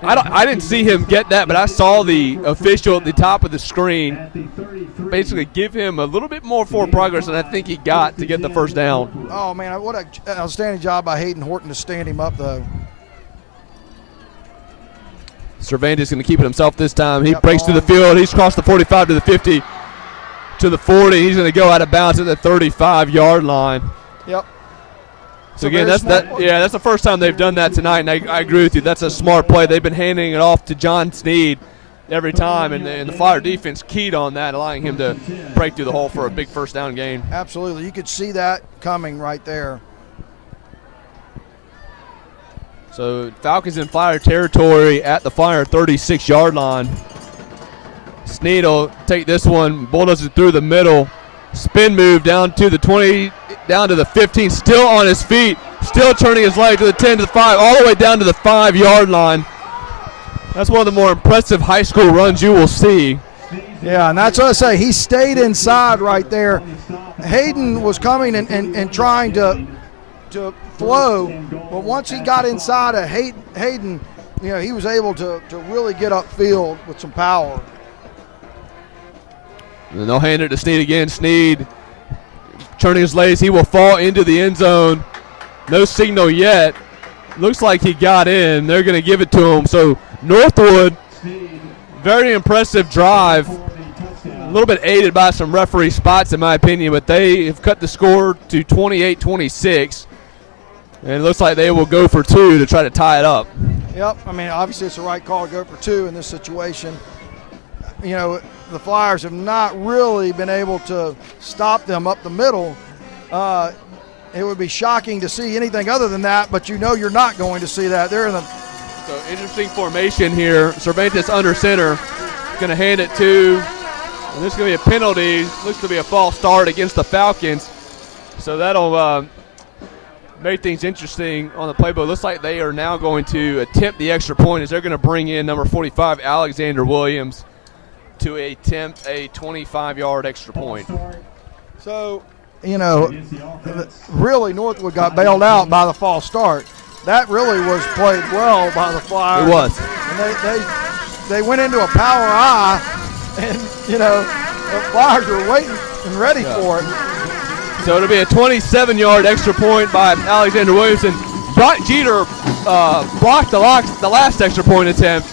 I didn't see him get that, but I saw the official at the top of the screen basically give him a little bit more forward progress than I think he got to get the first down. Oh, man, what an outstanding job by Hayden Horton to stand him up, though. Cervantes going to keep it himself this time. He breaks through the field. He's crossed the 45 to the 50 to the 40. He's going to go out of bounds at the 35-yard line. Yep. So again, that's the first time they've done that tonight, and I agree with you. That's a smart play. They've been handing it off to John Snead every time, and the Flyer defense keyed on that, allowing him to break through the hole for a big first down gain. Absolutely. You could see that coming right there. So Falcons in Flyer territory at the Flyer 36-yard line. Snead will take this one, bulldoze it through the middle, spin move down to the 20, down to the 15, still on his feet, still turning his leg to the 10, to the 5, all the way down to the 5-yard line. That's one of the more impressive high school runs you will see. Yeah, and that's what I say. He stayed inside right there. Hayden was coming and trying to flow, but once he got inside of Hayden, he was able to really get upfield with some power. And they'll hand it to Snead again. Snead turning his legs. He will fall into the end zone. No signal yet. Looks like he got in. They're going to give it to him. So Northwood, very impressive drive. A little bit aided by some referee spots, in my opinion, but they have cut the score to 28-26. And it looks like they will go for 2 to try to tie it up. Yep. I mean, obviously it's the right call to go for 2 in this situation. The Flyers have not really been able to stop them up the middle. It would be shocking to see anything other than that, but you're not going to see that. They're in the So interesting formation here. Cervantes under center. Going to hand it to, and this is going to be a penalty. Looks to be a false start against the Falcons. So that'll make things interesting on the playbook. Looks like they are now going to attempt the extra point as they're going to bring in number 45, Alexander Williams, to attempt a 25-yard extra point. So, really Northwood got bailed out by the false start. That really was played well by the Flyers. It was. And they went into a power eye, and, the Flyers were waiting and ready for it. So it'll be a 27-yard extra point by Alexander Williams. And Brock Jeter blocked the last extra point attempt.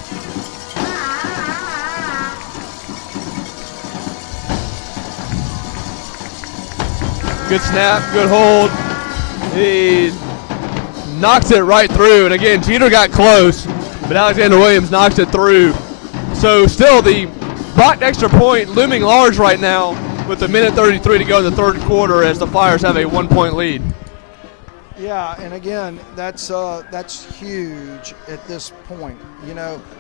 Good snap, good hold. He knocks it right through. And again, Jeter got close, but Alexander Williams knocks it through. So still the blocked extra point looming large right now with a minute 33 to go in the third quarter as the Flyers have a 1-point lead. Yeah, and again, that's huge at this point.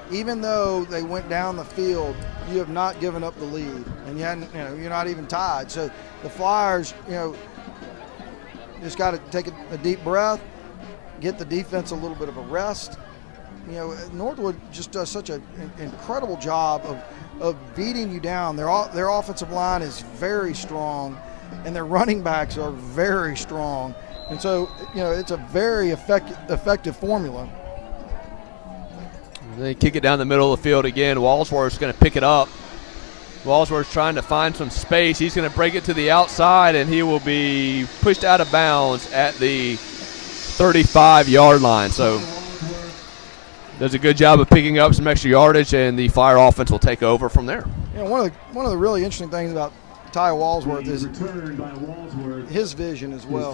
Even though they went down the field, you have not given up the lead, and you're not even tied. So the Flyers, just got to take a deep breath, get the defense a little bit of a rest. Northwood just does such an incredible job of beating you down. Their offensive line is very strong, and their running backs are very strong. And so, it's a very effective formula. They kick it down the middle of the field again. Walsworth's going to pick it up. Walsworth's trying to find some space. He's going to break it to the outside, and he will be pushed out of bounds at the 35-yard line. So does a good job of picking up some extra yardage, and the Flyer offense will take over from there. One of the really interesting things about Ty Walsworth is his vision as well.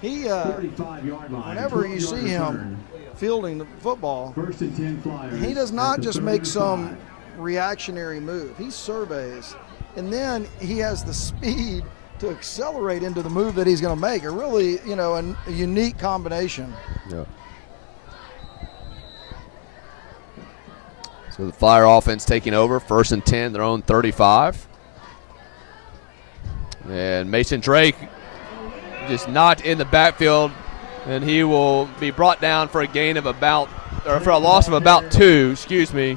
He, whenever you see him fielding the football, he does not just make some reactionary move. He surveys, and then he has the speed to accelerate into the move that he's going to make. A really, a unique combination. Yeah. So the Flyer offense taking over, 1st and 10, their own 35. And Mason Drake just not in the backfield, and he will be brought down for a gain of for a loss of about 2, excuse me.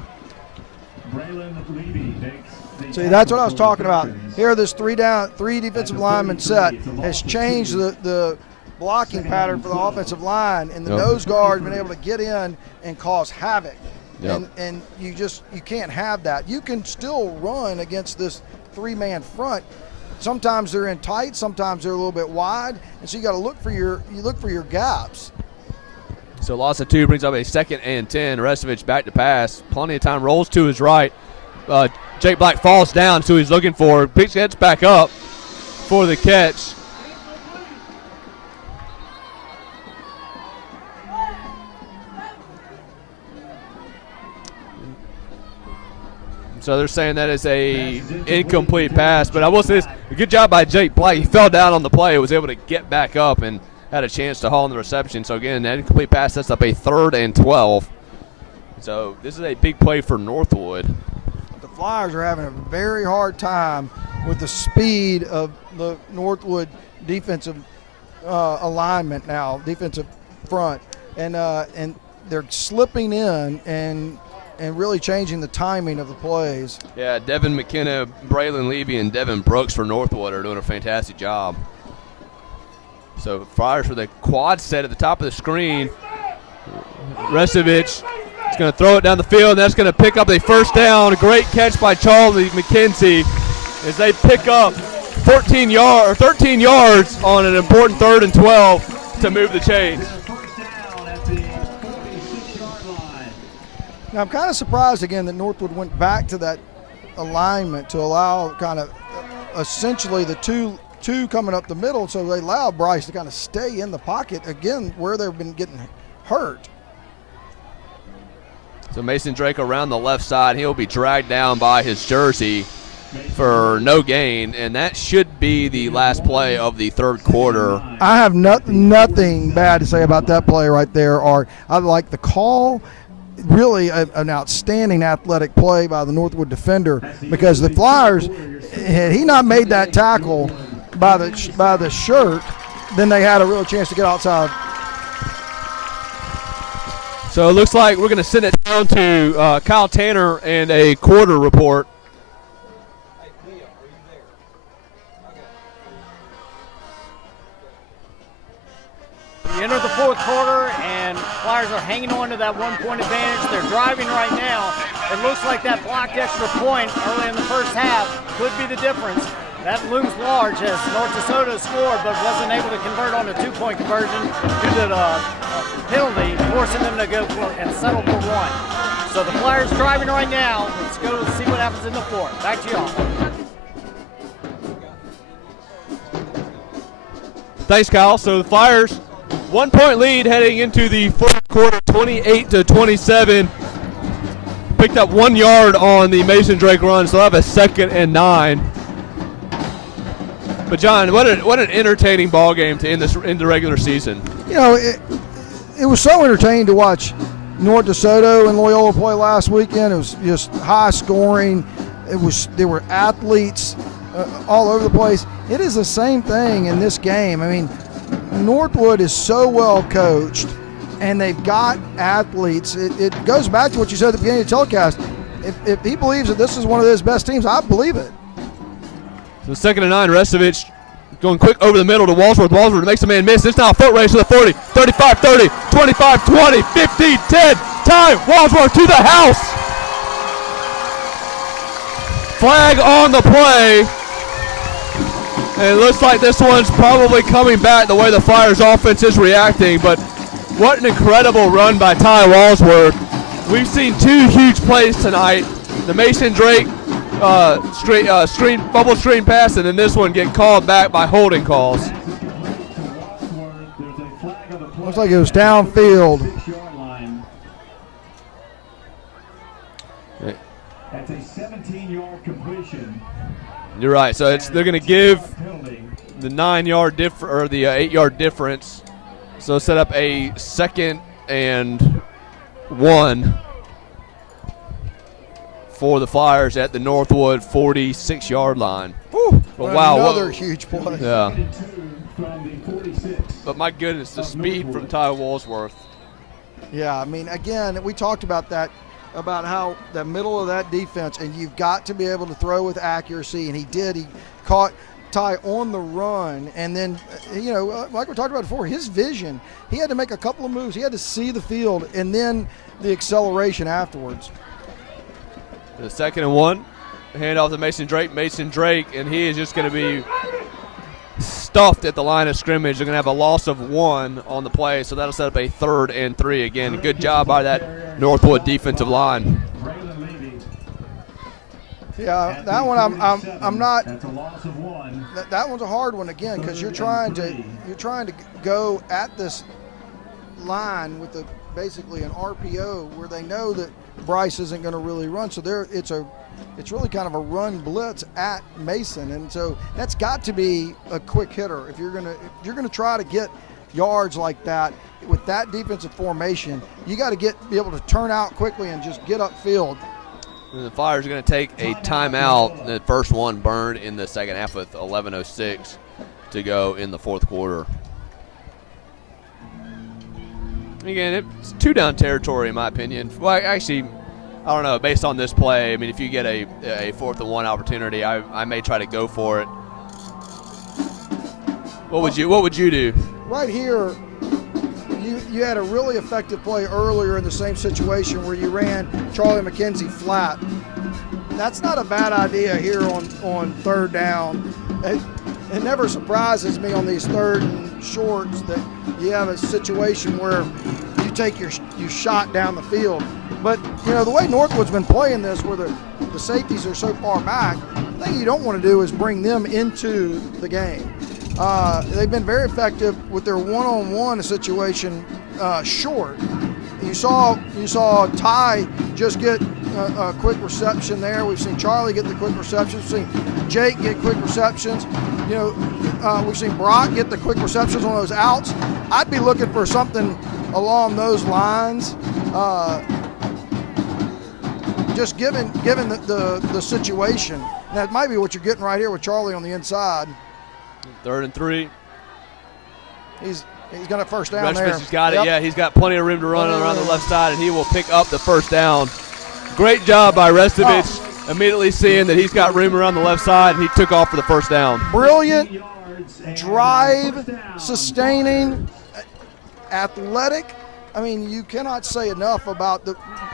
See, that's what I was talking about. Here, this three defensive lineman set has changed the blocking pattern for the offensive line, and the nose guard has been able to get in and cause havoc. Yep. And you can't have that. You can still run against this 3-man front. Sometimes they're in tight, sometimes they're a little bit wide, and so you got to look for your gaps. So loss of 2 brings up a 2nd and 10. Restovich back to pass. Plenty of time. Rolls to his right. Jake Black falls down, so he's looking for. Picks heads back up for the catch. So they're saying that is a incomplete pass. But I will say this, a good job by Jake Black. He fell down on the play, was able to get back up and had a chance to haul in the reception. So again, that incomplete pass sets up a 3rd and 12. So this is a big play for Northwood. The Flyers are having a very hard time with the speed of the Northwood defensive alignment now, defensive front, and they're slipping in and really changing the timing of the plays. Yeah, Devin McKenna, Braylon Levy, and Devin Brooks for Northwood are doing a fantastic job. So Flyers for the quad set at the top of the screen. Restovich is going to throw it down the field, and that's going to pick up a 1st down. A great catch by Charlie McKenzie as they pick up 13 yards on an important 3rd and 12 to move the chains. Now, I'm kind of surprised again that Northwood went back to that alignment to allow kind of essentially the two coming up the middle, so they allow Bryce to kind of stay in the pocket again where they've been getting hurt. So Mason Drake around the left side. He'll be dragged down by his jersey for no gain, and that should be the last play of the 3rd quarter. I have nothing bad to say about that play right there. I like the call. Really an outstanding athletic play by the Northwood defender, because the Flyers, had he not made that tackle by the shirt, then they had a real chance to get outside. So it looks like we're going to send it down to Kyle Tanner and a quarter report. We enter the 4th quarter, and Flyers are hanging on to that 1-point advantage. They're driving right now. It looks like that blocked extra point early in the 1st half could be the difference. That looms large as North DeSoto scored, but wasn't able to convert on a 2-point conversion due to the penalty, forcing them to go and settle for 1. So the Flyers driving right now. Let's go see what happens in the 4th. Back to y'all. Thanks, Kyle. So the Flyers, 1-point lead heading into the 4th quarter, 28-27. Picked up 1 yard on the Mason Drake run, so they'll have a 2nd and 9. But John, what an entertaining ball game to end the regular season. It was so entertaining to watch North DeSoto and Loyola play last weekend. It was just high scoring. There were athletes all over the place. It is the same thing in this game. I mean, Northwood is so well coached, and they've got athletes. It goes back to what you said at the beginning of the telecast. If he believes that this is one of his best teams, I believe it. So 2nd and 9, Restovich going quick over the middle to Walsworth. Walsworth makes a man miss. It's now a foot race to the 40, 35, 30, 25, 20, 15, 10. Time. Walsworth to the house. Flag on the play. And it looks like this one's probably coming back the way the Flyers offense is reacting. But what an incredible run by Ty Walsworth. We've seen 2 huge plays tonight. The Mason Drake bubble screen pass, and then this one get called back by holding calls. Looks like it was downfield. That's a 17-yard completion. You're right. So they're going to give the 8-yard difference. So set up a 2nd and 1 for the Flyers at the Northwood 46-yard line. Woo, but wow, another huge play. Yeah. But my goodness, the speed from Ty Woolsworth. Yeah, I mean, again, we talked about that, about how the middle of that defense, and you've got to be able to throw with accuracy, and he did. He caught Ty on the run, and then, like we talked about before, his vision, he had to make a couple of moves. He had to see the field, and then the acceleration afterwards. The 2nd and 1, hand off to Mason Drake, and he is just going to be stuffed at the line of scrimmage. They're going to have a loss of 1 on the play, so that'll set up a 3rd and 3 again. Good job by that Northwood defensive line. Yeah, that one I'm not. That one's a hard one again, because you're trying to go at this line with basically an RPO where they know that Bryce isn't going to really run. So it's really kind of a run blitz at Mason, and so that's got to be a quick hitter if you're gonna try to get yards like that with that defensive formation. You got to be able to turn out quickly and just get upfield. And the Flyers are going to take a timeout. The first one burned in the second half with 11:06 to go in the fourth quarter. Again, it's 2-down territory in my opinion. Well, actually, I don't know. Based on this play, I mean, if you get a 4th and 1 opportunity, I may try to go for it. What would you do? Right here, you had a really effective play earlier in the same situation where you ran Charlie McKenzie flat. That's not a bad idea here on 3rd down. It never surprises me on these 3rd and shorts that you have a situation where you shot down the field. But, the way Northwood's been playing this, where the safeties are so far back, the thing you don't want to do is bring them into the game. They've been very effective with their one-on-one situation short. You saw Ty just get a quick reception there. We've seen Charlie get the quick receptions. We've seen Jake get quick receptions. We've seen Brock get the quick receptions on those outs. I'd be looking for something along those lines. Just given the situation. That might be what you're getting right here with Charlie on the inside. 3rd and 3. He's got a first down there. He's got it. Yeah, he's got plenty of room to run around the left side, and he will pick up the first down. Great job by Restovich, immediately seeing that he's got room around the left side, and he took off for the first down. Brilliant drive, sustaining, athletic. I mean, you cannot say enough about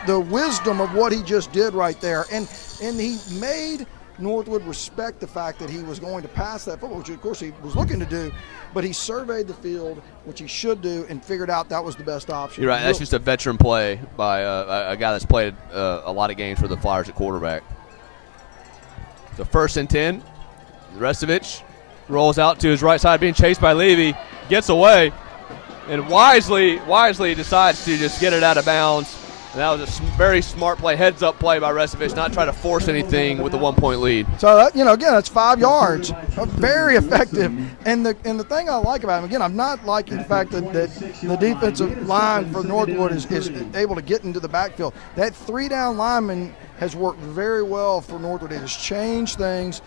the wisdom of what he just did right there. And he made Northwood respect the fact that he was going to pass that football, which of course he was looking to do, but he surveyed the field, which he should do, and figured out that was the best option. You're right. That's just a veteran play by a guy that's played a lot of games for the Flyers at quarterback. So 1st and 10. Restovich rolls out to his right side, being chased by Levy, gets away, and wisely decides to just get it out of bounds. And that was a very smart play, heads-up play by Restovich, not try to force anything with a 1-point lead. So, again, that's 5 yards. Very effective. And the thing I like about him, again, I'm not liking the fact that the defensive line for Northwood is able to get into the backfield. That 3-down lineman has worked very well for Northwood. It has changed things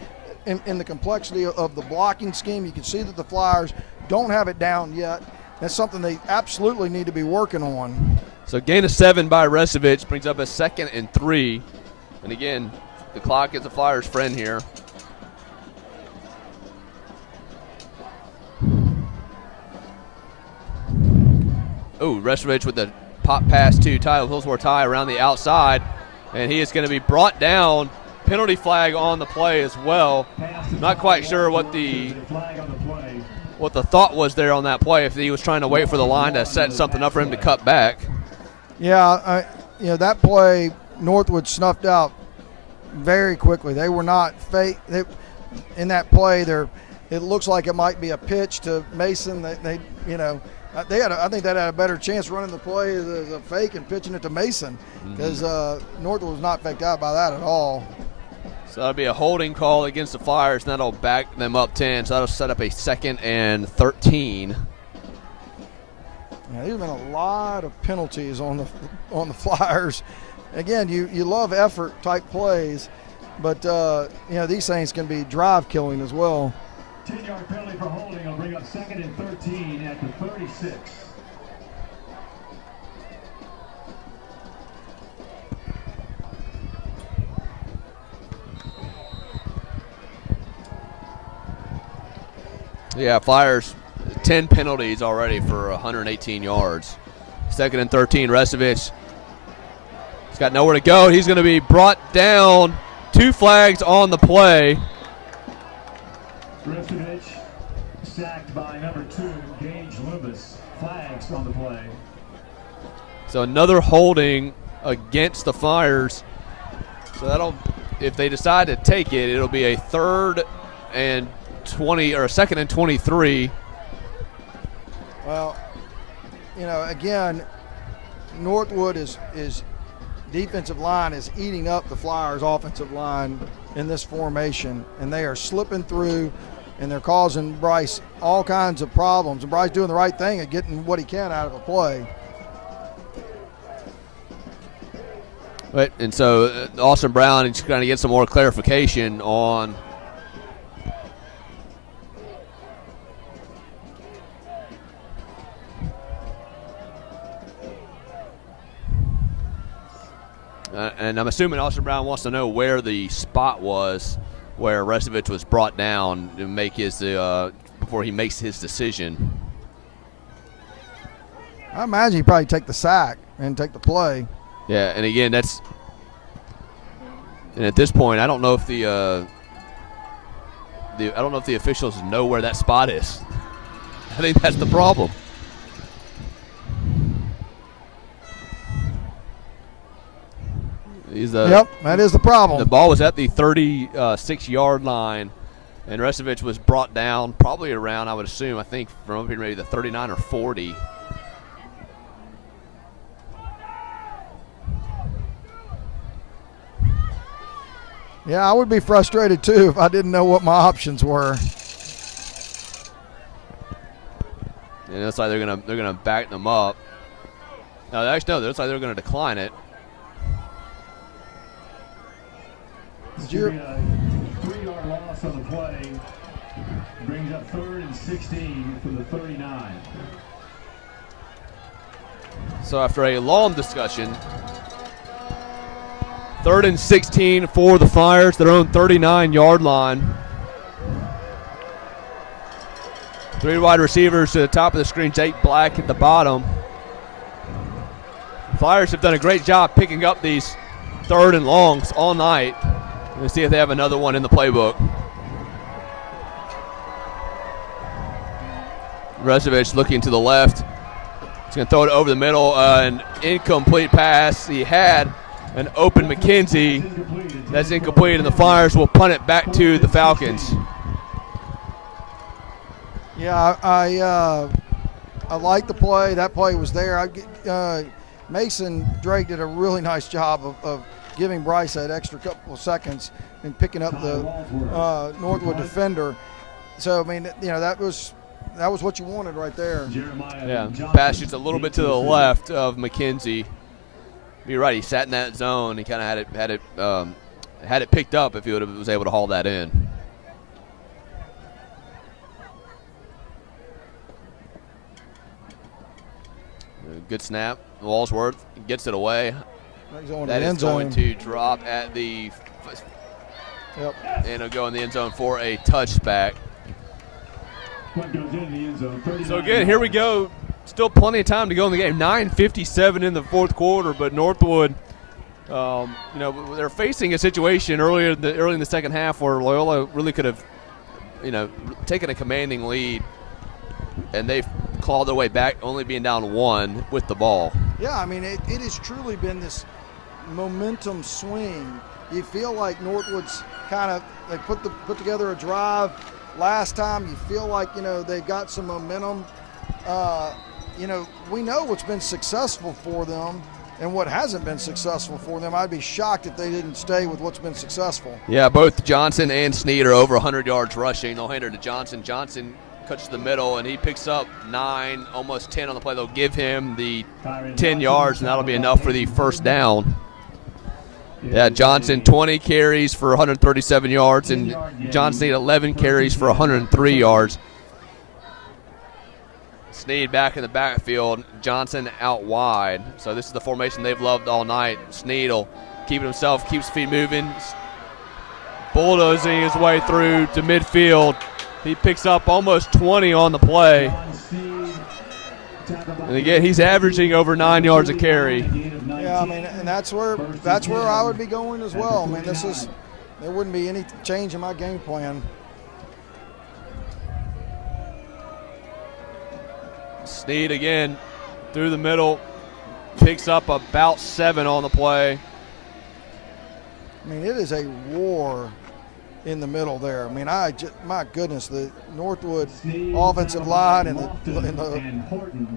in the complexity of the blocking scheme. You can see that the Flyers don't have it down yet. That's something they absolutely need to be working on. So gain of 7 by Restovich brings up a 2nd and 3. And again, the clock is the Flyers' friend here. Oh, Restovich with the pop pass to Ty Hillsworth Ty around the outside. And he is going to be brought down. Penalty flag on the play as well. Not quite sure what the thought was there on that play, if he was trying to wait for the line to set something up for him to cut back. Yeah, that play Northwood snuffed out very quickly. They were not fake. In that play, it looks like it might be a pitch to Mason. I think that had a better chance running the play as a fake and pitching it to Mason, because Northwood was not faked out by that at all. So that'll be a holding call against the Flyers, and that'll back them up 10. So that'll set up a 2nd and 13. Yeah, there's been a lot of penalties on the Flyers. Again, you love effort type plays, but these things can be drive killing as well. 10-yard penalty for holding will bring up 2nd and 13 at the 36. Yeah, Flyers 10 penalties already for 118 yards. 2nd and 13, Resevich. He's got nowhere to go. He's going to be brought down. 2 flags on the play. Resevich sacked by number 2, Gage Loomis. Flags on the play. So another holding against the Flyers. So that'll, if they decide to take it, it'll be a 3rd and 20 or a 2nd and 23. Well, again, Northwood is defensive line is eating up the Flyers' offensive line in this formation, and they are slipping through, and they're causing Bryce all kinds of problems. And Bryce doing the right thing and getting what he can out of a play. Right, and so Austin Brown is trying to get some more clarification on and I'm assuming Austin Brown wants to know where the spot was where Resevich was brought down to make his before he makes his decision. I imagine he'd probably take the sack and take the play. Yeah, and again, and at this point, I don't know if the officials know where that spot is. I think that's the problem. Yep, that is the problem. The ball was at the 36-yard line, and Resevich was brought down probably around, I would assume, I think from up here maybe the 39 or 40. Yeah, I would be frustrated too if I didn't know what my options were. And it looks like they're gonna back them up. No, actually no, it looks like they're gonna decline it. This should be a 3-yard loss on the play. Brings up 3rd and 16 from the 39. So after a long discussion, 3rd and 16 for the Flyers, their own 39-yard line. 3 wide receivers to the top of the screen, Jake Black at the bottom. Flyers have done a great job picking up these 3rd and longs all night. Let's see if they have another one in the playbook. Resevich looking to the left. He's going to throw it over the middle. An incomplete pass. He had an open McKenzie. That's incomplete, and the Flyers will punt it back to the Falcons. Yeah, I like the play. That play was there. Mason Drake did a really nice job of giving Bryce that extra couple of seconds and picking up the Northwood defender. So, I mean, that was what you wanted right there. Yeah, pass just a little bit to the left of McKenzie. You're right. He sat in that zone. He kind of had it picked up if he was able to haul that in. Good snap. Walsworth gets it away. That is going to drop at the and it'll go in the end zone for a touchback. So again, here we go. Still plenty of time to go in the game. 9:57 in the 4th quarter, but Northwood, they're facing a situation early in the 2nd half where Loyola really could have, taken a commanding lead, and they've clawed their way back, only being down 1 with the ball. Yeah, I mean, it has truly been this momentum swing. You feel like Northwood's they put together a drive last time. You feel like, they've got some momentum. We know what's been successful for them and what hasn't been successful for them. I'd be shocked if they didn't stay with what's been successful. Yeah, both Johnson and Snead are over 100 yards rushing. They'll hand it to Johnson. Johnson cuts to the middle, and he picks up 9, almost 10 on the play. They'll give him the 10 yards, and that'll be enough for the first down. Yeah, Johnson 20 carries for 137 yards, and John Snead 11 carries for 103 yards. Snead back in the backfield, Johnson out wide. So this is the formation they've loved all night. Snead will keep it himself, keeps feet moving, bulldozing his way through to midfield. He picks up almost 20 on the play. And again, he's averaging over 9 yards a carry. Yeah, I mean, and that's where I would be going as well. I mean, there wouldn't be any change in my game plan. Snead again through the middle, picks up about 7 on the play. I mean, it is a war in the middle there. I mean, my goodness, the Northwood offensive line and the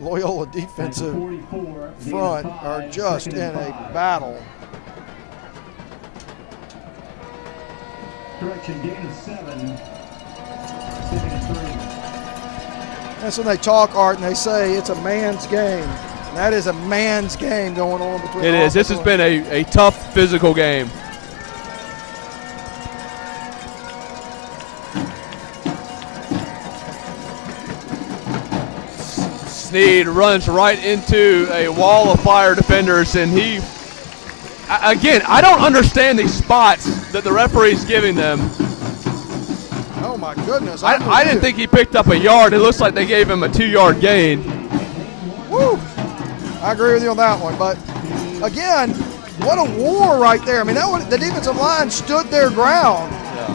Loyola defensive front are just in a battle. Correction, gain of 7. 2nd and 3. That's when they talk, Art, and they say it's a man's game. And that is a man's game going on between. It is. This has been a tough physical game. Snead runs right into a wall of fire defenders, and again, I don't understand these spots that the referee's giving them. Oh my goodness. I didn't think he picked up a yard. It looks like they gave him a 2-yard gain. Woo! I agree with you on that one, but again, what a war right there. I mean, the defensive line stood their ground. Yeah.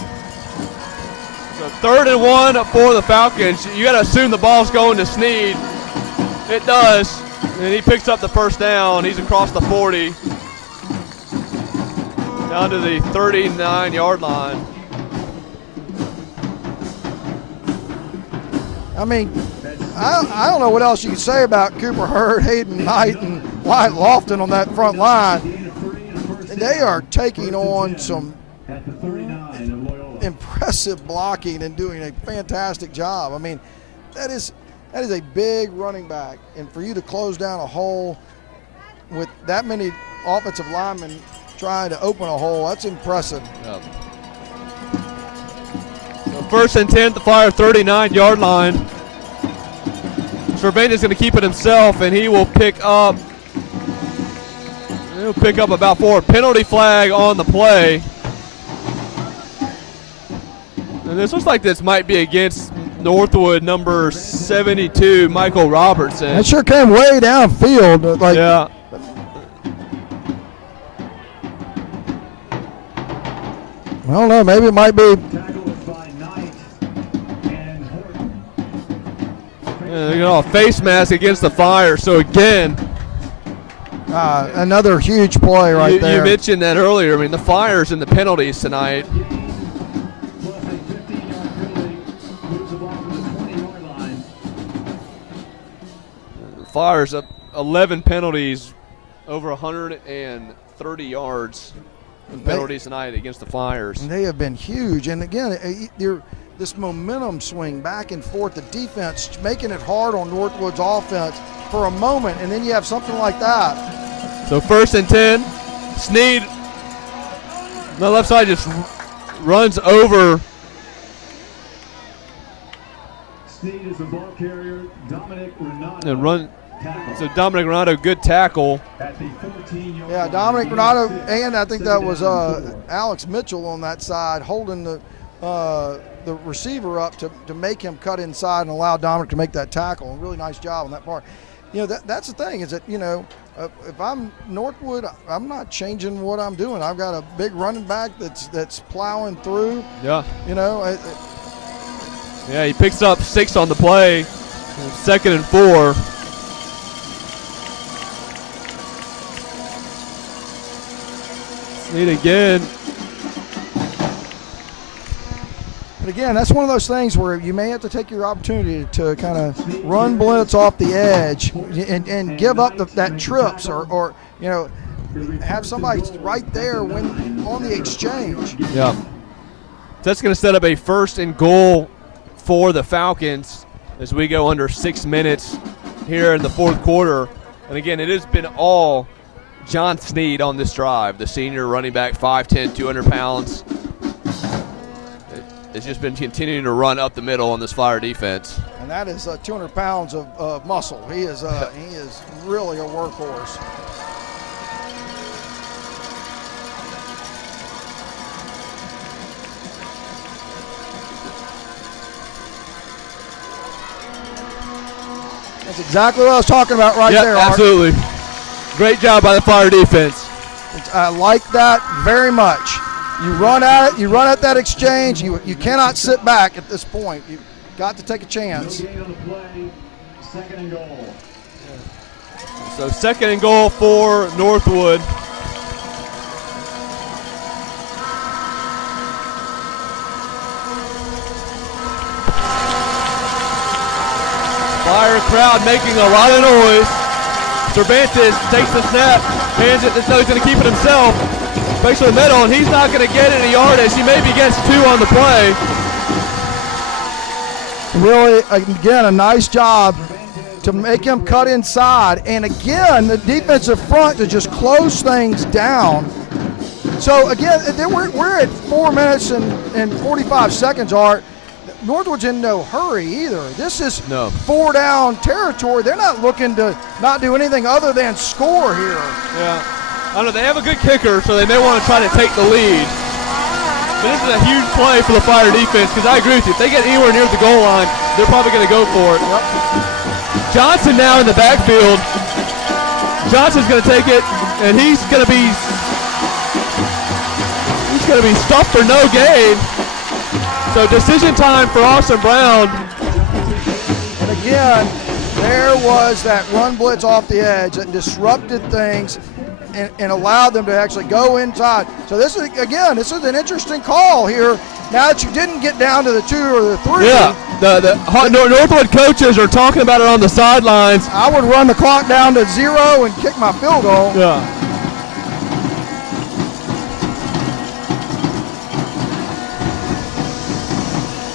So 3rd and 1 for the Falcons. You got to assume the ball's going to Snead. It does, and he picks up the first down. He's across the 40, down to the 39-yard line. I mean, I don't know what else you can say about Cooper Hurd, Hayden Knight, and Wyatt Lofton on that front line. They are taking on some impressive blocking and doing a fantastic job. I mean, that is a big running back, and for you to close down a hole with that many offensive linemen trying to open a hole, that's impressive. Yep. So 1st and 10, the Flyer 39-yard line. Cervania's going to keep it himself, and he will pick up about 4. Penalty flag on the play. And this looks like this might be against Northwood, number 72, Michael Robertson. That sure came way downfield. Yeah. I don't know. Maybe it might be. They're going to face mask against the Fire. So again, another huge play right there. You mentioned that earlier. I mean, the Fire's in the penalties tonight. Fire's up 11 penalties, over 130 yards in penalties tonight against the Flyers. And they have been huge. And again, this momentum swing back and forth, the defense making it hard on Northwood's offense for a moment, and then you have something like that. So 1st and 10, Snead on the left side just runs over. Snead is the ball carrier. Dominic Renato. And so Dominic Renato, good tackle. At the 14-yard Yeah, Dominic Renato, and I think that was Alex Mitchell on that side holding the receiver up to make him cut inside and allow Dominic to make that tackle. A really nice job on that part. You know, that's the thing is that, you know, if I'm Northwood, I'm not changing what I'm doing. I've got a big running back that's plowing through. Yeah. You know. Yeah, he picks up 6 on the play. 2nd and 4. Snead again. But again, that's one of those things where you may have to take your opportunity to kind of run blitz off the edge and give up that trips or have somebody right there when on the exchange. Yeah. That's going to set up a 1st and goal for the Falcons as we go under 6 minutes here in the fourth quarter. And again, it has been all John Snead on this drive, the senior running back, 5'10", 200 pounds. It's just been continuing to run up the middle on this Flyer defense. And that is 200 pounds of muscle. He is really a workhorse. That's exactly what I was talking about right there, Art. Absolutely. Great job by the Flyer defense. I like that very much. You run at it, you run at that exchange, you cannot sit back at this point. You've got to take a chance. Second and goal. So 2nd and goal for Northwood. Flyer crowd making a lot of noise. Cervantes takes the snap, hands it, so he's going to keep it himself. Makes the middle, and he's not going to get any yardage. He maybe gets 2 on the play. Really, again, a nice job to make him cut inside. And again, the defensive front to just close things down. So again, we're at 4 minutes and 45 seconds, Art. Northwood's in no hurry either. This is 4 down territory. They're not looking to not do anything other than score here. Yeah. I don't know, they have a good kicker, so they may want to try to take the lead. But this is a huge play for the Flyer defense, because I agree with you. If they get anywhere near the goal line, they're probably going to go for it. Yep. Johnson now in the backfield. Johnson's going to take it, and he's going to be stuffed for no gain. So decision time for Austin Brown. And again, there was that run blitz off the edge that disrupted things and allowed them to actually go inside. So this is an interesting call here. Now that you didn't get down to the 2 or the 3. Yeah, the Northwood coaches are talking about it on the sidelines. I would run the clock down to 0 and kick my field goal. Yeah.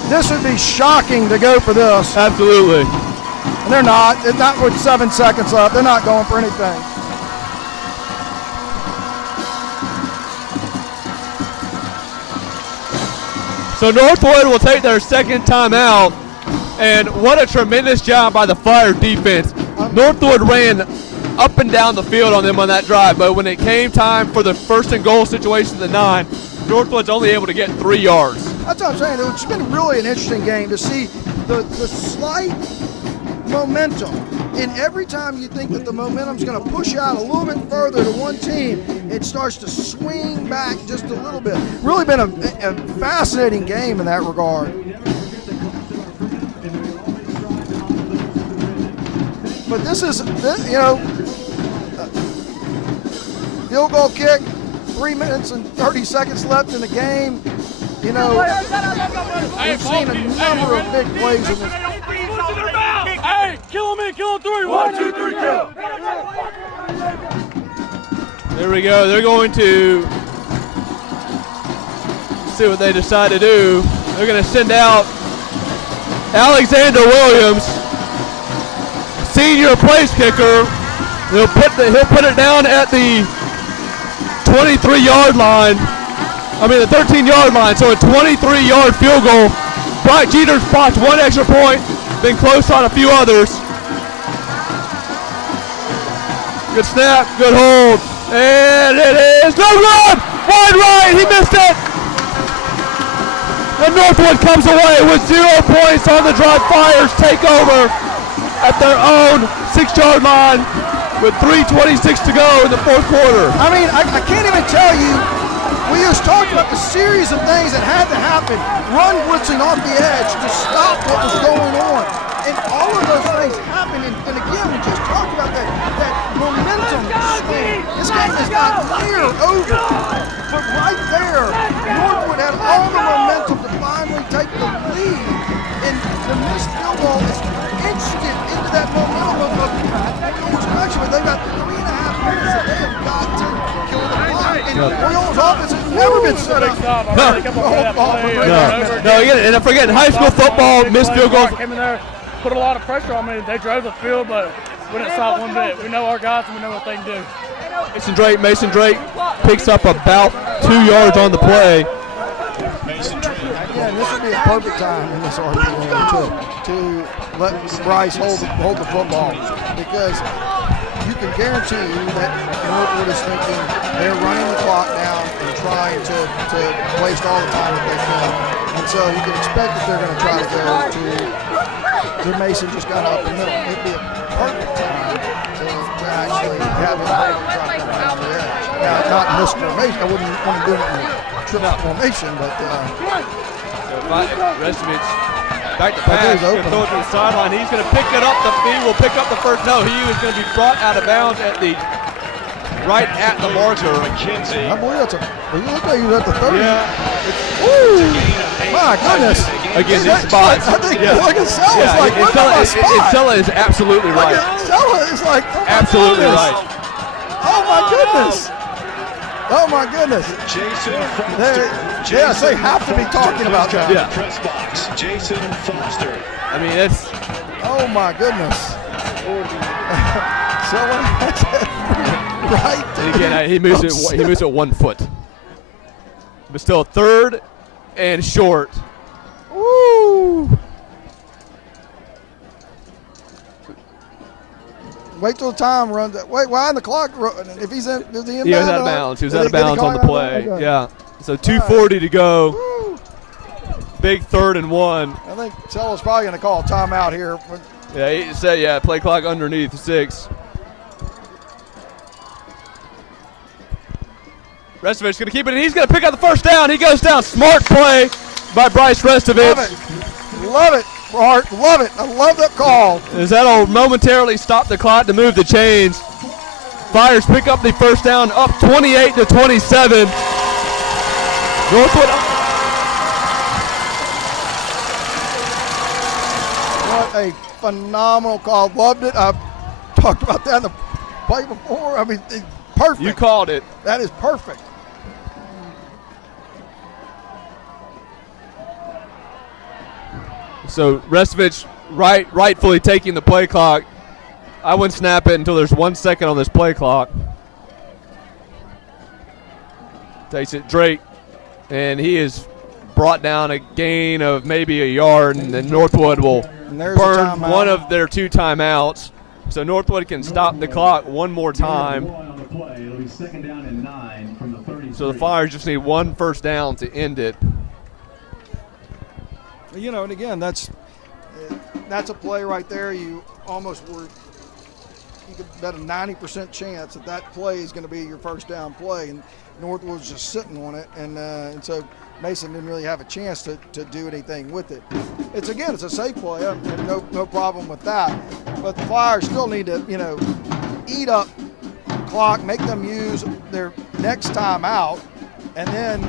This would be shocking to go for this. Absolutely. And they're not. It's not with 7 seconds left. They're not going for anything. So Northwood will take their 2nd timeout, and what a tremendous job by the Flyer defense. Northwood ran up and down the field on them on that drive, but when it came time for the 1st and goal situation at the 9, Northwood's only able to get 3 yards. That's what I'm saying. It's been really an interesting game to see the slight momentum. And every time you think that the momentum's going to push out a little bit further to one team, it starts to swing back just a little bit. Really been a fascinating game in that regard. But this is, field goal kick, 3 minutes and 30 seconds left in the game. We've seen a number of big plays in this. Hey, kill him in, kill him 3. 1, 2, 3, kill. There we go. They're going to see what they decide to do. They're going to send out Alexander Williams, senior place kicker. He'll put it down at the 23-yard line. The 13-yard line. So a 23-yard field goal. Brock Jeter's blocked 1 extra point. Been close on a few others. Good snap, good hold, and it is no good! Wide right, he missed it! And Northwood comes away with 0 points on the drive. Flyers take over at their own 6-yard line with 3:26 to go in the fourth quarter. I can't even tell you. We just talked about the series of things that had to happen. Run blitzing off the edge to stop what was going on. And all of those things happened. And again, we just talked about that momentum swing. This game is not near over. But right there, Northwood had all the momentum to finally take the lead, and the missed field goal is instant into that momentum of Loyola's direction. They've got 3.5 minutes that they have got to kill the clock, and Loyola's offense has never been set up. No, and I'm forgetting high school football, missed field goals. Came in there, put a lot of pressure on me. They drove the field, but we didn't stop one bit. We know our guys and we know what they can do. Mason Drake picks up about 2 yards on the play. Again, this would be a perfect time in this argument to let Bryce hold the football, because you can guarantee that Northwood is thinking they're running the clock down and trying to waste all the time that they can. And so you can expect that they're going to try to go to Mason just got up the middle. It'd be a perfect time to actually have him try to come down the edge. Now, not in this formation. I wouldn't want to do it in a triple formation, but Restovich back to pass. He's going to throw it to the sideline. He's going to pick it up. He will pick up the first. No, he was going to be brought out of bounds right at the marker. I believe that's you look like he was at the 30. Yeah. Woo! My goodness. Again, these spots. I think Sella's like, where's my spot? Sella is absolutely right. Sella is like, absolutely right. Oh my goodness. Oh my goodness. Jason Foster. Yes, they have to be talking about that. Yeah. Press box. Jason Foster. I mean, it's. Oh my goodness. Sella has it right. And again, he moves it 1 foot. But still, 3rd and short. Woo! Wait till the time runs. Wait, why in the clock? If he's in, is he in? He was out of bounds. He was out of bounds on the play. Okay. Yeah. So 2:40 to go. Woo. Big 3rd and 1. I think Sella's probably going to call a timeout here. Yeah, he said play clock underneath 6. Restovich going to keep it, and he's going to pick up the first down. He goes down. Smart play by Bryce Restovich. Love it, Bart. Love it. I love that call. As that'll momentarily stop the clock to move the chains. Flyers pick up the first down, up 28-27. Northwood. What a phenomenal call. Loved it. I've talked about that in the play before. I mean, perfect. You called it. That is perfect. So Restovich rightfully taking the play clock. I wouldn't snap it until there's 1 second on this play clock. Takes it Drake, and he is brought down a gain of maybe a yard, and then Northwood will burn one of their 2 timeouts. So Northwood can stop the clock one more time. So the Flyers just need 1 first down to end it. You know, and again, that's a play right there. You could bet a 90% chance that play is going to be your first down play, and Northwood's just sitting on it, and so Mason didn't really have a chance to do anything with it. It's a safe play, and no problem with that. But the Flyers still need to, eat up clock, make them use their next time out, and then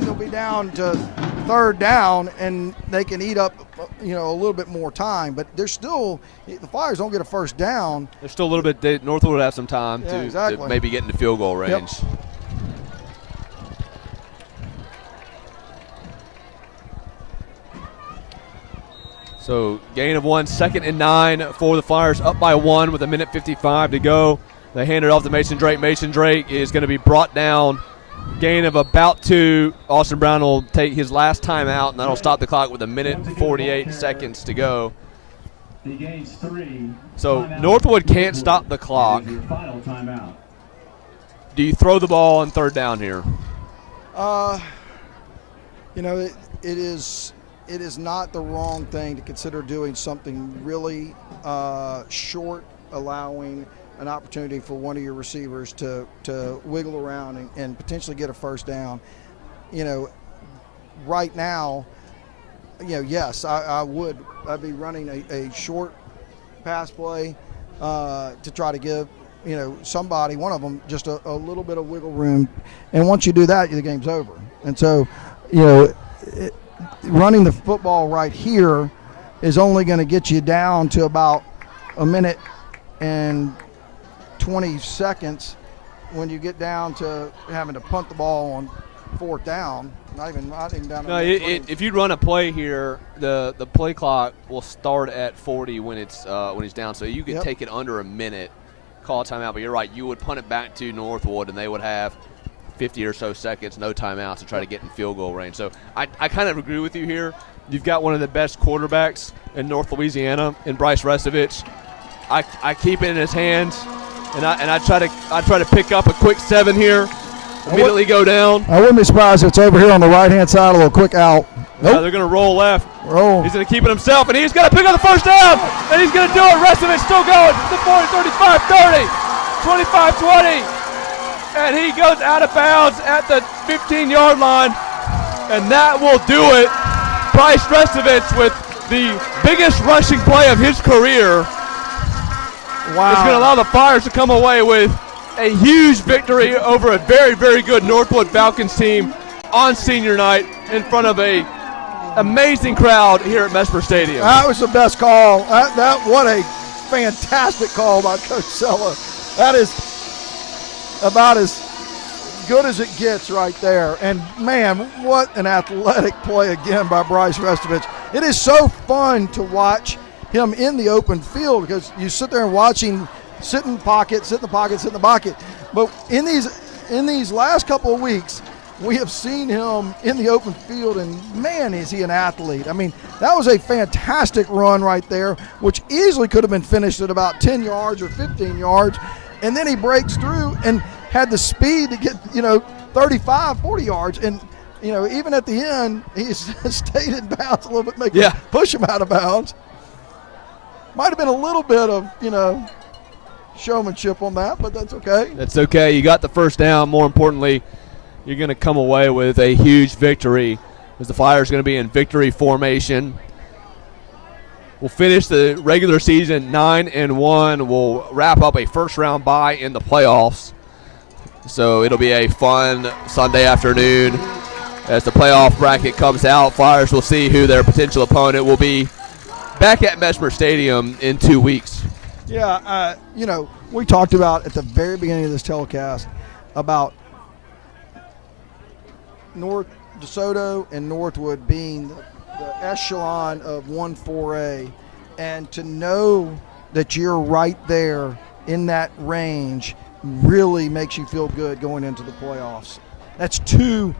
they'll be down to 3rd down, and they can eat up, a little bit more time. But there's still, the Flyers don't get a first down. There's still a little bit. Northwood would have some time to maybe get into field goal range. Yep. So gain of 1, 2nd and 9 for the Flyers, up by 1 with 1:55 to go. They hand it off to Mason Drake. Mason Drake is going to be brought down. Gain of about 2. Austin Brown will take his last time out, and that'll stop the clock with 1:48 seconds to go. He gains 3. So Northwood can't stop the clock. Do you throw the ball on 3rd down here? It is not the wrong thing to consider doing something really short, allowing an opportunity for one of your receivers to wiggle around and potentially get a first down. Right now, yes, I'd be running a short pass play to try to give somebody, one of them, just a little bit of wiggle room, and once you do that, the game's over. And so running the football right here is only going to get you down to about a minute and 20 seconds when you get down to having to punt the ball on 4th down. Not even down. No, if you run a play here, the play clock will start at 40 when it's down. So you can take it under a minute, call a timeout. But you're right, you would punt it back to Northwood, and they would have 50 or so seconds, no timeouts, to try to get in field goal range. So I kind of agree with you here. You've got one of the best quarterbacks in North Louisiana in Bryce Restovich. I keep it in his hands, and I try to pick up a quick 7 here. Immediately go down. I wouldn't be surprised if it's over here on the right-hand side, a little quick out. Nope. They're going to roll left. Roll. He's going to keep it himself, and he's going to pick up the first down, and he's going to do it. Restovich still going. The 40, 35, 30, 25, 20. And he goes out of bounds at the 15-yard line, and that will do it. Bryce Restovich with the biggest rushing play of his career. Wow. It's going to allow the Flyers to come away with a huge victory over a very, very good Northwood Falcons team on senior night in front of a amazing crowd here at Mesmer Stadium. That was the best call. What a fantastic call by Coach Sella. That is about as good as it gets right there. And, man, what an athletic play again by Bryce Restovich. It is so fun to watch him in the open field because you sit there and watch him sit in the pocket, sit in the pocket, sit in the pocket. But in these last couple of weeks, we have seen him in the open field, and, man, is he an athlete. I mean, that was a fantastic run right there, which easily could have been finished at about 10 yards or 15 yards. And then he breaks through and had the speed to get, 35, 40 yards. And, even at the end, he stayed in bounds a little bit, push him out of bounds. Might have been a little bit of, showmanship on that, but that's okay. That's okay. You got the first down. More importantly, you're going to come away with a huge victory as the Flyers are going to be in victory formation. We'll finish the regular season 9-1. We'll wrap up a first-round bye in the playoffs. So it'll be a fun Sunday afternoon as the playoff bracket comes out. Flyers will see who their potential opponent will be back at Mesmer Stadium in 2 weeks. Yeah, we talked about at the very beginning of this telecast about North DeSoto and Northwood being the echelon of 1-4A, and to know that you're right there in that range really makes you feel good going into the playoffs. That's 2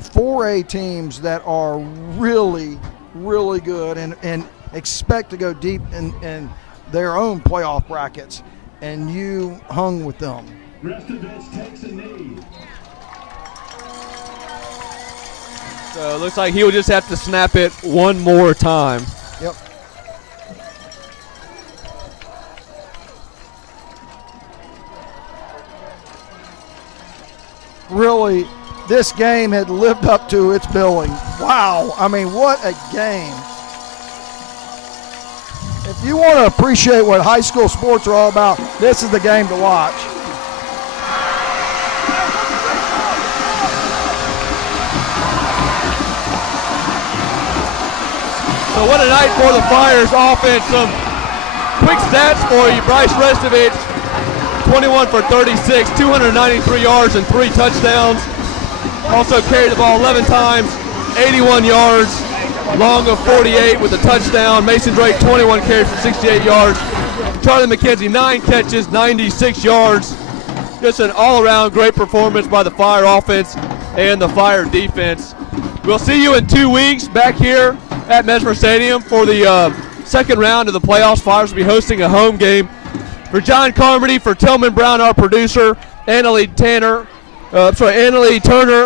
4A teams that are really, really good and expect to go deep in their own playoff brackets, and you hung with them. Restovich takes a knee. So it looks like he will just have to snap it one more time. Yep. Really, this game had lived up to its billing. Wow. I mean, what a game. If you want to appreciate what high school sports are all about, this is the game to watch. So what a night for the Flyers offense. Some quick stats for you. Bryce Restovich, 21 for 36, 293 yards and 3 touchdowns. Also carried the ball 11 times, 81 yards. Long of 48 with a touchdown. Mason Drake, 21 carries for 68 yards. Charlie McKenzie, 9 catches, 96 yards. Just an all-around great performance by the Fire offense and the Fire defense. We'll see you in 2 weeks back here at Mesmer Stadium for the second round of the playoffs. Flyers will be hosting a home game. For John Carmody, for Tillman Brown, our producer, Annalie Turner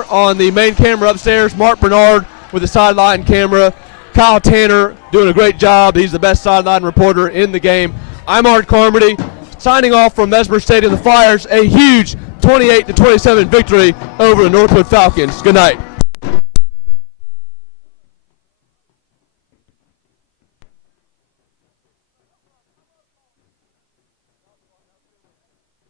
on the main camera upstairs, Mark Bernard with the sideline camera, Kyle Tanner doing a great job. He's the best sideline reporter in the game. I'm Art Carmody, signing off from Mesmer Stadium. The Flyers, a huge 28-27 victory over the Northwood Falcons. Good night.